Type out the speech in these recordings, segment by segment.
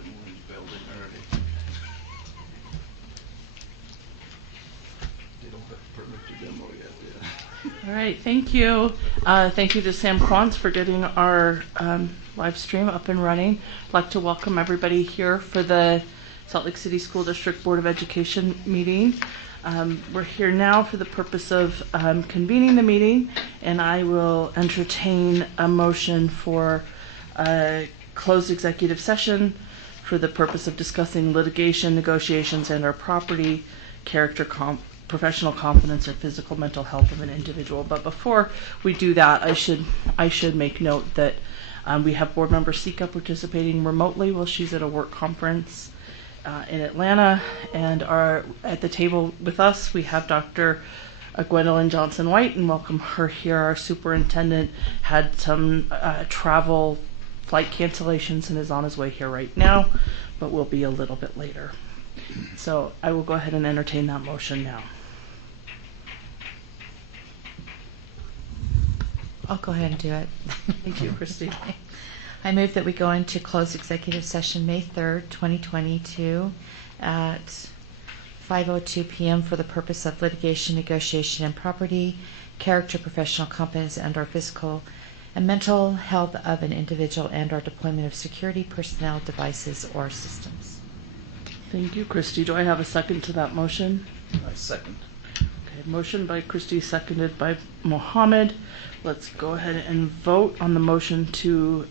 demo in the building already. They don't have permit to demo yet, yeah. All right, thank you. Thank you to Sam Quantz for getting our live stream up and running. I'd like to welcome everybody here for the Salt Lake City School District Board of Education meeting. We're here now for the purpose of convening the meeting, and I will entertain a motion for a closed executive session for the purpose of discussing litigation, negotiations, and/or property, character, professional competence, or physical mental health of an individual. But before we do that, I should make note that we have board member Sika participating remotely while she's at a work conference in Atlanta, and at the table with us we have Dr. Gwendolyn Johnson-White, and welcome her here. Our superintendent had some travel flight cancellations and is on his way here right now, but will be a little bit later. So I will go ahead and entertain that motion now. I'll go ahead and do it. Thank you, Christy. I move that we go into closed executive session May 3rd, 2022 at 5:02 p.m. for the purpose of litigation, negotiation, and property, character, professional competence, and/or physical and mental health of an individual, and/or deployment of security personnel, devices, or systems. Thank you, Christy. Do I have a second to that motion? I second. Okay, motion by Christy, seconded by Mohammed. Let's go ahead and vote on the motion to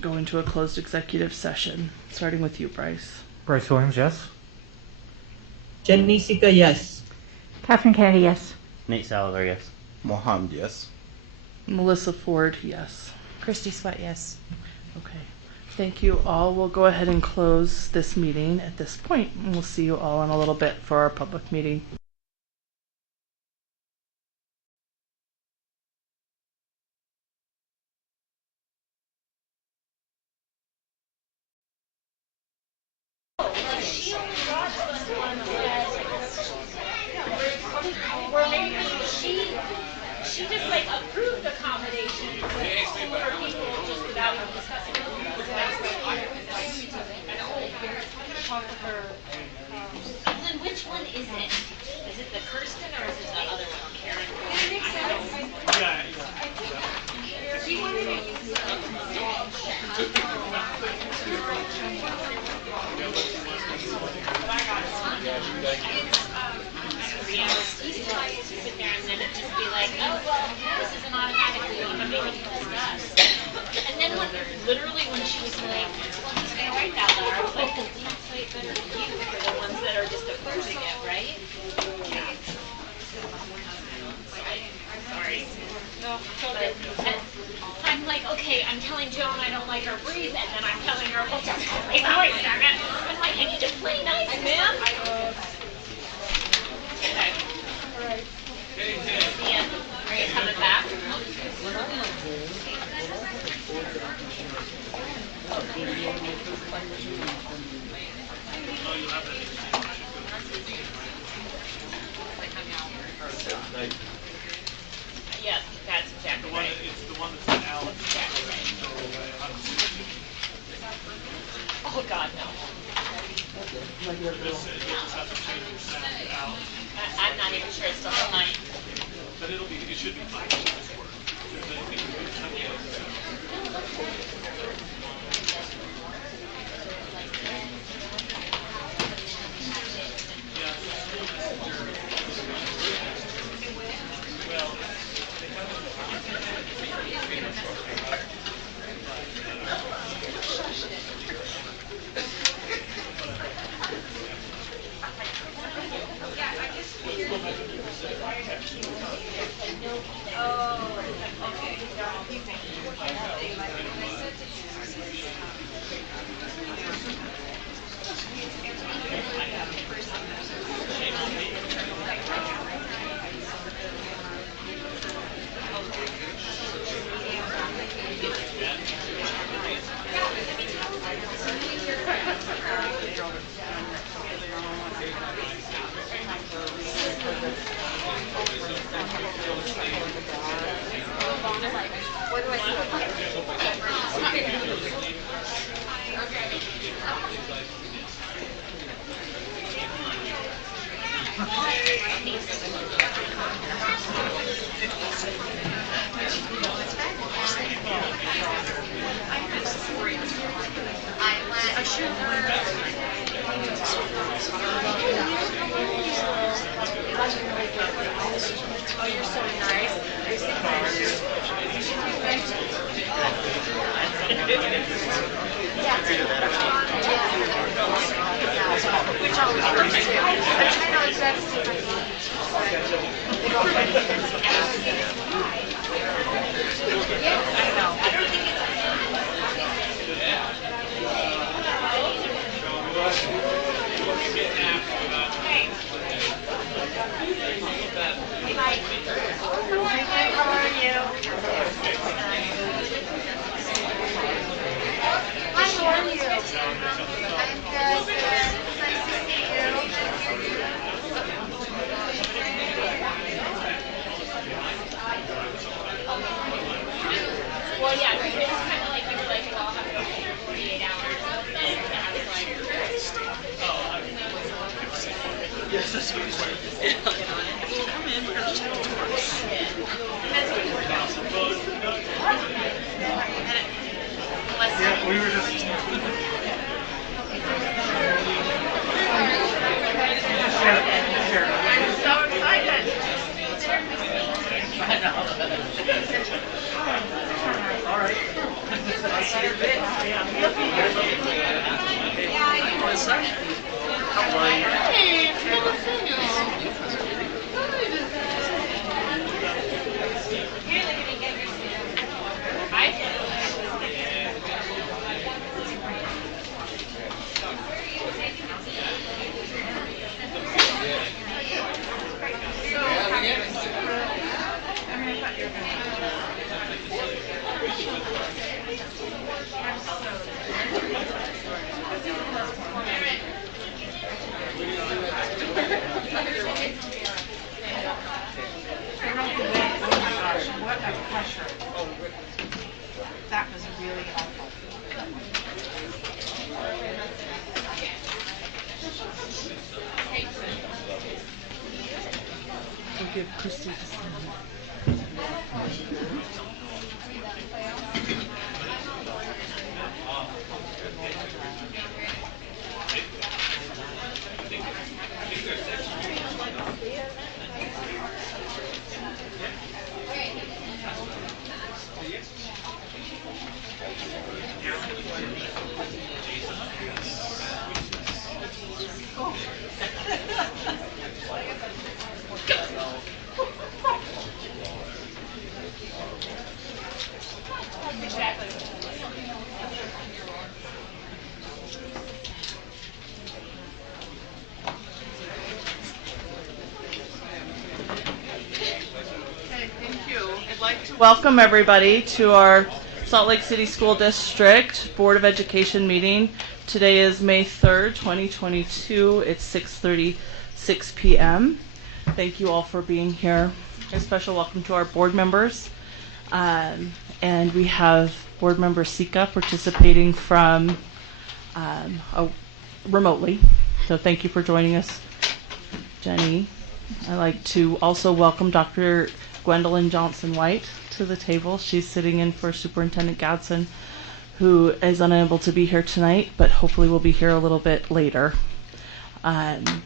go into a closed executive session. Starting with you, Bryce. Bryce Williams, yes. Jenny Sika, yes. Catherine Kennedy, yes. Nate Salazar, yes. Mohammed, yes. Melissa Ford, yes. Christy Sweat, yes. Okay. Thank you all. We'll go ahead and close this meeting at this point, and we'll see you all in a little bit for our public meeting. She just like approved accommodations for people just without even discussing it. Then which one is it? Is it the Kirsten or is it the other one, Karen? She wanted to use sit there and then it just be like, oh well, this isn't automatically on the meeting discussed. And then when she was like, well, he's gonna write that letter, I was like, well, let's wait better than you for the ones that are just approving it, right? Sorry. No, I'm like, okay, I'm telling Joan I don't like her breathe, and then I'm telling her, well, just wait a second. I'm like, I need to play nice, man. Okay. All right. Yeah. Are you coming back? Yes, that's exactly right. It's the one that's in Alex. Exactly right. Oh God, no. I'm not even sure it's the whole night. But it should be fine. It should just work. Well, yeah, because it was kind of like you were like, well, I'll have to wait 48 hours. And I was like, Yeah, we were just. That was really helpful. We'll give Christy this one. Welcome everybody to our Salt Lake City School District Board of Education meeting. Today is May 3rd, 2022. It's 6:36 p.m. Thank you all for being here. A special welcome to our board members. And we have board member Sika participating from remotely. So thank you for joining us, Jenny. I'd like to also welcome Dr. Gwendolyn Johnson-White to the table. She's sitting in for Superintendent Gadsden, who is unable to be here tonight, but hopefully will be here a little bit later. And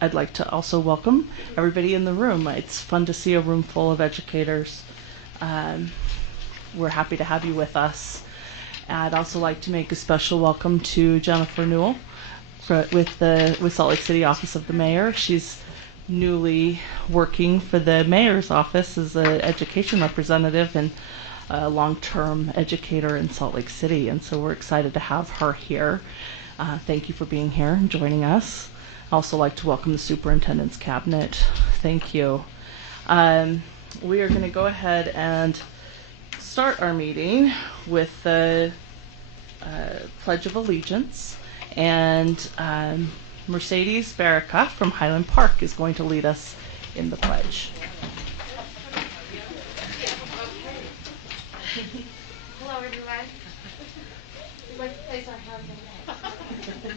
I'd like to also welcome everybody in the room. It's fun to see a room full of educators. We're happy to have you with us. I'd also like to make a special welcome to Jennifer Newell with Salt Lake City Office of the Mayor. She's newly working for the mayor's office as an education representative and a long-term educator in Salt Lake City, and so we're excited to have her here. Thank you for being here and joining us. I'd also like to welcome the superintendent's cabinet. Thank you. We are going to go ahead and start our meeting with the Pledge of Allegiance, and Mercedes Barrica from Highland Park is going to lead us in the pledge. Hello, everyone. We'd like to place our hands in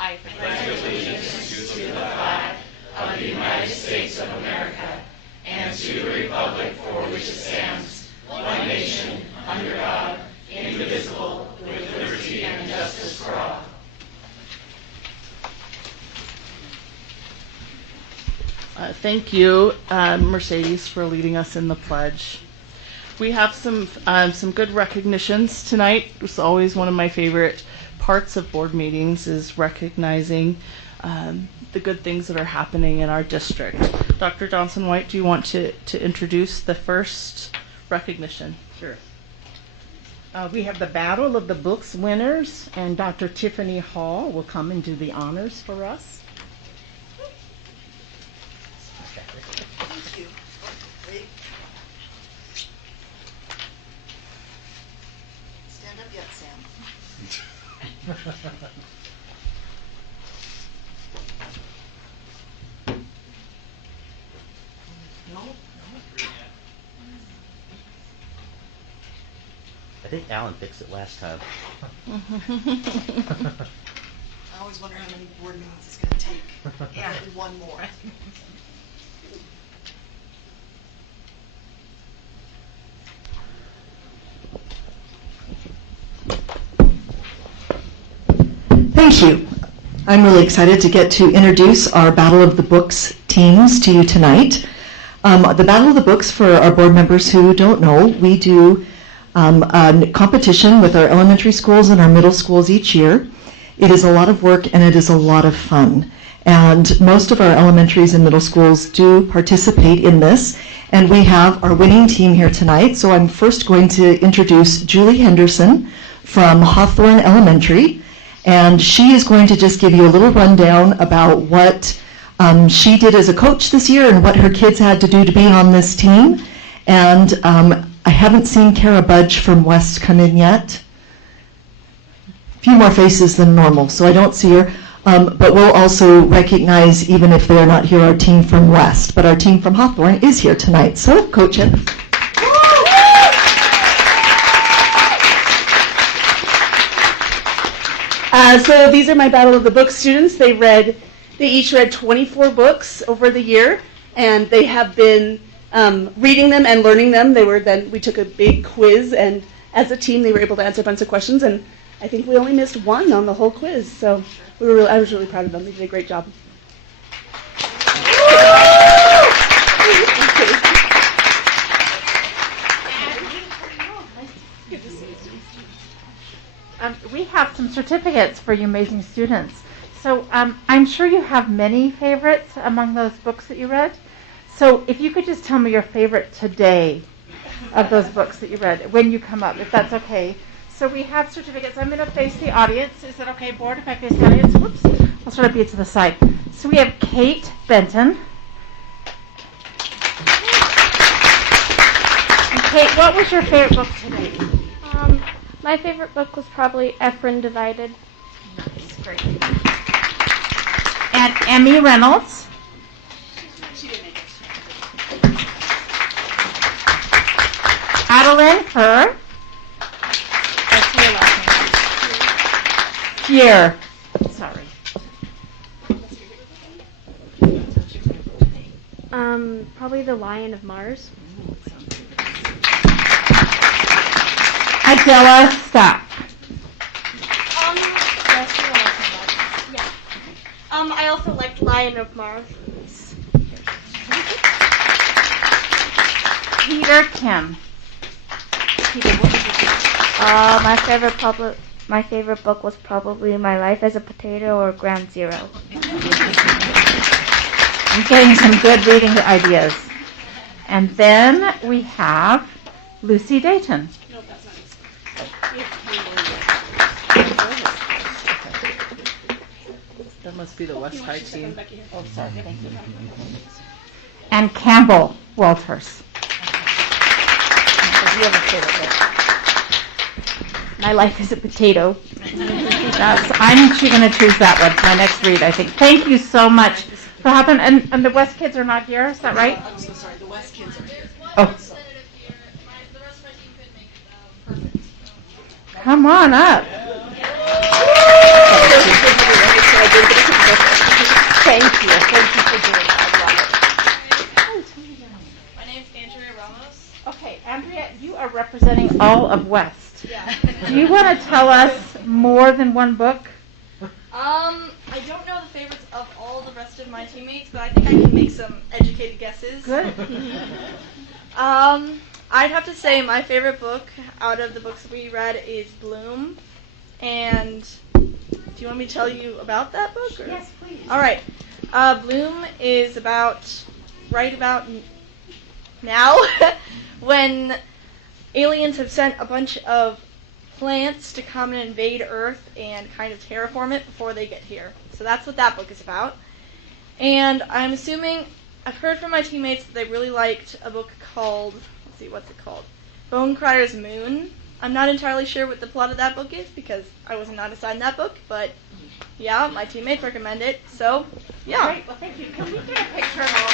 I pledge allegiance to the flag of the United States of America and to the republic for which it stands, one nation, under God, indivisible, with liberty and justice for all. Thank you, Mercedes, for leading us in the pledge. We have some good recognitions tonight. It's always one of my favorite parts of board meetings is recognizing the good things that are happening in our district. Dr. Johnson-White, do you want to introduce the first recognition? Sure. We have the Battle of the Books winners, and Dr. Tiffany Hall will come and do the honors for us. Thank you. Wait. Stand up yet, Sam. No. I think Alan fixed it last time. I always wonder how many board meetings it's going to take. Yeah, one more. Thank you. I'm really excited to get to introduce our Battle of the Books teams to you tonight. The Battle of the Books, for our board members who don't know, we do a competition with our elementary schools and our middle schools each year. It is a lot of work and it is a lot of fun. And most of our elementaries and middle schools do participate in this. And we have our winning team here tonight. So I'm first going to introduce Julie Henderson from Hawthorne Elementary. And she is going to just give you a little rundown about what she did as a coach this year and what her kids had to do to be on this team. And I haven't seen Kara Budge from West come in yet. A few more faces than normal, so I don't see her. But we'll also recognize, even if they're not here, our team from West. But our team from Hawthorne is here tonight. So, Coach Henderson. So these are my Battle of the Books students. They each read 24 books over the year, and they have been reading them and learning them. We took a big quiz, and as a team, they were able to answer a bunch of questions, and I think we only missed one on the whole quiz. So I was really proud of them. They did a great job. We have some certificates for you amazing students. So I'm sure you have many favorites among those books that you read. So if you could just tell me your favorite today of those books that you read when you come up, if that's okay. So we have certificates. I'm going to face the audience. Is that okay, board, if I face the audience? Whoops. I'll sort of be to the side. So we have Kate Benton. And Kate, what was your favorite book today? My favorite book was probably Efren Divided. Nice, great. And Emmy Reynolds. She didn't make it. Adeline Kerr. That's your last Pierre. Sorry. Probably The Lion of Mars. Adela Stack. I also liked Lion of Mars. Peter Kim. Peter, what did you think? My favorite book was probably My Life as a Potato or Ground Zero. I'm getting some good reading ideas. And then we have Lucy Dayton. No, that's not easy. That must be the West High team. Oh, sorry. Thank you. And Campbell Walters. Do you have a favorite book? My Life is a Potato. I'm actually going to choose that one for my next read, I think. Thank you so much for having, and the West kids are not here, is that right? I'm so sorry. The West kids are here. Oh. Come on up. Thank you. Thank you for doing that. I love it. My name's Andrea Ramos. Okay, Andrea, you are representing all of West. Yeah. Do you want to tell us more than one book? I don't know the favorites of all the rest of my teammates, but I think I can make some educated guesses. Good. I'd have to say my favorite book out of the books that we read is Bloom. And do you want me to tell you about that book? Or? Yes, please. All right. Bloom is right about now when aliens have sent a bunch of plants to come and invade Earth and kind of terraform it before they get here. So that's what that book is about. And I'm assuming, I've heard from my teammates that they really liked a book called, let's see, what's it called? Bone Crier's Moon. I'm not entirely sure what the plot of that book is because I was not assigned that book, but yeah, my teammates recommend it. So, yeah. Great. Well, thank you. Can we get a picture of all?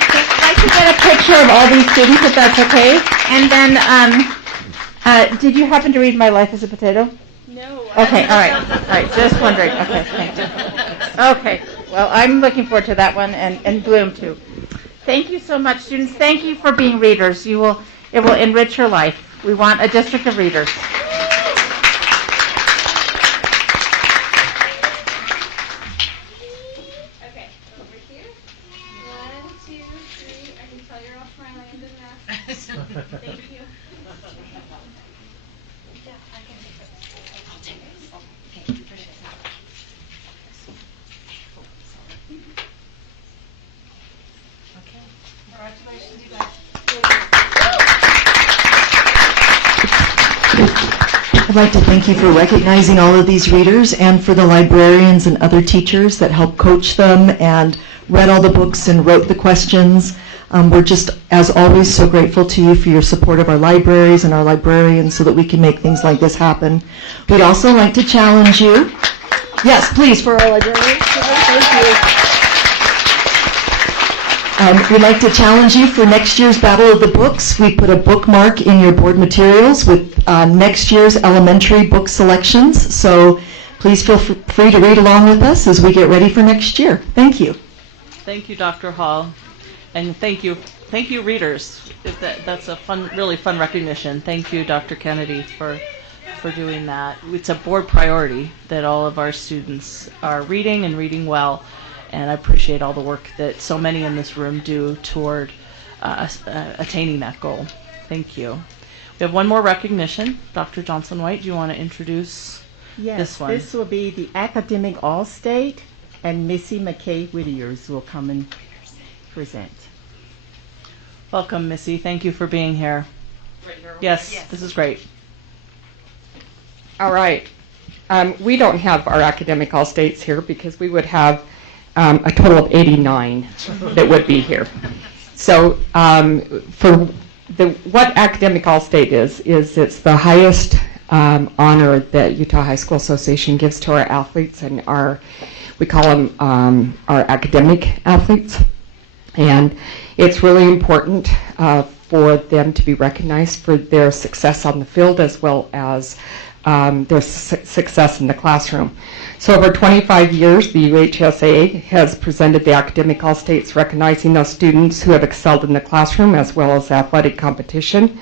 I'd like to get a picture of all these students, if that's okay. And then, did you happen to read My Life as a Potato? No. Okay. All right. All right. Just wondering. Okay. Thank you. Okay. Well, I'm looking forward to that one and Bloom too. Thank you so much, students. Thank you for being readers. It will enrich your life. We want a district of readers. Okay, over here. 1, 2, 3. I can tell you're off my land in math. Thank you. Congratulations, you guys. I'd like to thank you for recognizing all of these readers and for the librarians and other teachers that helped coach them and read all the books and wrote the questions. We're just, as always, so grateful to you for your support of our libraries and our librarians so that we can make things like this happen. We'd also like to challenge you. Yes, please, for our librarians. Thank you. We'd like to challenge you for next year's Battle of the Books. We put a bookmark in your board materials with next year's elementary book selections. So please feel free to read along with us as we get ready for next year. Thank you. Thank you, Dr. Hall. And thank you readers. That's a really fun recognition. Thank you, Dr. Kennedy, for doing that. It's a board priority that all of our students are reading and reading well. And I appreciate all the work that so many in this room do toward attaining that goal. Thank you. We have one more recognition. Dr. Johnson-White, do you want to introduce this one? Yes, this will be the Academic All-State, and Missy McKay Whittiers will come and present. Welcome, Missy. Thank you for being here. Yes, this is great. All right. We don't have our Academic All-States here because we would have a total of 89 that would be here. So what Academic All-State is it's the highest honor that Utah High School Association gives to our athletes, and we call them our academic athletes. And it's really important for them to be recognized for their success on the field as well as their success in the classroom. So over 25 years, the UHSAA has presented the Academic All-States, recognizing those students who have excelled in the classroom as well as athletic competition.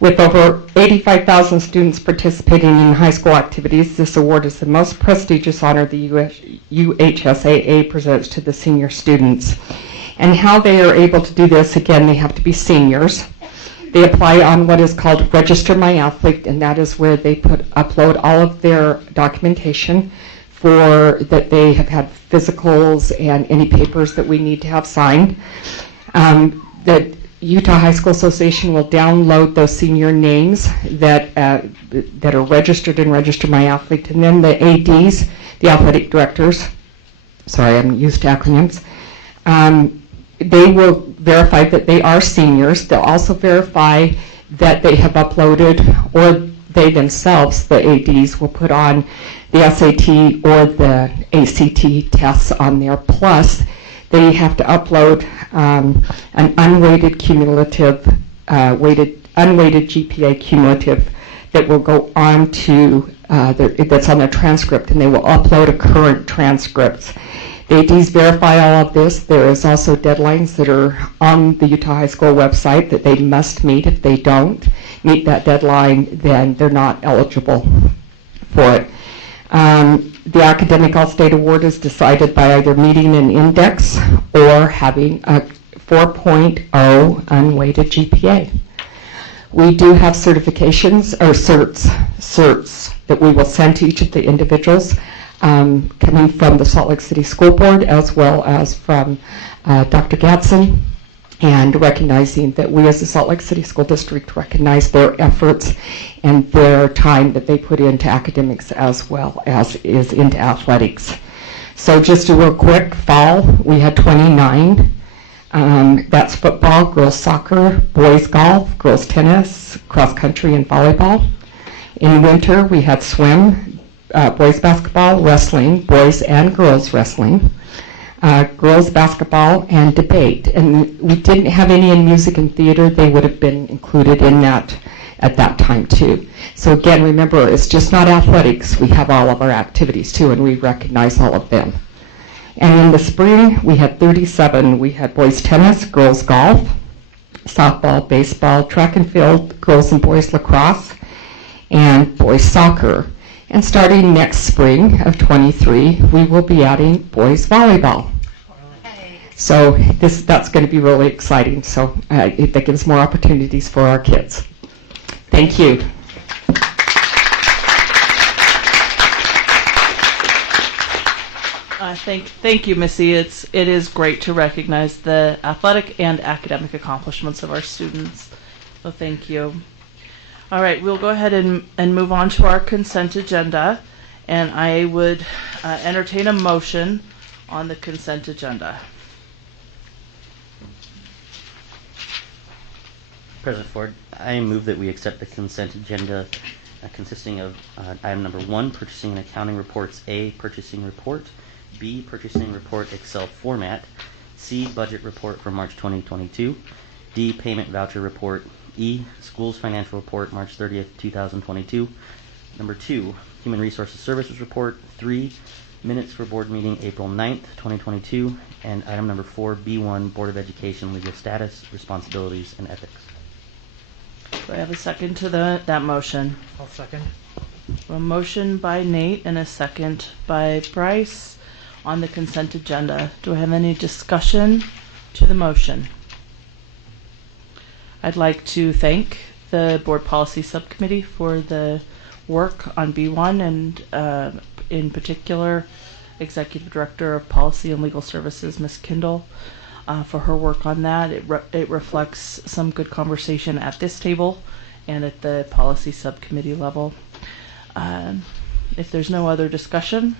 With over 85,000 students participating in high school activities, this award is the most prestigious honor the UHSAA presents to the senior students. And how they are able to do this, again, they have to be seniors. They apply on what is called Register My Athlete, and that is where they upload all of their documentation for that they have had physicals and any papers that we need to have signed. The Utah High School Association will download those senior names that are registered in Register My Athlete, and then the ADs, the athletic directors, sorry, I'm used to acronyms, they will verify that they are seniors. They'll also verify that they have uploaded, or they themselves, the ADs, will put on the SAT or the ACT tests on there. Plus, they have to upload an unweighted cumulative, unweighted GPA cumulative that will go on to, that's on their transcript, and they will upload a current transcripts. The ADs verify all of this. There is also deadlines that are on the Utah High School website that they must meet. If they don't meet that deadline, then they're not eligible for it. The Academic All-State Award is decided by either meeting an index or having a 4.0 unweighted GPA. We do have certifications or certs that we will send to each of the individuals coming from the Salt Lake City School Board as well as from Dr. Gadsden, and recognizing that we as the Salt Lake City School District recognize their efforts and their time that they put into academics as well as is into athletics. So just a real quick, fall, we had 29. That's football, girls soccer, boys golf, girls tennis, cross country, and volleyball. In winter, we had swim, boys basketball, wrestling, boys and girls wrestling, girls basketball, and debate. And we didn't have any in music and theater. They would have been included in that at that time too. So again, remember, it's just not athletics. We have all of our activities too, and we recognize all of them. And in the spring, we had 37. We had boys tennis, girls golf, softball, baseball, track and field, girls and boys lacrosse, and boys soccer. And starting next spring of 23, we will be adding boys volleyball. So that's going to be really exciting. So that gives more opportunities for our kids. Thank you. Thank you, Missy. It is great to recognize the athletic and academic accomplishments of our students. So thank you. All right, we'll go ahead and move on to our consent agenda, and I would entertain a motion on the consent agenda. President Ford, I move that we accept the consent agenda consisting of item number 1, purchasing and accounting reports, A, purchasing report, B, purchasing report Excel format, C, budget report for March 2022, D, payment voucher report, E, schools financial report March 30th, 2022, number 2, human resources services report, 3, minutes for board meeting April 9th, 2022, and item number 4, B1, Board of Education legal status, responsibilities, and ethics. Do I have a second to that motion? I'll second. A motion by Nate and a second by Bryce on the consent agenda. Do I have any discussion to the motion? I'd like to thank the Board Policy Subcommittee for the work on B1 and in particular Executive Director of Policy and Legal Services, Ms. Kindle, for her work on that. It reflects some good conversation at this table and at the Policy Subcommittee level. If there's no other discussion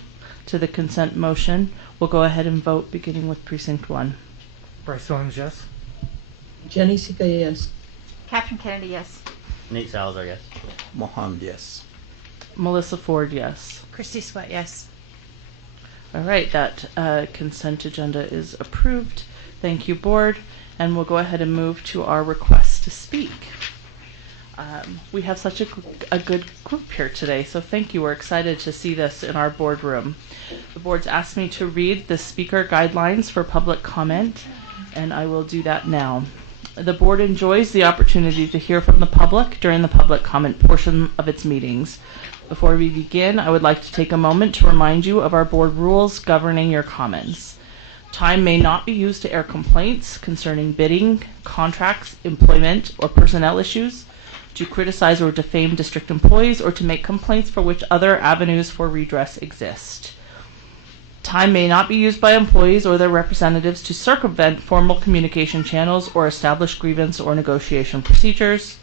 to the consent motion, we'll go ahead and vote, beginning with Precinct 1. Bryce Williams, yes. Jenny Sika, yes. Catherine Kennedy, yes. Nate Salazar, yes. Mohammed, yes. Melissa Ford, yes. Christy Sweat, yes. All right, that consent agenda is approved. Thank you, Board. And we'll go ahead and move to our request to speak. We have such a good group here today, so thank you. We're excited to see this in our boardroom. The board's asked me to read the speaker guidelines for public comment, and I will do that now. The board enjoys the opportunity to hear from the public during the public comment portion of its meetings. Before we begin, I would like to take a moment to remind you of our board rules governing your comments. Time may not be used to air complaints concerning bidding, contracts, employment, or personnel issues, to criticize or defame district employees, or to make complaints for which other avenues for redress exist. Time may not be used by employees or their representatives to circumvent formal communication channels or establish grievance or negotiation procedures.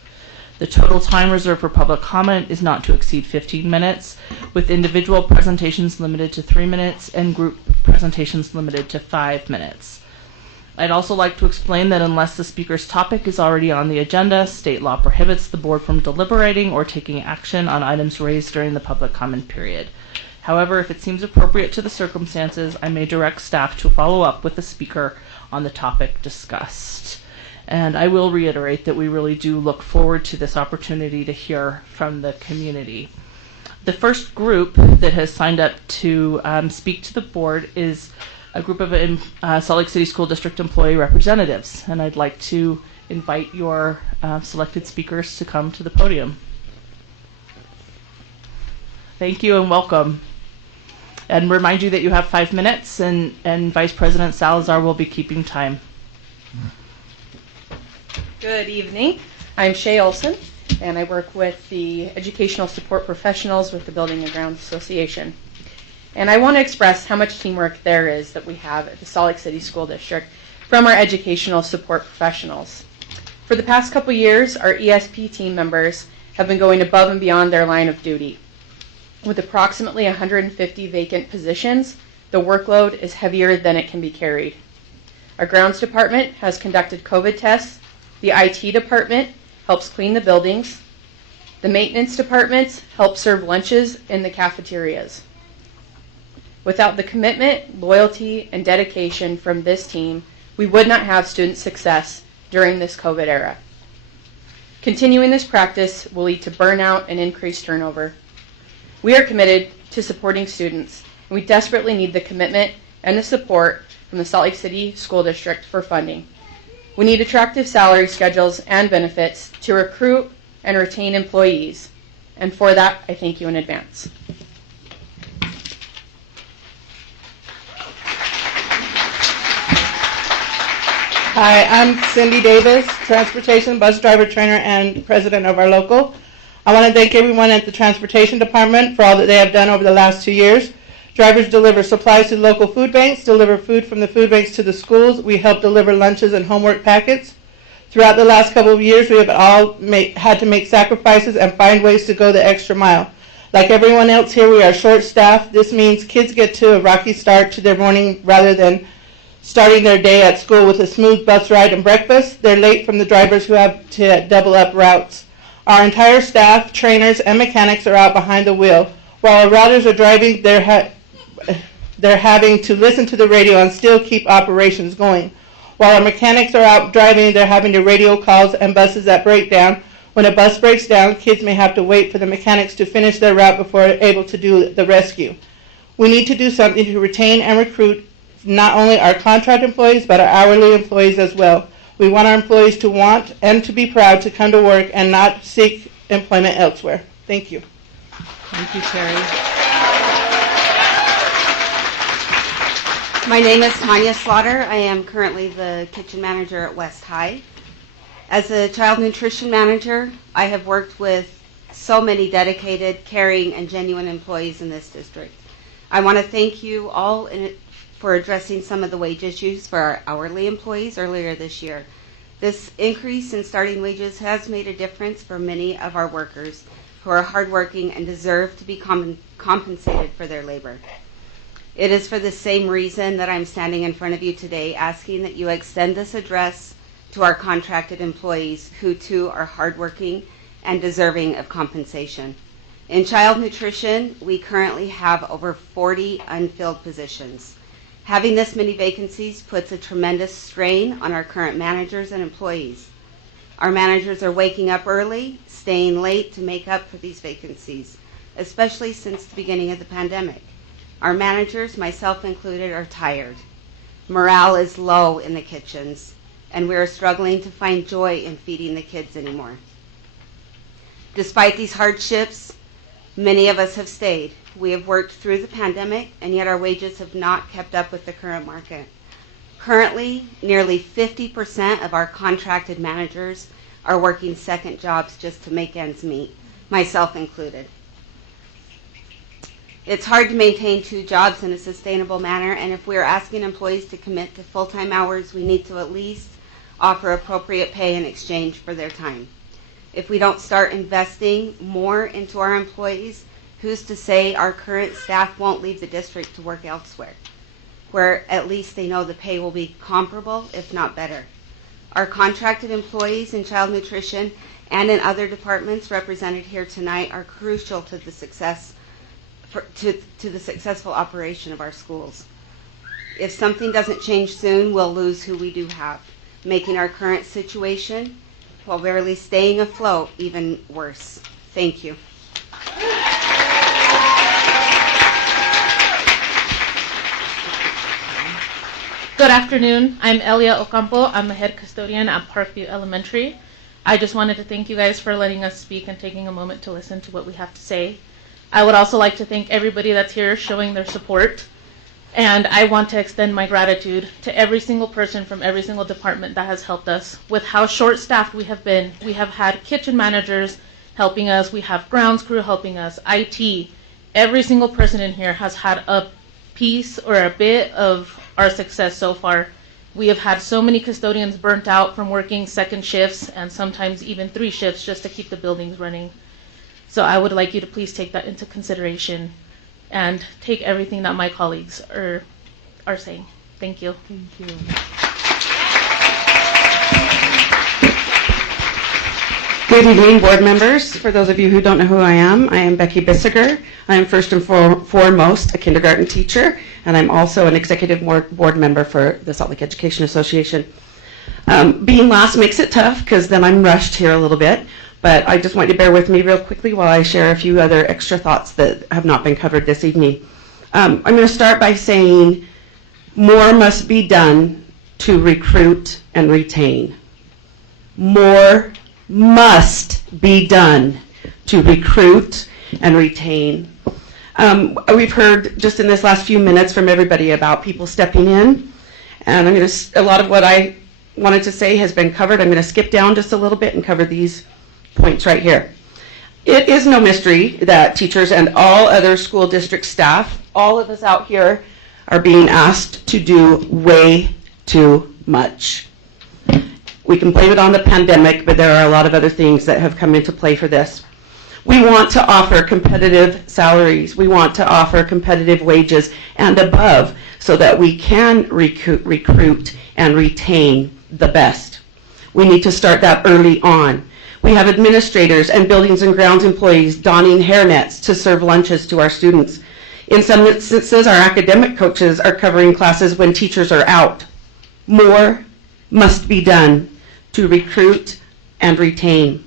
The total time reserved for public comment is not to exceed 15 minutes, with individual presentations limited to 3 minutes and group presentations limited to 5 minutes. I'd also like to explain that unless the speaker's topic is already on the agenda, state law prohibits the board from deliberating or taking action on items raised during the public comment period. However, if it seems appropriate to the circumstances, I may direct staff to follow up with the speaker on the topic discussed. And I will reiterate that we really do look forward to this opportunity to hear from the community. The first group that has signed up to speak to the board is a group of Salt Lake City School District employee representatives, and I'd like to invite your selected speakers to come to the podium. Thank you and welcome. And remind you that you have 5 minutes, and Vice President Salazar will be keeping time. Good evening. I'm Shay Olson, and I work with the educational support professionals with the Building and Grounds Association. And I want to express how much teamwork there is that we have at the Salt Lake City School District from our educational support professionals. For the past couple years, our ESP team members have been going above and beyond their line of duty. With approximately 150 vacant positions, the workload is heavier than it can be carried. Our grounds department has conducted COVID tests. The IT department helps clean the buildings. The maintenance departments help serve lunches in the cafeterias. Without the commitment, loyalty, and dedication from this team, we would not have student success during this COVID era. Continuing this practice will lead to burnout and increased turnover. We are committed to supporting students, and we desperately need the commitment and the support from the Salt Lake City School District for funding. We need attractive salary schedules and benefits to recruit and retain employees, and for that, I thank you in advance. Hi, I'm Cindy Davis, Transportation Bus Driver Trainer and President of our local. I want to thank everyone at the Transportation Department for all that they have done over the last 2 years. Drivers deliver supplies to local food banks, deliver food from the food banks to the schools. We help deliver lunches and homework packets. Throughout the last couple of years, we have all had to make sacrifices and find ways to go the extra mile. Like everyone else here, we are short-staffed. This means kids get to a rocky start to their morning rather than starting their day at school with a smooth bus ride and breakfast. They're late from the drivers who have to double up routes. Our entire staff, trainers, and mechanics are out behind the wheel. While our routers are driving, they're having to listen to the radio and still keep operations going. While our mechanics are out driving, they're having to radio calls and buses that break down. When a bus breaks down, kids may have to wait for the mechanics to finish their route before they're able to do the rescue. We need to do something to retain and recruit not only our contract employees, but our hourly employees as well. We want our employees to want and to be proud to come to work and not seek employment elsewhere. Thank you. Thank you, Terry. My name is Tanya Slaughter. I am currently the kitchen manager at West High. As a child nutrition manager, I have worked with so many dedicated, caring, and genuine employees in this district. I want to thank you all for addressing some of the wage issues for our hourly employees earlier this year. This increase in starting wages has made a difference for many of our workers who are hardworking and deserve to be compensated for their labor. It is for the same reason that I'm standing in front of you today asking that you extend this address to our contracted employees who too are hardworking and deserving of compensation. In child nutrition, we currently have over 40 unfilled positions. Having this many vacancies puts a tremendous strain on our current managers and employees. Our managers are waking up early, staying late to make up for these vacancies, especially since the beginning of the pandemic. Our managers, myself included, are tired. Morale is low in the kitchens, and we are struggling to find joy in feeding the kids anymore. Despite these hardships, many of us have stayed. We have worked through the pandemic, and yet our wages have not kept up with the current market. Currently, nearly 50% of our contracted managers are working second jobs just to make ends meet, myself included. It's hard to maintain 2 jobs in a sustainable manner, and if we are asking employees to commit to full-time hours, we need to at least offer appropriate pay in exchange for their time. If we don't start investing more into our employees, who's to say our current staff won't leave the district to work elsewhere, where at least they know the pay will be comparable, if not better. Our contracted employees in child nutrition and in other departments represented here tonight are crucial to the successful operation of our schools. If something doesn't change soon, we'll lose who we do have, making our current situation, while barely staying afloat, even worse. Thank you. Good afternoon. I'm Elia Ocampo. I'm the head custodian at Parkview Elementary. I just wanted to thank you guys for letting us speak and taking a moment to listen to what we have to say. I would also like to thank everybody that's here showing their support. And I want to extend my gratitude to every single person from every single department that has helped us. With how short-staffed we have been, we have had kitchen managers helping us, we have grounds crew helping us, IT. Every single person in here has had a piece or a bit of our success so far. We have had so many custodians burnt out from working second shifts and sometimes even 3 shifts just to keep the buildings running. So I would like you to please take that into consideration and take everything that my colleagues are saying. Thank you. Thank you. Good evening, board members. For those of you who don't know who I am Becky Bissiger. I am first and foremost a kindergarten teacher, and I'm also an executive board member for the Salt Lake Education Association. Being last makes it tough because then I'm rushed here a little bit, but I just want you to bear with me real quickly while I share a few other extra thoughts that have not been covered this evening. I'm going to start by saying more must be done to recruit and retain. More must be done to recruit and retain. We've heard just in this last few minutes from everybody about people stepping in, and a lot of what I wanted to say has been covered. I'm going to skip down just a little bit and cover these points right here. It is no mystery that teachers and all other school district staff, all of us out here, are being asked to do way too much. We can blame it on the pandemic, but there are a lot of other things that have come into play for this. We want to offer competitive salaries. We want to offer competitive wages and above so that we can recruit and retain the best. We need to start that early on. We have administrators and buildings and grounds employees donning hairnets to serve lunches to our students. In some instances, our academic coaches are covering classes when teachers are out. More must be done to recruit and retain.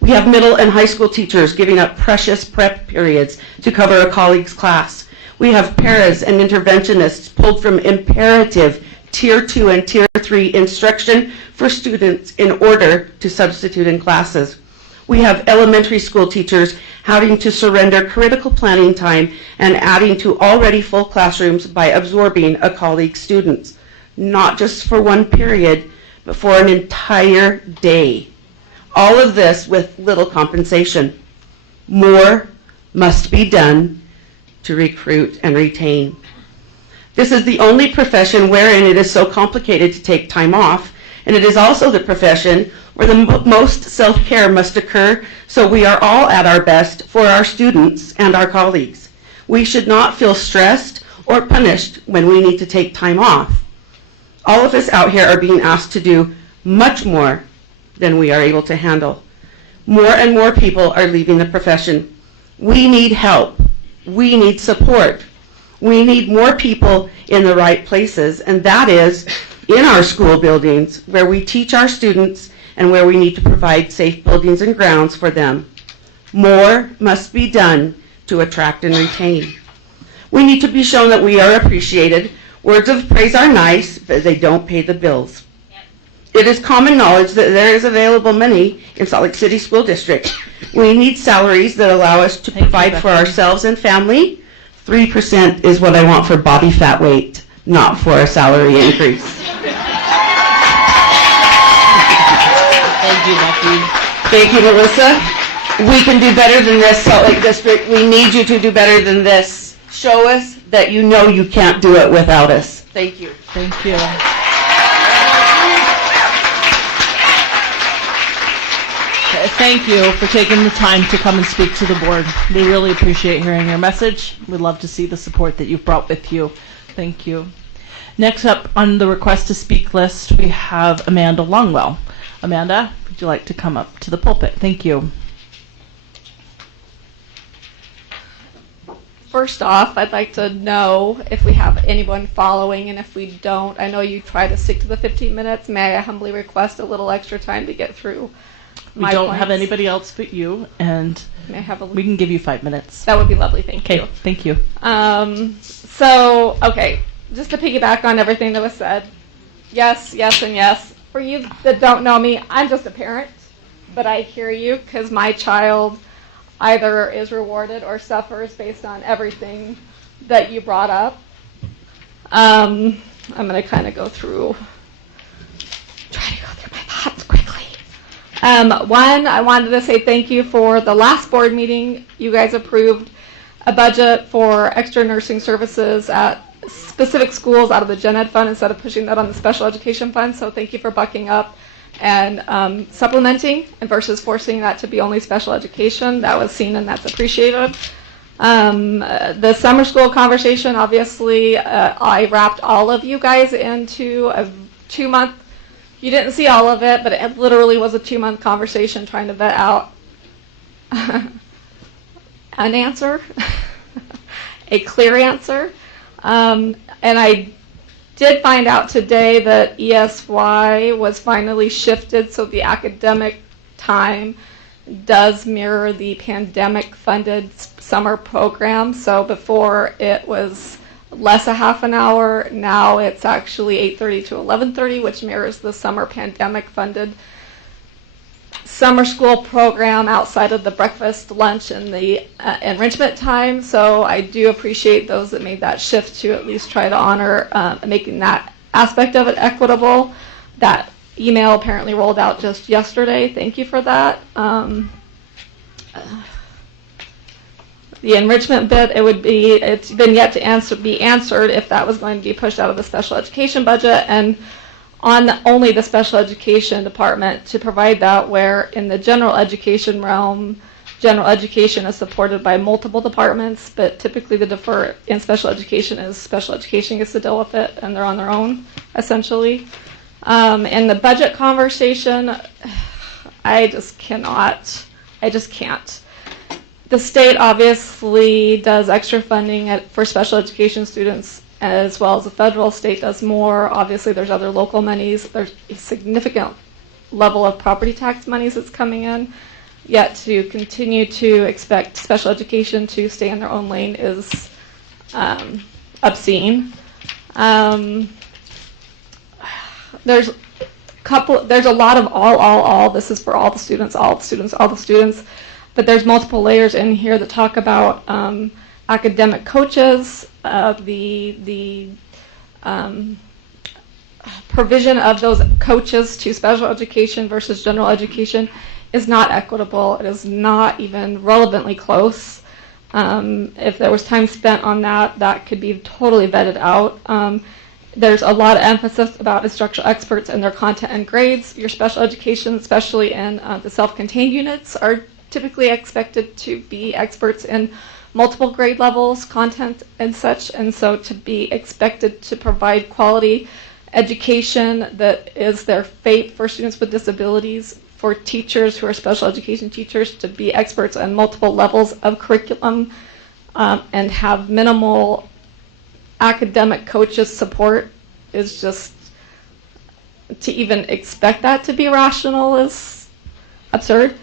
We have middle and high school teachers giving up precious prep periods to cover a colleague's class. We have paras and interventionists pulled from imperative Tier 2 and Tier 3 instruction for students in order to substitute in classes. We have elementary school teachers having to surrender critical planning time and adding to already full classrooms by absorbing a colleague's students, not just for one period, but for an entire day. All of this with little compensation. More must be done to recruit and retain. This is the only profession wherein it is so complicated to take time off, and it is also the profession where the most self-care must occur, so we are all at our best for our students and our colleagues. We should not feel stressed or punished when we need to take time off. All of us out here are being asked to do much more than we are able to handle. More and more people are leaving the profession. We need help. We need support. We need more people in the right places, and that is in our school buildings where we teach our students and where we need to provide safe buildings and grounds for them. More must be done to attract and retain. We need to be shown that we are appreciated. Words of praise are nice, but they don't pay the bills. It is common knowledge that there is available money in Salt Lake City School District. We need salaries that allow us to provide for ourselves and family. 3% is what I want for body fat weight, not for a salary increase. Thank you, Becky. Thank you, Melissa. We can do better than this, Salt Lake District. We need you to do better than this. Show us that you know you can't do it without us. Thank you. Thank you. Thank you for taking the time to come and speak to the board. We really appreciate hearing your message. We'd love to see the support that you've brought with you. Thank you. Next up on the request to speak list, we have Amanda Longwell. Amanda, would you like to come up to the pulpit? Thank you. First off, I'd like to know if we have anyone following, and if we don't, I know you try to stick to the 15 minutes. May I humbly request a little extra time to get through We don't have anybody else but you, and May I have a we can give you 5 minutes. That would be lovely. Thank you. Okay, thank you. Okay, just to piggyback on everything that was said, yes, yes, and yes. For you that don't know me, I'm just a parent, but I hear you because my child either is rewarded or suffers based on everything that you brought up. I'm going to kind of try to go through my thoughts quickly. One, I wanted to say thank you for the last board meeting. You guys approved a budget for extra nursing services at specific schools out of the Gen Ed fund instead of pushing that on the special education fund. So thank you for bucking up and supplementing and versus forcing that to be only special education. That was seen and that's appreciated. The summer school conversation, obviously, I wrapped all of you guys into a 2-month, you didn't see all of it, but it literally was a 2-month conversation trying to vet out an answer, a clear answer. And I did find out today that ESY was finally shifted so the academic time does mirror the pandemic-funded summer program. So before it was less a half an hour, now it's actually 8:30 to 11:30, which mirrors the summer pandemic-funded summer school program outside of the breakfast, lunch, and the enrichment time. So I do appreciate those that made that shift to at least try to honor making that aspect of it equitable. That email apparently rolled out just yesterday. Thank you for that. The enrichment bit, it's been yet to be answered if that was going to be pushed out of the special education budget and on only the special education department to provide that, where in the general education realm, general education is supported by multiple departments, but typically the defer in special education is special education gets to deal with it and they're on their own, essentially. In the budget conversation, I just can't. The state obviously does extra funding for special education students as well as the federal. State does more. Obviously, there's other local monies. There's a significant level of property tax monies that's coming in. Yet to continue to expect special education to stay in their own lane is obscene. There's a lot of all. This is for all the students. But there's multiple layers in here that talk about academic coaches, the provision of those coaches to special education versus general education is not equitable. It is not even relevantly close. If there was time spent on that, that could be totally vetted out. There's a lot of emphasis about instructional experts and their content and grades. Your special education, especially in the self-contained units, are typically expected to be experts in multiple grade levels, content, and such, and so to be expected to provide quality education that is their fate for students with disabilities, for teachers who are special education teachers to be experts on multiple levels of curriculum and have minimal academic coaches support is just, to even expect that to be rational is absurd.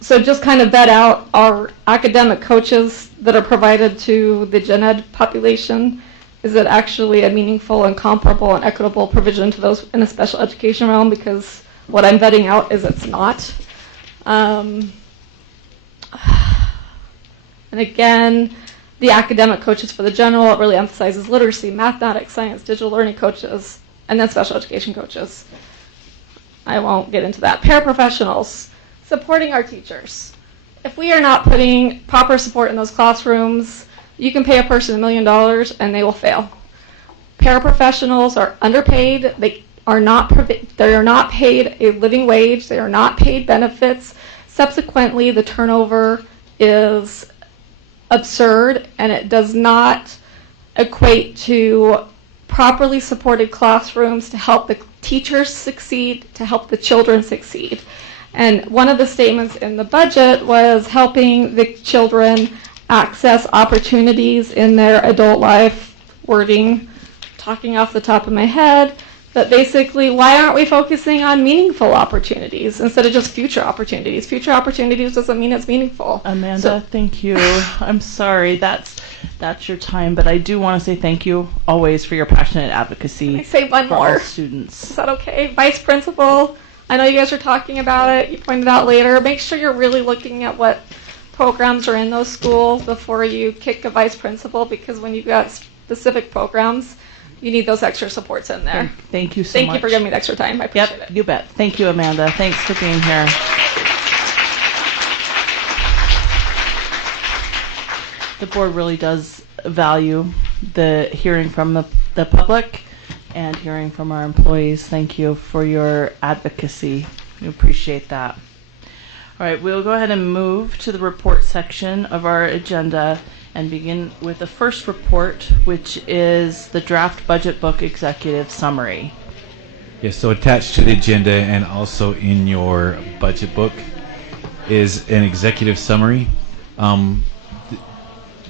So just kind of vet out our academic coaches that are provided to the gen ed population. Is it actually a meaningful and comparable and equitable provision to those in a special education realm? Because what I'm vetting out is it's not. And again, the academic coaches for the general, it really emphasizes literacy, mathematics, science, digital learning coaches, and then special education coaches. I won't get into that. Paraprofessionals, supporting our teachers. If we are not putting proper support in those classrooms, you can pay a person $1 million and they will fail. Paraprofessionals are underpaid. They are not paid a living wage. They are not paid benefits. Subsequently, the turnover is absurd, and it does not equate to properly supported classrooms to help the teachers succeed, to help the children succeed. And one of the statements in the budget was helping the children access opportunities in their adult life, wording, talking off the top of my head, but basically, why aren't we focusing on meaningful opportunities instead of just future opportunities? Future opportunities doesn't mean it's meaningful. Amanda, thank you. I'm sorry, that's your time, but I do want to say thank you always for your passionate advocacy. Can I say one for more? all students. Is that okay? Vice Principal, I know you guys are talking about it. You pointed out later. Make sure you're really looking at what programs are in those schools before you kick a vice principal, because when you've got specific programs, you need those extra supports in there. Thank you so Thank much. you for giving me the extra time. I appreciate it. You bet. Thank you, Amanda. Thanks for being here. The board really does value the hearing from the public and hearing from our employees. Thank you for your advocacy. We appreciate that. All right, we'll go ahead and move to the report section of our agenda and begin with the first report, which is the draft budget book executive summary. Yes, so attached to the agenda and also in your budget book is an executive summary.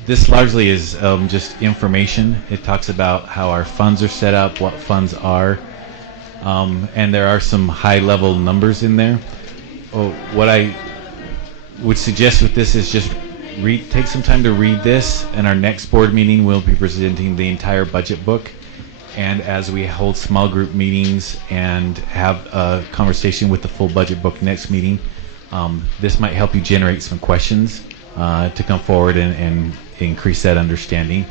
This largely is just information. It talks about how our funds are set up, what funds are, and there are some high-level numbers in there. What I would suggest with this is just take some time to read this, and our next board meeting we'll be presenting the entire budget book. And as we hold small group meetings and have a conversation with the full budget book next meeting, this might help you generate some questions to come forward and increase that understanding.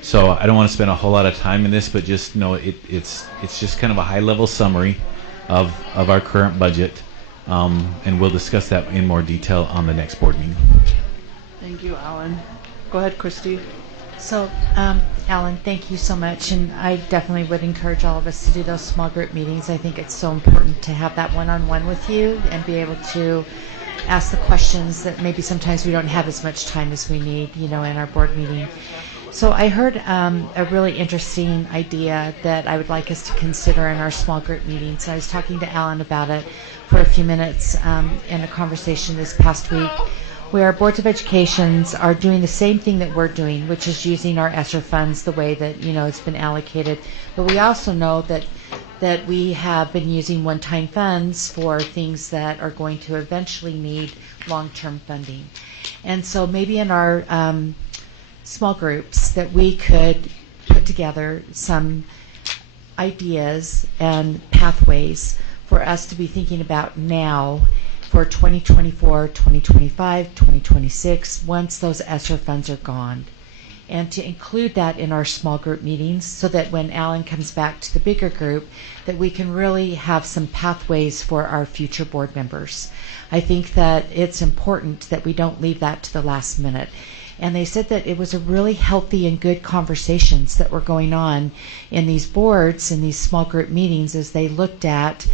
So I don't want to spend a whole lot of time in this, but just know it's just kind of a high-level summary of our current budget, and we'll discuss that in more detail on the next board meeting. Thank you, Alan. Go ahead, Christy. So, Alan, thank you so much, and I definitely would encourage all of us to do those small group meetings. I think it's so important to have that one-on-one with you and be able to ask the questions that maybe sometimes we don't have as much time as we need, in our board meeting. So I heard a really interesting idea that I would like us to consider in our small group meetings. So I was talking to Alan about it for a few minutes in a conversation this past week, where boards of educations are doing the same thing that we're doing, which is using our ESSER funds the way that it's been allocated. But we also know that we have been using one-time funds for things that are going to eventually need long-term funding. And so maybe in our small groups that we could put together some ideas and pathways for us to be thinking about now for 2024, 2025, 2026, once those ESSER funds are gone. And to include that in our small group meetings so that when Alan comes back to the bigger group, that we can really have some pathways for our future board members. I think that it's important that we don't leave that to the last minute. And they said that it was a really healthy and good conversations that were going on in these boards, in these small group meetings, as they looked at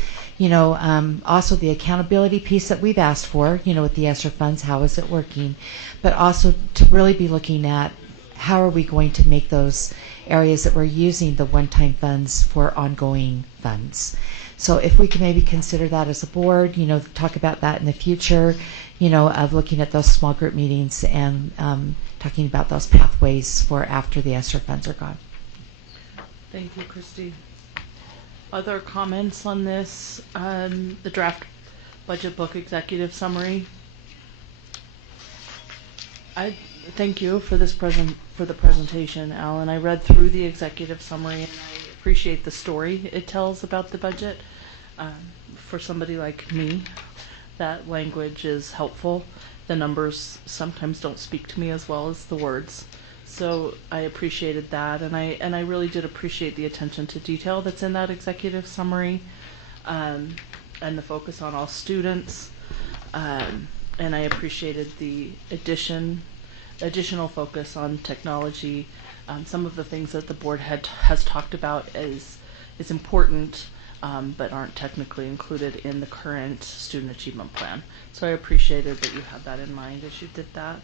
also the accountability piece that we've asked for, with the ESSER funds, how is it working? But also to really be looking at how are we going to make those areas that we're using the one-time funds for ongoing funds. So if we can maybe consider that as a board, talk about that in the future, of looking at those small group meetings and talking about those pathways for after the ESSER funds are gone. Thank you, Christy. Other comments on this, the draft budget book executive summary? I thank you for the presentation, Alan. I read through the executive summary and I appreciate the story it tells about the budget. For somebody like me, that language is helpful. The numbers sometimes don't speak to me as well as the words. So I appreciated that, and I really did appreciate the attention to detail that's in that executive summary, and the focus on all students, and I appreciated the additional focus on technology. Some of the things that the board has talked about is important, but aren't technically included in the current student achievement plan. So I appreciated that you had that in mind as you did that.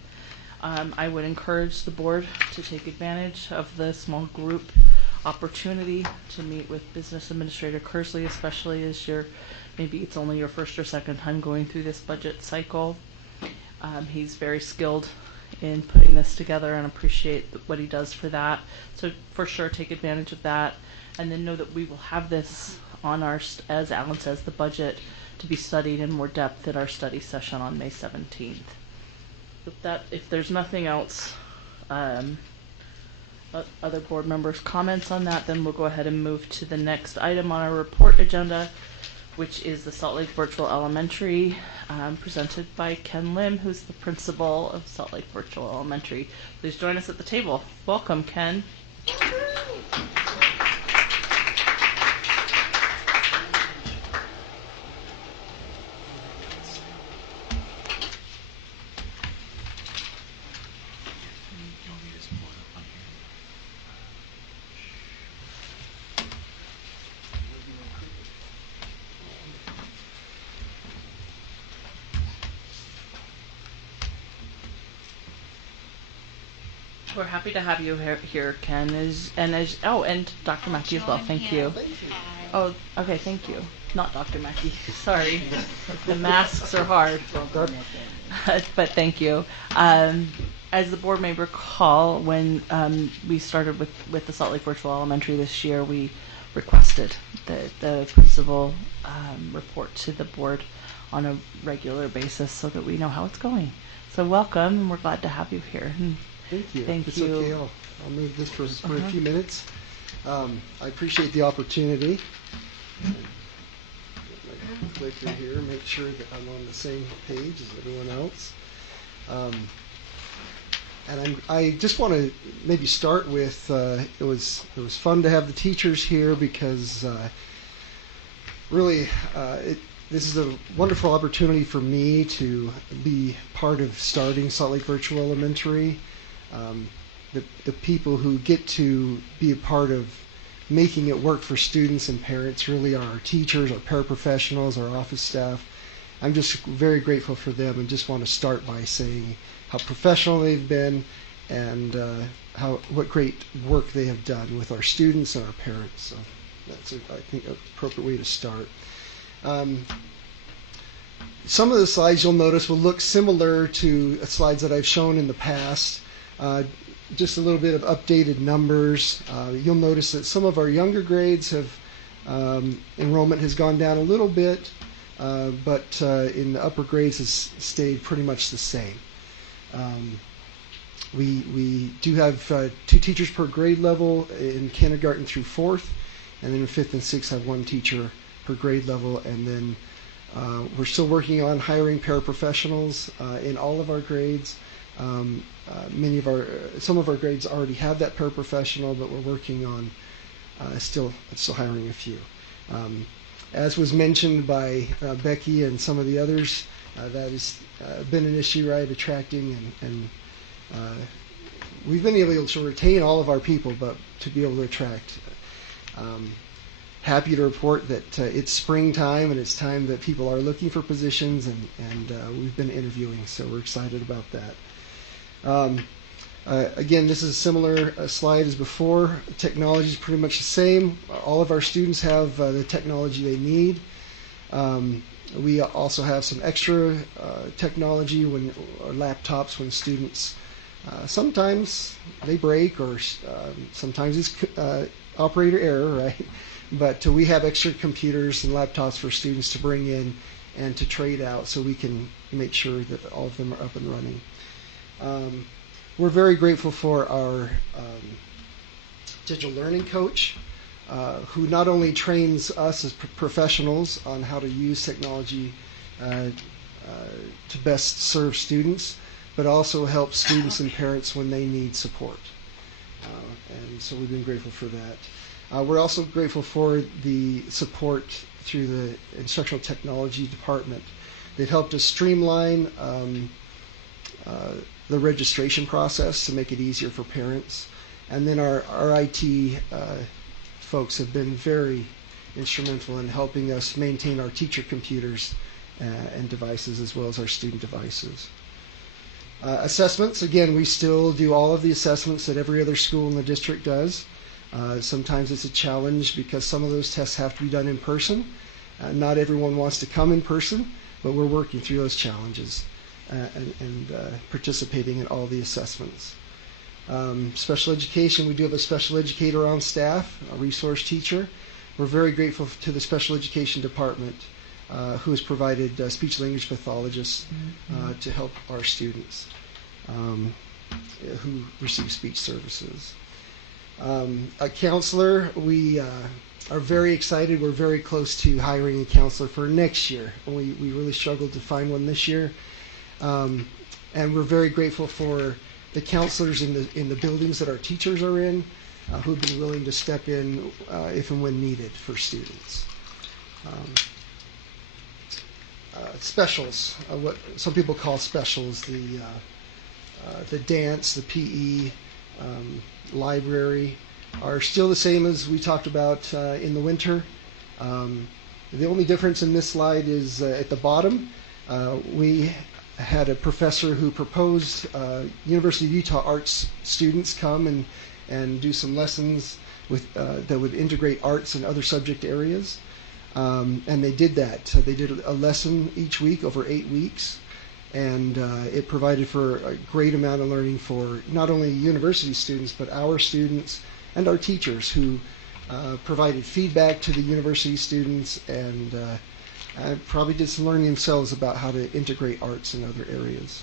I would encourage the board to take advantage of the small group opportunity to meet with Business Administrator Kersley, especially as maybe it's only your first or second time going through this budget cycle. He's very skilled in putting this together and appreciate what he does for that. So for sure, take advantage of that, and then know that we will have this on our, as Alan says, the budget to be studied in more depth at our study session on May 17th. If there's nothing else, other board members' comments on that, then we'll go ahead and move to the next item on our report agenda, which is the Salt Lake Virtual Elementary, presented by Ken Lim, who's the principal of Salt Lake Virtual Elementary. Please join us at the table. Welcome, Ken. We're happy to have you here, Ken. And Dr. Mackey as well. Thank you. Oh, okay. Thank you. Not Dr. Mackey. Sorry. The masks are hard. But thank you. As the board may recall, when we started with the Salt Lake Virtual Elementary this year, we requested the principal report to the board on a regular basis so that we know how it's going. So welcome, and we're glad to have you here. Thank you. Thank if you. It's okay, I'll move this for a few minutes. I appreciate the opportunity. Get my clicker here, make sure that I'm on the same page as everyone else. And I just want to maybe start with it was fun to have the teachers here because really this is a wonderful opportunity for me to be part of starting Salt Lake Virtual Elementary. The people who get to be a part of making it work for students and parents really are our teachers, our paraprofessionals, our office staff. I'm just very grateful for them and just want to start by saying how professional they've been and what great work they have done with our students and our parents. So that's, I think, an appropriate way to start. Some of the slides you'll notice will look similar to slides that I've shown in the past. Just a little bit of updated numbers. You'll notice that some of our younger grades have enrollment has gone down a little bit, but in the upper grades has stayed pretty much the same. We do have 2 teachers per grade level in kindergarten through 4th, and then in 5th and 6th have 1 teacher per grade level, and then we're still working on hiring paraprofessionals in all of our grades. Some of our grades already have that paraprofessional, but we're working on still hiring a few. As was mentioned by Becky and some of the others, that has been an issue, right? Attracting and we've been able to retain all of our people, but to be able to attract. Happy to report that it's springtime and it's time that people are looking for positions, and we've been interviewing, so we're excited about that. Again, this is a similar slide as before. Technology is pretty much the same. All of our students have the technology they need. We also have some extra technology or laptops when students sometimes they break, or sometimes it's operator error, right? But we have extra computers and laptops for students to bring in and to trade out, so we can make sure that all of them are up and running. We're very grateful for our digital learning coach, who not only trains us as professionals on how to use technology to best serve students, but also helps students and parents when they need support. And so we've been grateful for that. We're also grateful for the support through the instructional technology department. They've helped us streamline the registration process to make it easier for parents. And then our IT folks have been very instrumental in helping us maintain our teacher computers and devices, as well as our student devices. Assessments, again, we still do all of the assessments that every other school in the district does. Sometimes it's a challenge because some of those tests have to be done in person. Not everyone wants to come in person, but we're working through those challenges and participating in all the assessments. Special education, we do have a special educator on staff, a resource teacher. We're very grateful to the special education department who has provided speech language pathologists to help our students who receive speech services. A counselor, we are very excited. We're very close to hiring a counselor for next year. We really struggled to find one this year. And we're very grateful for the counselors in the buildings that our teachers are in, who've been willing to step in if and when needed for students. Specials, what some people call specials, the dance, the PE, library, are still the same as we talked about in the winter. The only difference in this slide is at the bottom. We had a professor who proposed University of Utah arts students come and do some lessons with that would integrate arts and other subject areas. And they did that. So they did a lesson each week over 8 weeks, and it provided for a great amount of learning for not only university students, but our students and our teachers, who provided feedback to the university students and probably did some learning themselves about how to integrate arts in other areas.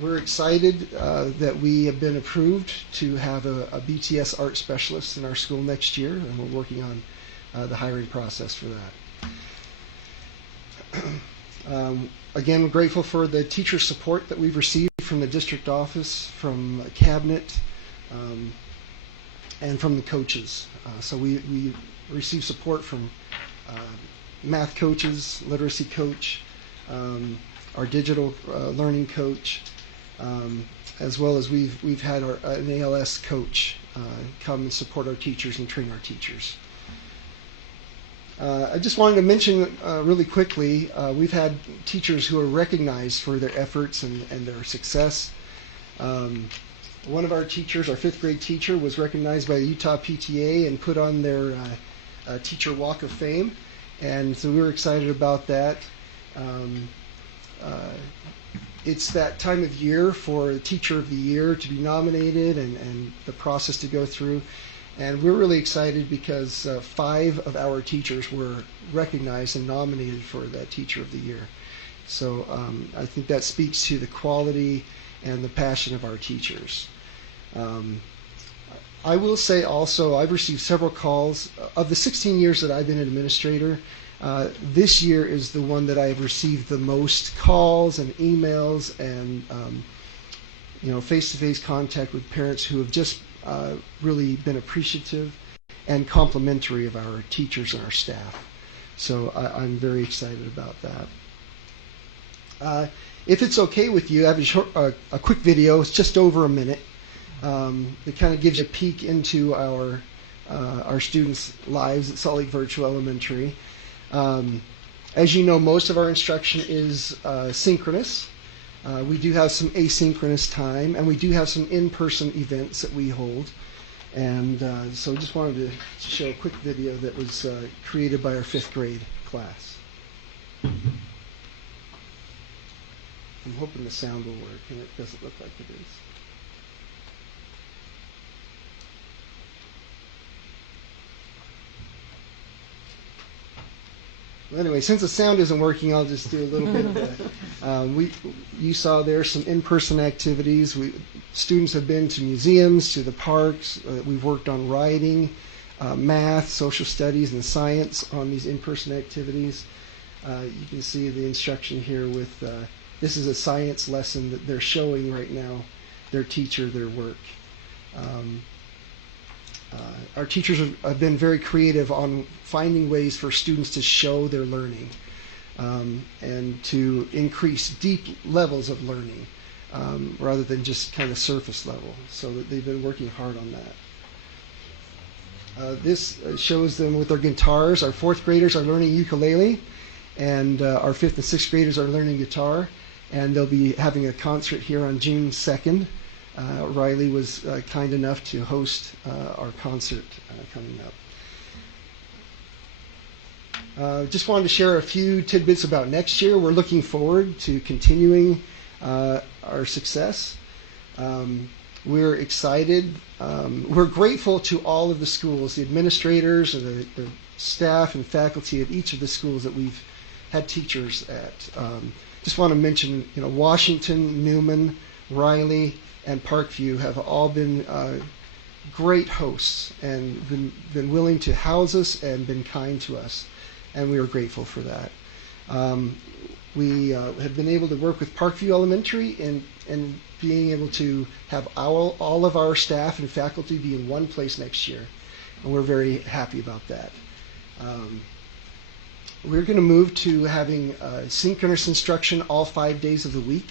We're excited that we have been approved to have a BTS art specialist in our school next year, and we're working on the hiring process for that. Again, we're grateful for the teacher support that we've received from the district office, from cabinet, and from the coaches. So we receive support from math coaches, literacy coach, our digital learning coach, as well as we've had an ALS coach come and support our teachers and train our teachers. I just wanted to mention really quickly, we've had teachers who are recognized for their efforts and their success. One of our teachers, our 5th grade teacher, was recognized by the Utah PTA and put on their Teacher Walk of Fame, and so we were excited about that. It's that time of year for Teacher of the Year to be nominated and the process to go through. And we're really excited because 5 of our teachers were recognized and nominated for that Teacher of the Year. So I think that speaks to the quality and the passion of our teachers. I will say also, I've received several calls. Of the 16 years that I've been an administrator, this year is the one that I have received the most calls and emails and face-to-face contact with parents who have just really been appreciative and complimentary of our teachers and our staff. So I'm very excited about that. If it's okay with you, I have a quick video. It's just over a minute. It kind of gives you a peek into our students' lives at Salt Lake Virtual Elementary. As you know, most of our instruction is synchronous. We do have some asynchronous time, and we do have some in-person events that we hold. And so I just wanted to show a quick video that was created by our 5th grade class. I'm hoping the sound will work, and it doesn't look like it is. Well, anyway, since the sound isn't working, I'll just do a little bit of that. You saw there some in-person activities. Students have been to museums, to the parks. We've worked on writing, math, social studies, and science on these in-person activities. You can see the instruction here with, this is a science lesson that they're showing right now, their teacher, their work. Our teachers have been very creative on finding ways for students to show their learning and to increase deep levels of learning rather than just kind of surface level. So that they've been working hard on that. This shows them with their guitars. Our 4th graders are learning ukulele, and our 5th and 6th graders are learning guitar, and they'll be having a concert here on June 2nd. Riley was kind enough to host our concert coming up. Just wanted to share a few tidbits about next year. We're looking forward to continuing our success. We're excited. We're grateful to all of the schools, the administrators, and the staff and faculty at each of the schools that we've had teachers at. Just want to mention, Washington, Newman, Riley, and Parkview have all been great hosts and been willing to house us and been kind to us, and we are grateful for that. We have been able to work with Parkview Elementary and being able to have all of our staff and faculty be in one place next year, and we're very happy about that. We're going to move to having synchronous instruction all 5 days of the week,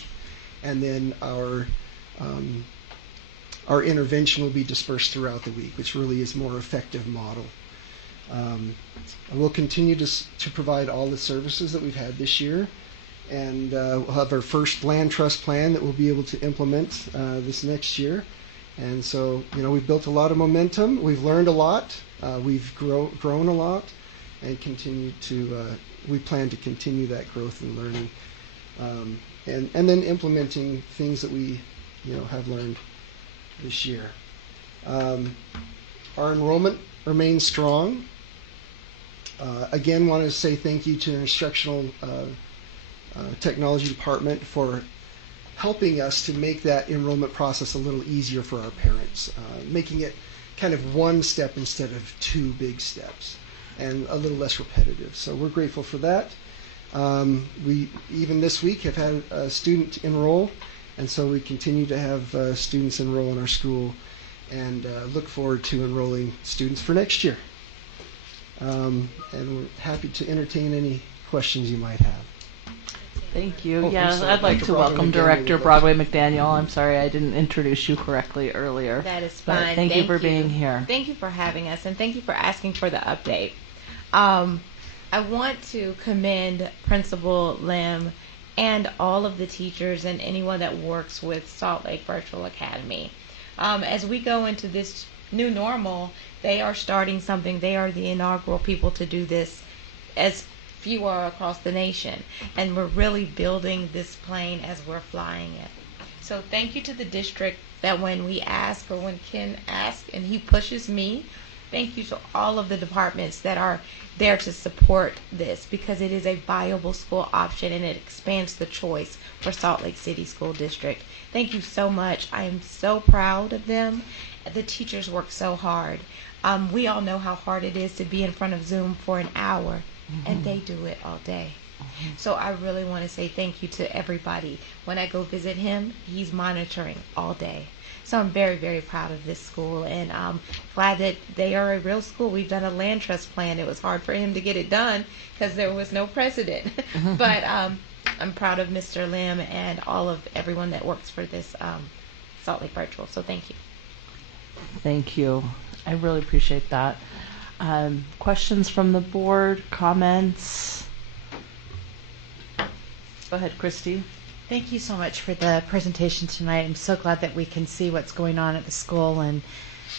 and then our intervention will be dispersed throughout the week, which really is a more effective model. We'll continue to provide all the services that we've had this year, and we'll have our first land trust plan that we'll be able to implement this next year. And so, we've built a lot of momentum. We've learned a lot. We've grown a lot, and we plan to continue that growth and learning, and then implementing things that we, have learned this year. Our enrollment remains strong. Again, want to say thank you to the instructional technology department for helping us to make that enrollment process a little easier for our parents, making it kind of one step instead of two big steps, and a little less repetitive. So we're grateful for that. We, even this week, have had a student enroll, and so we continue to have students enroll in our school, and look forward to enrolling students for next year. And we're happy to entertain any questions you might have. Thank you. Oh, I'm Yeah, sorry, I'd like Dr. to Broadway welcome McDaniel Director would like Broadway McDaniel. I'm sorry I didn't introduce you correctly earlier. That is But fine. Thank you for being here. Thank you for having us, and thank you for asking for the update. I want to commend Principal Lim and all of the teachers and anyone that works with Salt Lake Virtual Academy. As we go into this new normal, they are starting something. They are the inaugural people to do this, as few are across the nation, and we're really building this plane as we're flying it. So thank you to the district that when we ask, or when Ken asks and he pushes me, thank you to all of the departments that are there to support this, because it is a viable school option and it expands the choice for Salt Lake City School District. Thank you so much. I am so proud of them. The teachers work so hard. We all know how hard it is to be in front of Zoom for an hour, and they do it all day. So I really want to say thank you to everybody. When I go visit him, he's monitoring all day. So I'm very, very proud of this school, and I'm glad that they are a real school. We've done a land trust plan. It was hard for him to get it done because there was no precedent. But I'm proud of Mr. Lim and all of everyone that works for this Salt Lake Virtual. So thank you. Thank you. I really appreciate that. Questions from the board? Comments? Go ahead, Christy. Thank you so much for the presentation tonight. I'm so glad that we can see what's going on at the school, and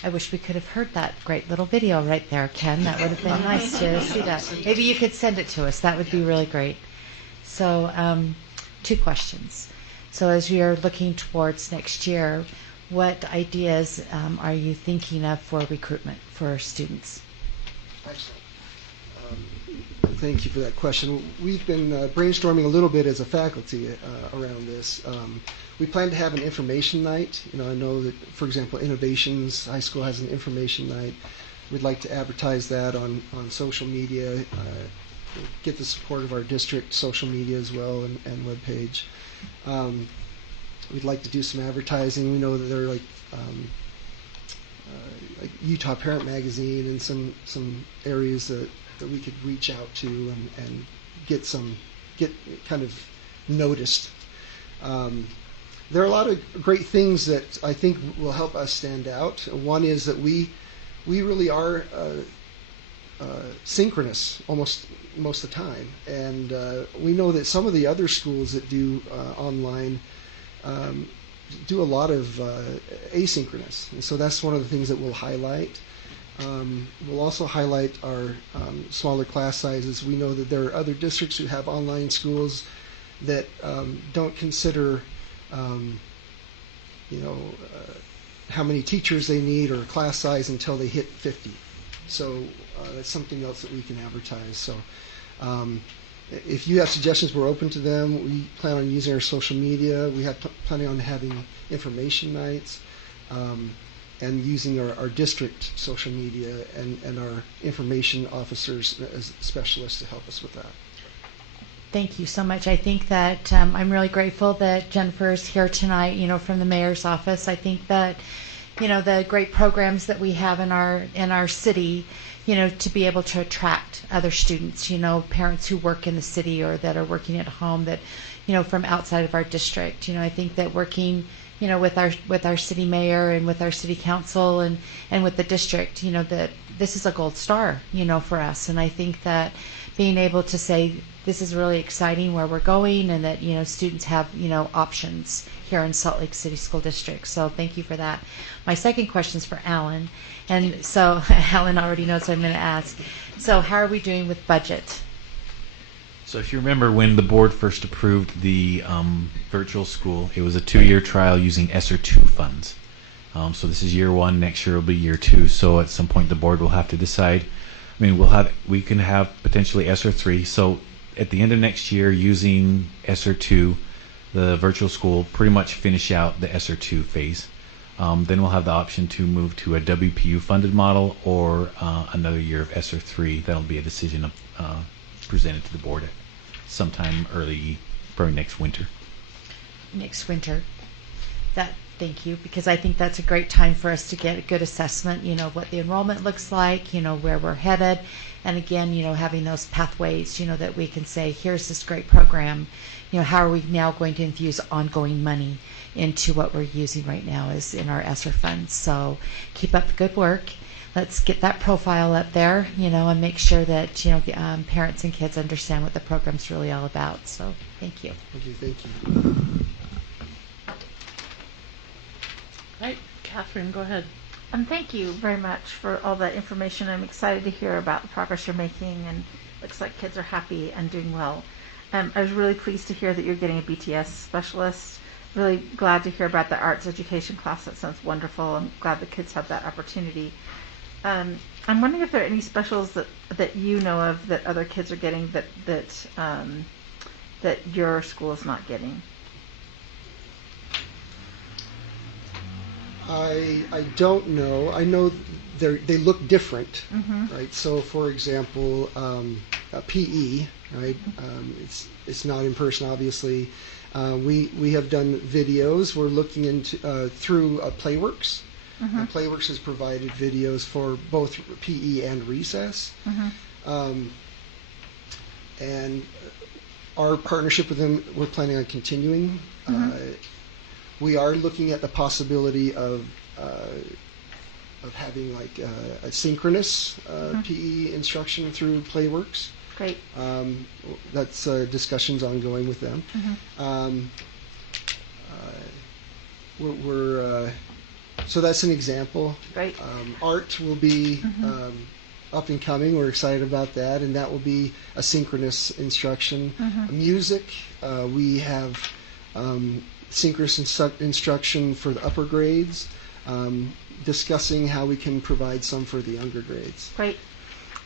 I wish we could have heard that great little video right there, Ken. That would have been nice to see that. Maybe you could send it to us. That would be really great. So, 2 questions. So as you're looking towards next year, what ideas are you thinking of for recruitment for students? Excellent. Thank you for that question. We've been brainstorming a little bit as a faculty around this. We plan to have an information night. I know that, for example, Innovations High School has an information night. We'd like to advertise that on social media, get the support of our district social media as well, and webpage. We'd like to do some advertising. We know that there are like Utah Parent Magazine and some areas that we could reach out to and get kind of noticed. There are a lot of great things that I think will help us stand out. One is that we really are synchronous almost most of the time, and we know that some of the other schools that do online do a lot of asynchronous, and so that's one of the things that we'll highlight. We'll also highlight our smaller class sizes. We know that there are other districts who have online schools that don't consider how many teachers they need or class size until they hit 50. So that's something else that we can advertise. So if you have suggestions, we're open to them. We plan on using our social media. We have planning on having information nights. and using our district social media and our information officers as specialists to help us with that. Thank you so much. I think that I'm really grateful that Jennifer is here tonight, from the mayor's office. I think that, the great programs that we have in our city, to be able to attract other students, parents who work in the city or that are working at home that, from outside of our district. I think that working, with our city mayor and with our city council and with the district, that this is a gold star, for us. And I think that being able to say this is really exciting where we're going and that, students have, options here in Salt Lake City School District. So thank you for that. My second question is for Alan. And so Alan already knows what I'm going to ask. So how are we doing with budget? So if you remember when the board first approved the virtual school, it was a 2-year trial using ESSER 2 funds. So this is year 1, next year will be year 2. So at some point the board will have to decide. I mean, we can have potentially ESSER 3. So at the end of next year, using ESSER 2, the virtual school pretty much finish out the ESSER 2 phase. Then we'll have the option to move to a WPU funded model or another year of ESSER 3. That'll be a decision presented to the board sometime early, probably next winter. Next winter. Thank you, because I think that's a great time for us to get a good assessment, what the enrollment looks like, where we're headed. And again, having those pathways, that we can say, here's this great program, how are we now going to infuse ongoing money into what we're using right now is in our ESSER funds. So keep up the good work. Let's get that profile up there, and make sure that, parents and kids understand what the program's really all about. So thank you. Thank you. Right, Catherine, go ahead. Thank you very much for all that information. I'm excited to hear about the progress you're making, and looks like kids are happy and doing well. I was really pleased to hear that you're getting a BTS specialist. Really glad to hear about the arts education class. That sounds wonderful. I'm glad the kids have that opportunity. I'm wondering if there are any specials that you know of that other kids are getting that your school is not getting. I don't know. I know they look different, right? So, for example, PE, right? It's not in person, obviously. We have done videos. We're looking into through Playworks. Playworks has provided videos for both PE and recess, and our partnership with them, we're planning on continuing. We are looking at the possibility of having like a synchronous PE instruction through Playworks. Great. That's discussions ongoing with them. So that's an example. Great. Art will be up and coming. We're excited about that, and that will be a synchronous instruction. Music, we have synchronous instruction for the upper grades, discussing how we can provide some for the younger grades. Great.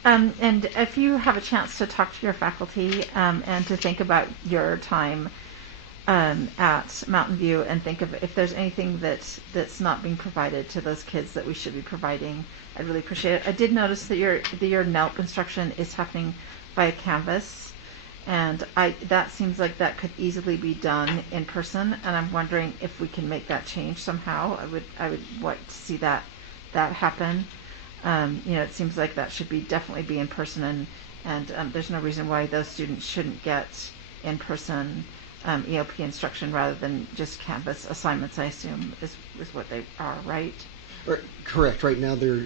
And if you have a chance to talk to your faculty and to think about your time at Mountain View and think of if there's anything that's not being provided to those kids that we should be providing, I'd really appreciate it. I did notice that your NELP instruction is happening via Canvas. And that seems like that could easily be done in person, and I'm wondering if we can make that change somehow. I would want to see that happen. It seems like that should definitely be in person, and there's no reason why those students shouldn't get in person ELP instruction rather than just Canvas assignments. I assume is what they are, right? Correct. Right now they're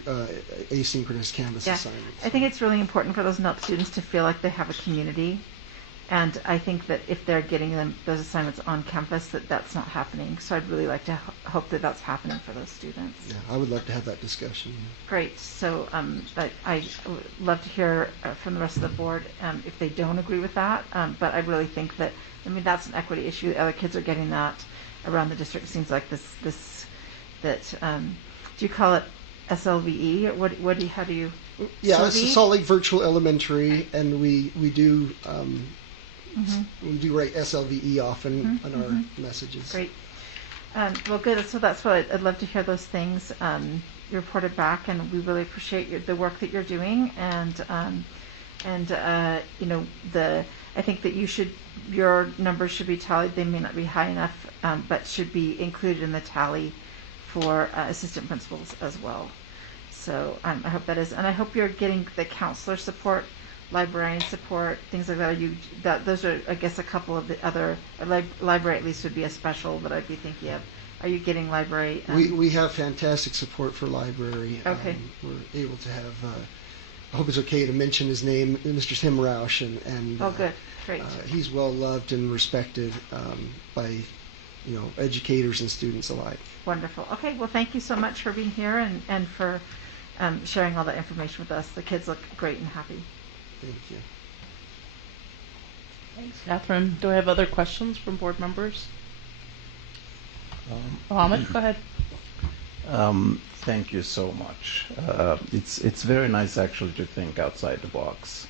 asynchronous Canvas assignments. I think it's really important for those NELP students to feel like they have a community. And I think that if they're getting those assignments on campus, that's not happening. So I'd really like to hope that that's happening for those students. Yeah, I would like to have that discussion. Great. So I would love to hear from the rest of the board if they don't agree with that. But I really think that, that's an equity issue. Other kids are getting that around the district. It seems like do you call it SLVE? Or how do you? Yeah, it's Salt Lake Virtual Elementary, and we do. We do write SLVE often on our messages. Great. Well, good. So that's what I'd love to hear those things reported back, and we really appreciate the work that you're doing. And you know, I think that your numbers should be tallied. They may not be high enough, but should be included in the tally for assistant principals as well. So I hope that is, and I hope you're getting the counselor support, librarian support, things like that. Those are, I guess, a couple of the other library at least would be a special that I'd be thinking of. Are you getting library? We have fantastic support for library. Okay. We're able to have. I hope it's okay to mention his name, Mr. Tim Roush, and oh, good, great. He's well loved and respected by educators and students alike. Wonderful. Okay, well, thank you so much for being here and for sharing all that information with us. The kids look great and happy. Thank you. Thanks, Catherine. Do I have other questions from board members? Mohammed, go ahead. Thank you so much. It's very nice actually to think outside the box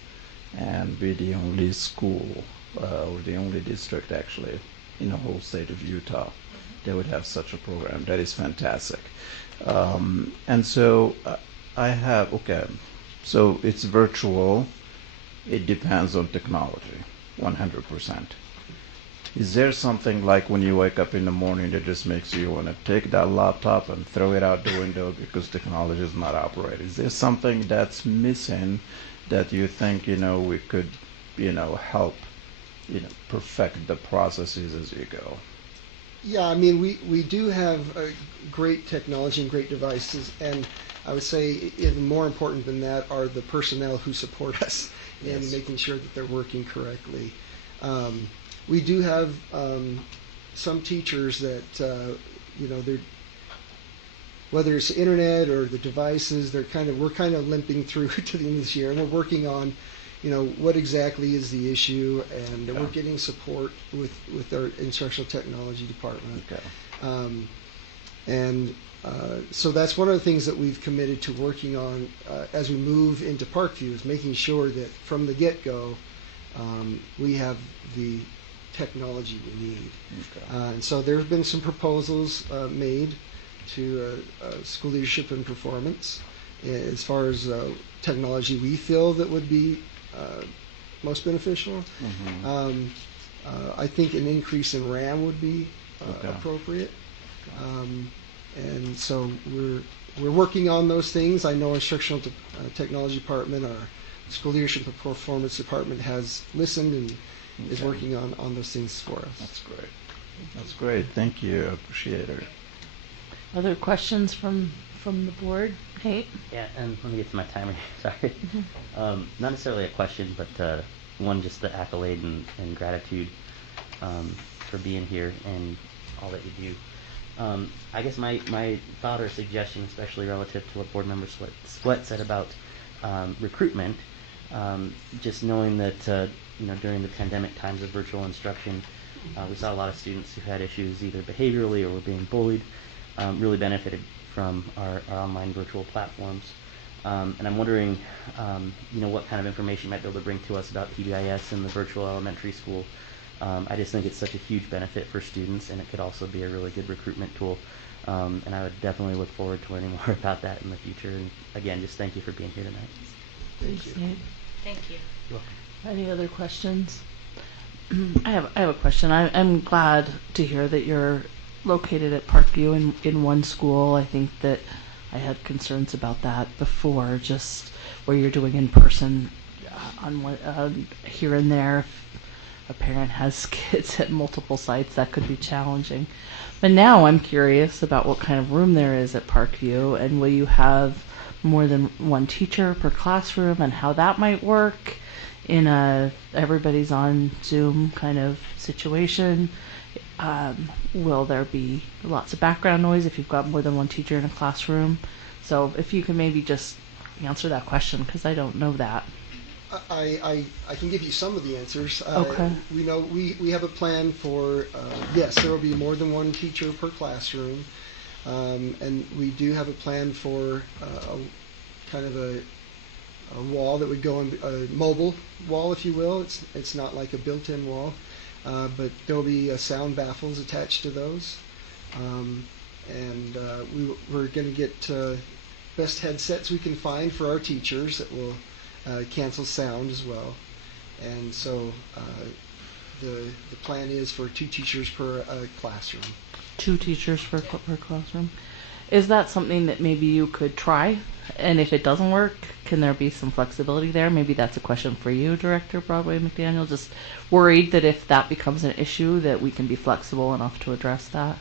and be the only school or the only district actually in the whole state of Utah that would have such a program. That is fantastic. And so so it's virtual. It depends on technology, 100%. Is there something like when you wake up in the morning that just makes you want to take that laptop and throw it out the window because technology is not operating? Is there something that's missing that you think, we could, help, perfect the processes as you go? Yeah, I mean, we do have great technology and great devices, and I would say even more important than that are the personnel who support us in making sure that they're working correctly. We do have some teachers that, they're, whether it's the internet or the devices, we're kind of limping through to the end of this year, and we're working on, what exactly is the issue, and we're getting support with our instructional technology department. Okay. So that's one of the things that we've committed to working on as we move into Parkview, is making sure that from the get-go we have the technology we need. Okay. And so there have been some proposals made to school leadership and performance as far as technology we feel that would be most beneficial. Mm-hmm. I think an increase in RAM would be appropriate. And so we're working on those things. I know our instructional technology department, our school leadership and performance department has listened and is working on those things for us. That's great. That's great. Thank you. I appreciate it. Other questions from the board? Kate? Yeah, and let me get to my timer. Sorry. Mm-hmm. Not necessarily a question, but one, just the accolade and gratitude for being here and all that you do. I guess my thought or suggestion, especially relative to what board member Sweat said about recruitment, just knowing that during the pandemic times of virtual instruction, we saw a lot of students who had issues either behaviorally or were being bullied, really benefited from our online virtual platforms. And I'm wondering, what kind of information you might be able to bring to us about PBIS in the virtual elementary school. I just think it's such a huge benefit for students, and it could also be a really good recruitment tool. And I would definitely look forward to learning more about that in the future. And again, just thank you for being here tonight. Thank you. Thank you. You're welcome. Any other questions? I have a question. I'm glad to hear that you're located at Parkview in one school. I think that I had concerns about that before, just where you're doing in person on one, here and there. If a parent has kids at multiple sites, that could be challenging. But now I'm curious about what kind of room there is at Parkview, and will you have more than one teacher per classroom, and how that might work in a everybody's on Zoom kind of situation. Will there be lots of background noise if you've got more than one teacher in a classroom? So if you can maybe just answer that question, because I don't know that. I can give you some of the answers. Okay. We have a plan for, yes, there will be more than one teacher per classroom. And we do have a plan for kind of a wall that would go on, a mobile wall, if you will. It's not like a built-in wall, but there will be sound baffles attached to those. We're going to get best headsets we can find for our teachers that will cancel sound as well. And so the plan is for 2 teachers per classroom. 2 teachers per classroom. Is that something that maybe you could try? And if it doesn't work, can there be some flexibility there? Maybe that's a question for you, Director Broadway McDaniel. Just worried that if that becomes an issue, that we can be flexible enough to address that.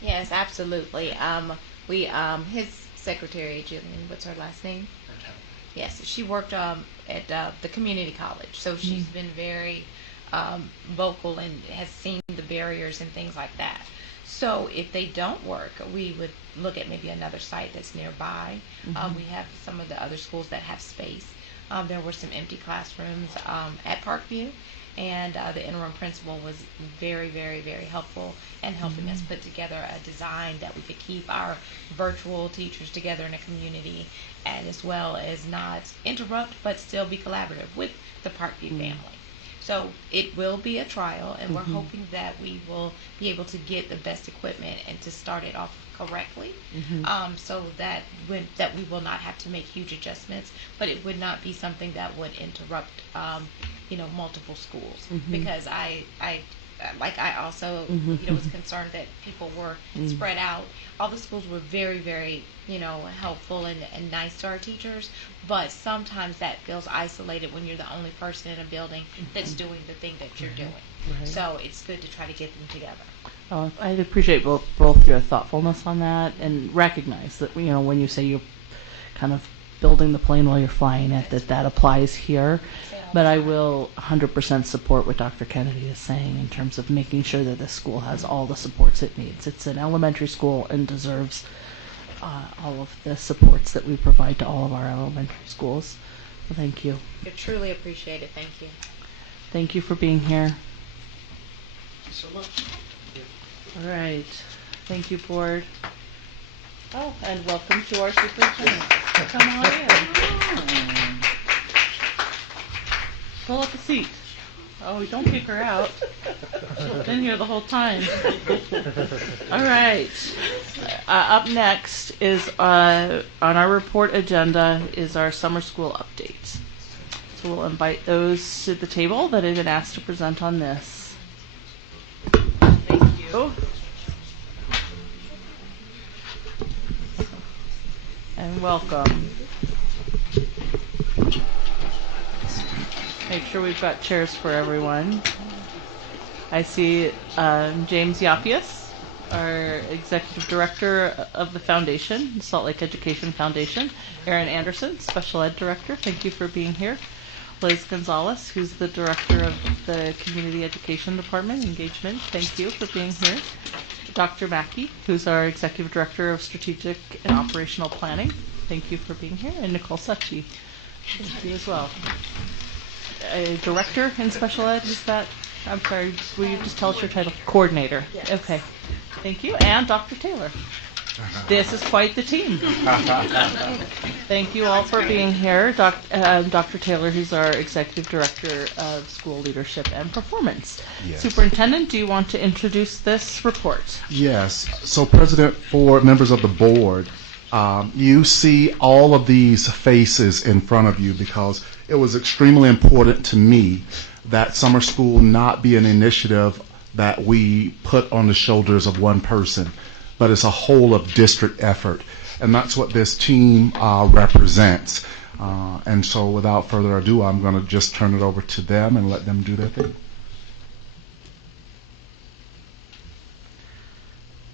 Yes, absolutely. His secretary, Jillian, what's her last name? Yes, she worked at the community college, so she's been very vocal and has seen the barriers and things like that. So if they don't work, we would look at maybe another site that's nearby. We have some of the other schools that have space. There were some empty classrooms at Parkview, and the interim principal was very, very, very helpful in helping us put together a design that we could keep our virtual teachers together in a community, and as well as not interrupt but still be collaborative with the Parkview family. So it will be a trial, and we're hoping that we will be able to get the best equipment and to start it off correctly, so that we will not have to make huge adjustments, but it would not be something that would interrupt, multiple schools, because I also, was concerned that people were spread out. All the schools were very, very, helpful and nice to our teachers, but sometimes that feels isolated when you're the only person in a building that's doing the thing that you're doing. Right. So it's good to try to get them together. I appreciate both your thoughtfulness on that, and recognize that, when you say you're kind of building the plane while you're flying it, that applies here. But I will 100% support what Dr. Kennedy is saying in terms of making sure that the school has all the supports it needs. It's an elementary school and deserves all of the supports that we provide to all of our elementary schools. Well, thank you. I truly appreciate it. Thank you. Thank you for being here. Thank you so much. All right. Thank you, board. Oh, and welcome to our superintendent. Come on in. Pull up a seat. Oh, don't kick her out. She's been here the whole time. All right. Up next is, on our report agenda, is our summer school update. So we'll invite those to the table that have been asked to present on this. Thank you. And welcome. Make sure we've got chairs for everyone. I see James Yapias, our Executive Director of the Foundation, Salt Lake Education Foundation. Erin Anderson, Special Ed Director, thank you for being here. Liz Gonzalez, who's the Director of the Community Education Department, Engagement, thank you for being here. Dr. Mackey, who's our Executive Director of Strategic and Operational Planning, thank you for being here. And Nicole Suchi, thank you as well. A director in special ed, is that? I'm sorry, will you just tell us your title? Coordinator. Yes. Okay. Thank you. And Dr. Taylor. This is quite the team. Thank you all for being here. Dr. Taylor, who's our Executive Director of School Leadership and Performance. Yes. Superintendent, do you want to introduce this report? Yes. So, President, for members of the board, you see all of these faces in front of you because it was extremely important to me that summer school not be an initiative that we put on the shoulders of one person, but it's a whole of district effort. And that's what this team represents. And so without further ado, I'm going to just turn it over to them and let them do their thing.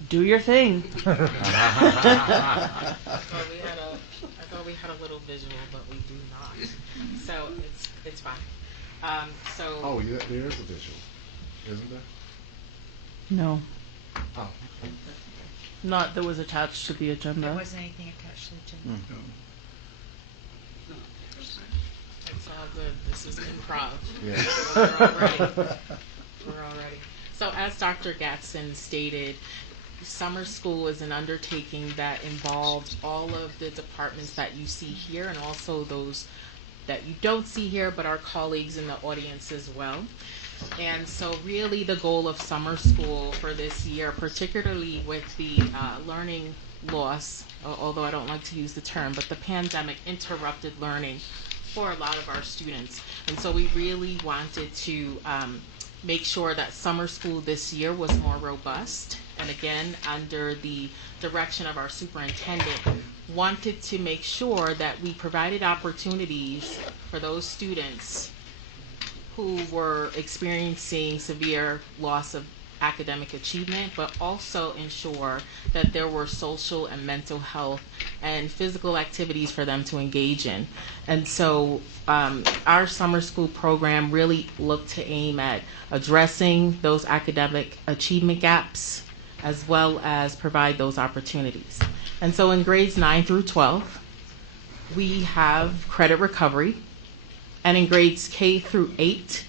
Do your thing. I thought we had a little visual, but we do not. So it's fine. Oh, yeah, there is a visual, isn't there? No. Oh. Not that was attached to the agenda. There wasn't anything attached to the agenda. It's all good. This is improv. Yes. We're all ready. We're all ready. So as Dr. Gatson stated, summer school is an undertaking that involves all of the departments that you see here and also those that you don't see here, but our colleagues in the audience as well. And so really the goal of summer school for this year, particularly with the learning loss, although I don't like to use the term, but the pandemic interrupted learning for a lot of our students. And so we really wanted to make sure that summer school this year was more robust. And again, under the direction of our superintendent, wanted to make sure that we provided opportunities for those students who were experiencing severe loss of academic achievement, but also ensure that there were social and mental health and physical activities for them to engage in. And so our summer school program really looked to aim at addressing those academic achievement gaps as well as provide those opportunities. And so in grades 9 through 12, we have credit recovery. And in grades K through 8,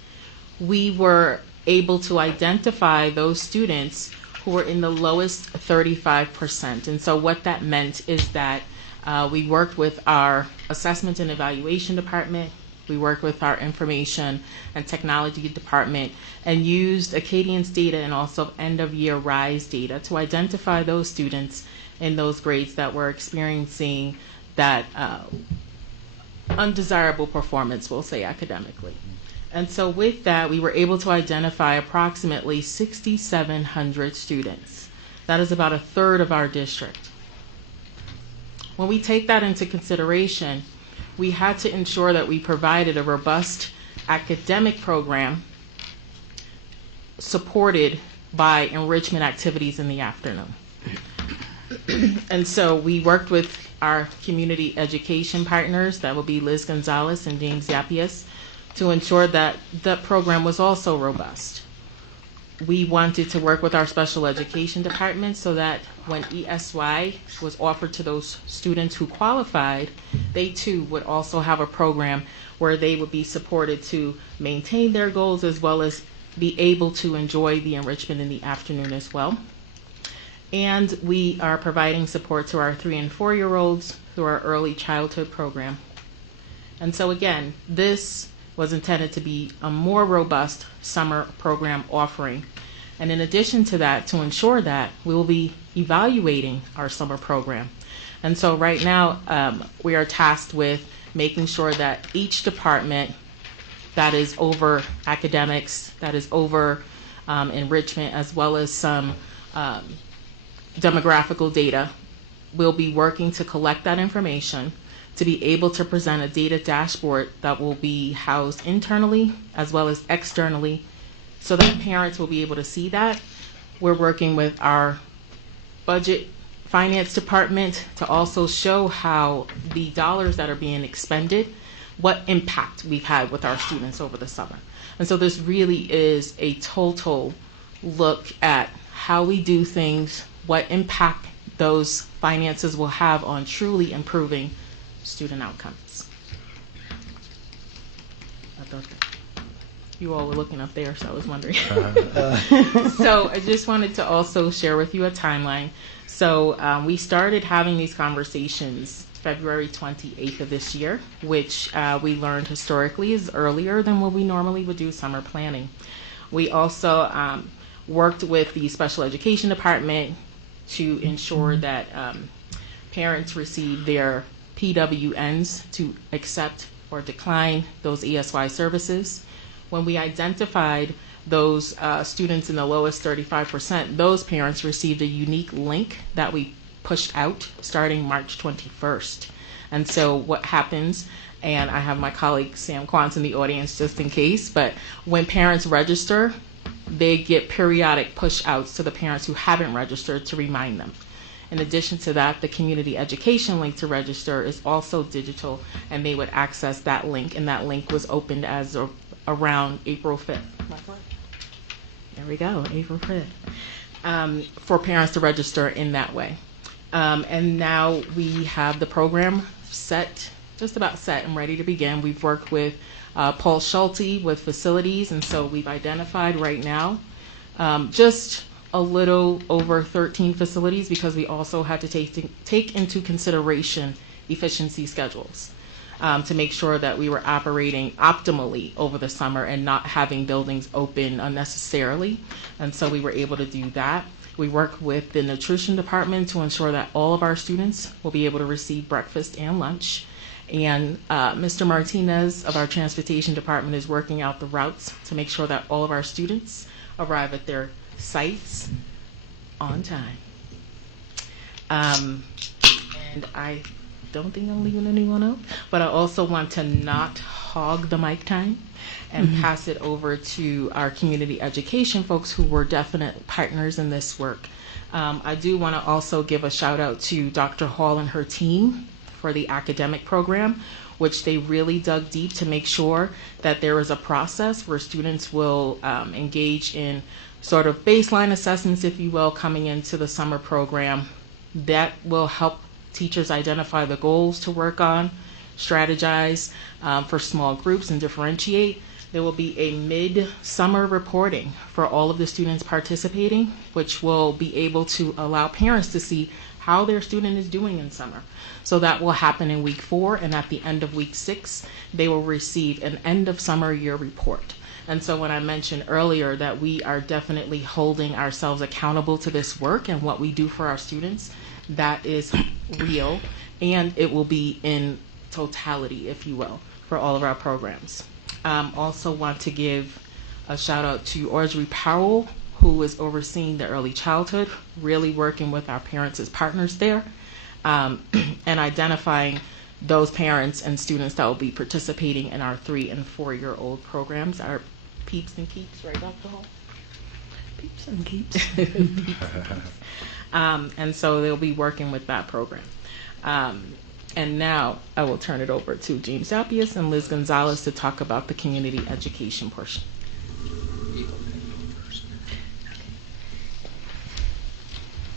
we were able to identify those students who were in the lowest 35%. And so what that meant is that we worked with our assessment and evaluation department, we worked with our information and technology department, and used Acadian's data and also end of year RISE data to identify those students in those grades that were experiencing that undesirable performance, we'll say, academically. And so with that, we were able to identify approximately 6,700 students. That is about a third of our district. When we take that into consideration, we had to ensure that we provided a robust academic program supported by enrichment activities in the afternoon. And so we worked with our community education partners, that will be Liz Gonzalez and James Yappius, to ensure that the program was also robust. We wanted to work with our special education department so that when ESY was offered to those students who qualified, they too would also have a program where they would be supported to maintain their goals as well as be able to enjoy the enrichment in the afternoon as well. And we are providing support to our 3 and 4-year-olds through our early childhood program. And so again, this was intended to be a more robust summer program offering. And in addition to that, to ensure that, we will be evaluating our summer program. And so right now, we are tasked with making sure that each department that is over academics, that is over enrichment, as well as some demographical data, will be working to collect that information to be able to present a data dashboard that will be housed internally as well as externally so that parents will be able to see that. We're working with our budget finance department to also show how the dollars that are being expended, what impact we've had with our students over the summer. And so this really is a total look at how we do things, what impact those finances will have on truly improving student outcomes. I thought that you all were looking up there, so I was wondering. So I just wanted to also share with you a timeline. So we started having these conversations February 28th of this year, which we learned historically is earlier than what we normally would do summer planning. We also worked with the special education department to ensure that parents receive their PWNs to accept or decline those ESY services. When we identified those students in the lowest 35%, those parents received a unique link that we pushed out starting March 21st. And so what happens, and I have my colleague Sam Quantz in the audience just in case, but when parents register, they get periodic push outs to the parents who haven't registered to remind them. In addition to that, the community education link to register is also digital, and they would access that link, and that link was opened as of around April 5th. There we go, April 5th, for parents to register in that way. And now we have the program set, just about set and ready to begin. We've worked with Paul Schulte with facilities, and so we've identified right now just a little over 13 facilities because we also had to take into consideration efficiency schedules. to make sure that we were operating optimally over the summer and not having buildings open unnecessarily. And so we were able to do that. We work with the nutrition department to ensure that all of our students will be able to receive breakfast and lunch. And Mr. Martinez of our transportation department is working out the routes to make sure that all of our students arrive at their sites on time. And I don't think I'm leaving anyone out, but I also want to not hog the mic time and pass it over to our community education folks who were definite partners in this work. I do want to also give a shout out to Dr. Hall and her team for the academic program, which they really dug deep to make sure that there is a process where students will engage in sort of baseline assessments, if you will, coming into the summer program. That will help teachers identify the goals to work on, strategize for small groups, and differentiate. There will be a mid-summer reporting for all of the students participating, which will be able to allow parents to see how their student is doing in summer. So that will happen in week 4, and at the end of week 6, they will receive an end of summer year report. And so when I mentioned earlier that we are definitely holding ourselves accountable to this work and what we do for our students, that is real, and it will be in totality, if you will, for all of our programs. Also want to give a shout out to Audrey Powell, who is overseeing the early childhood, really working with our parents as partners there, and identifying those parents and students that will be participating in our 3- and 4-year-old programs, our peeps and keeps, right, Dr. Hall? Peeps and keeps. And so they'll be working with that program. And now I will turn it over to James Zappius and Liz Gonzalez to talk about the community education portion.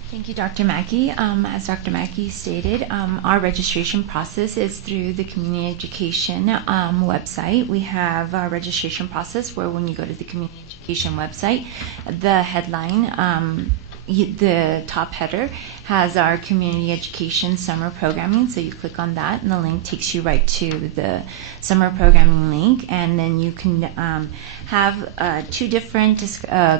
Thank you, Dr. Mackey. As Dr. Mackey stated, our registration process is through the community education website. We have our registration process where when you go to the community education website, the headline, the top header has our community education summer programming. So you click on that and the link takes you right to the summer programming link, and then you can have 2 different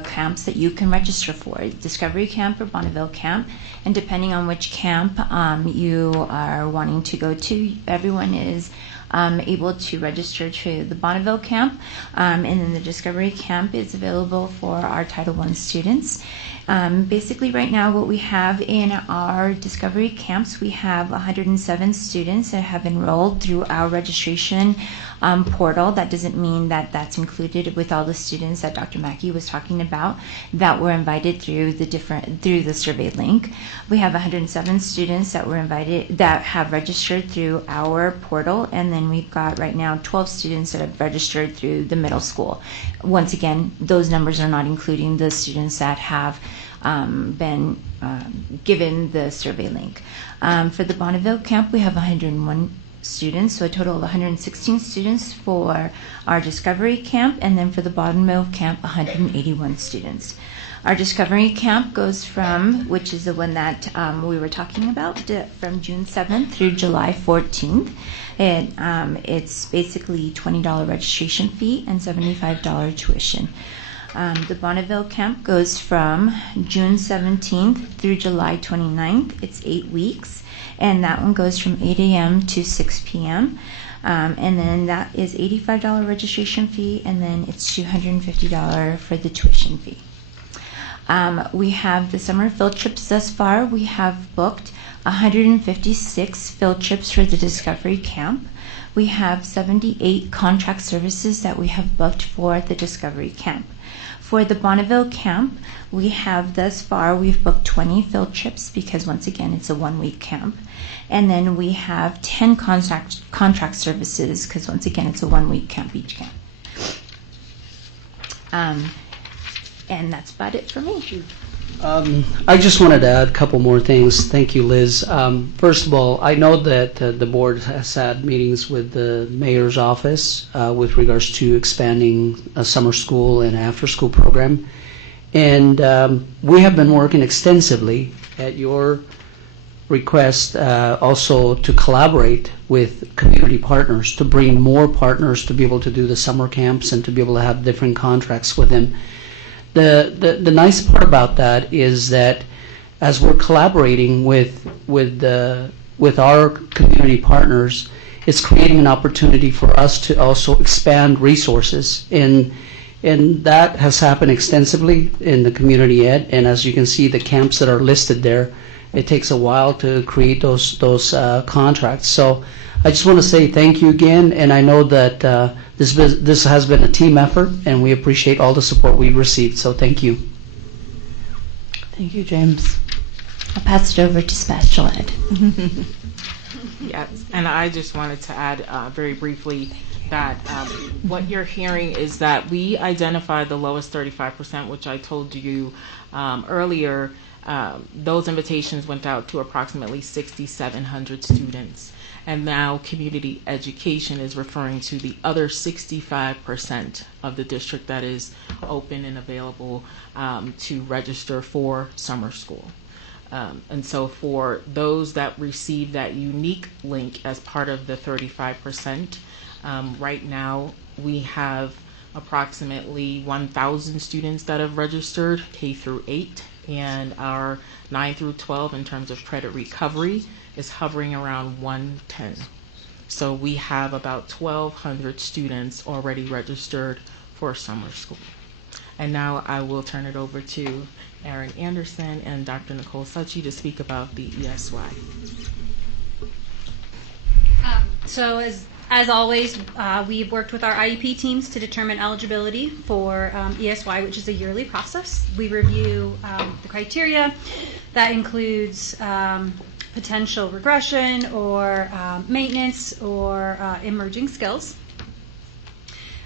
camps that you can register for, Discovery Camp or Bonneville Camp. And depending on which camp you are wanting to go to, everyone is able to register to the Bonneville Camp, and then the Discovery Camp is available for our Title I students. Basically right now what we have in our Discovery Camps, we have 107 students that have enrolled through our registration portal. That doesn't mean that that's included with all the students that Dr. Mackey was talking about that were invited through the survey link. We have 107 students that were invited that have registered through our portal, and then we've got right now 12 students that have registered through the middle school. Once again, those numbers are not including the students that have been given the survey link. For the Bonneville Camp, we have 101 students, so a total of 116 students for our Discovery Camp, and then for the Bonneville Camp, 181 students. Our Discovery Camp goes from, which is the one that we were talking about, from June 7th through July 14th. It's basically $20 registration fee and $75 tuition. The Bonneville Camp goes from June 17th through July 29th. It's 8 weeks, and that one goes from 8 a.m. to 6 p.m. And then that is $85 registration fee, and then it's $250 for the tuition fee. We have the summer field trips thus far. We have booked 156 field trips for the Discovery Camp. We have 78 contract services that we have booked for the Discovery Camp. For the Bonneville Camp, we have thus far, we've booked 20 field trips because once again, it's a 1-week camp. And then we have 10 contract services because once again, it's a 1-week camp each camp. And that's about it for me. I just wanted to add a couple more things. Thank you, Liz. First of all, I know that the board has had meetings with the mayor's office with regards to expanding a summer school and after-school program. And we have been working extensively at your request also to collaborate with community partners, to bring more partners to be able to do the summer camps and to be able to have different contracts with them. The nice part about that is that as we're collaborating with our community partners, it's creating an opportunity for us to also expand resources, and that has happened extensively in the community ed. And as you can see, the camps that are listed there, it takes a while to create those contracts. So I just want to say thank you again, and I know that this has been a team effort, and we appreciate all the support we've received. So thank you. Thank you, James. I'll pass it over to special ed. Yes, and I just wanted to add very briefly that what you're hearing is that we identified the lowest 35%, which I told you earlier. Those invitations went out to approximately 6,700 students. And now community education is referring to the other 65% of the district that is open and available to register for summer school. And so for those that receive that unique link as part of the 35%, right now we have approximately 1,000 students that have registered K through 8, and our 9 through 12 in terms of credit recovery is hovering around 110. So we have about 1,200 students already registered for summer school. And now I will turn it over to Erin Anderson and Dr. Nicole Suchi to speak about the ESY. So as always, we've worked with our IEP teams to determine eligibility for ESY, which is a yearly process. We review the criteria. That includes potential regression or maintenance or emerging skills.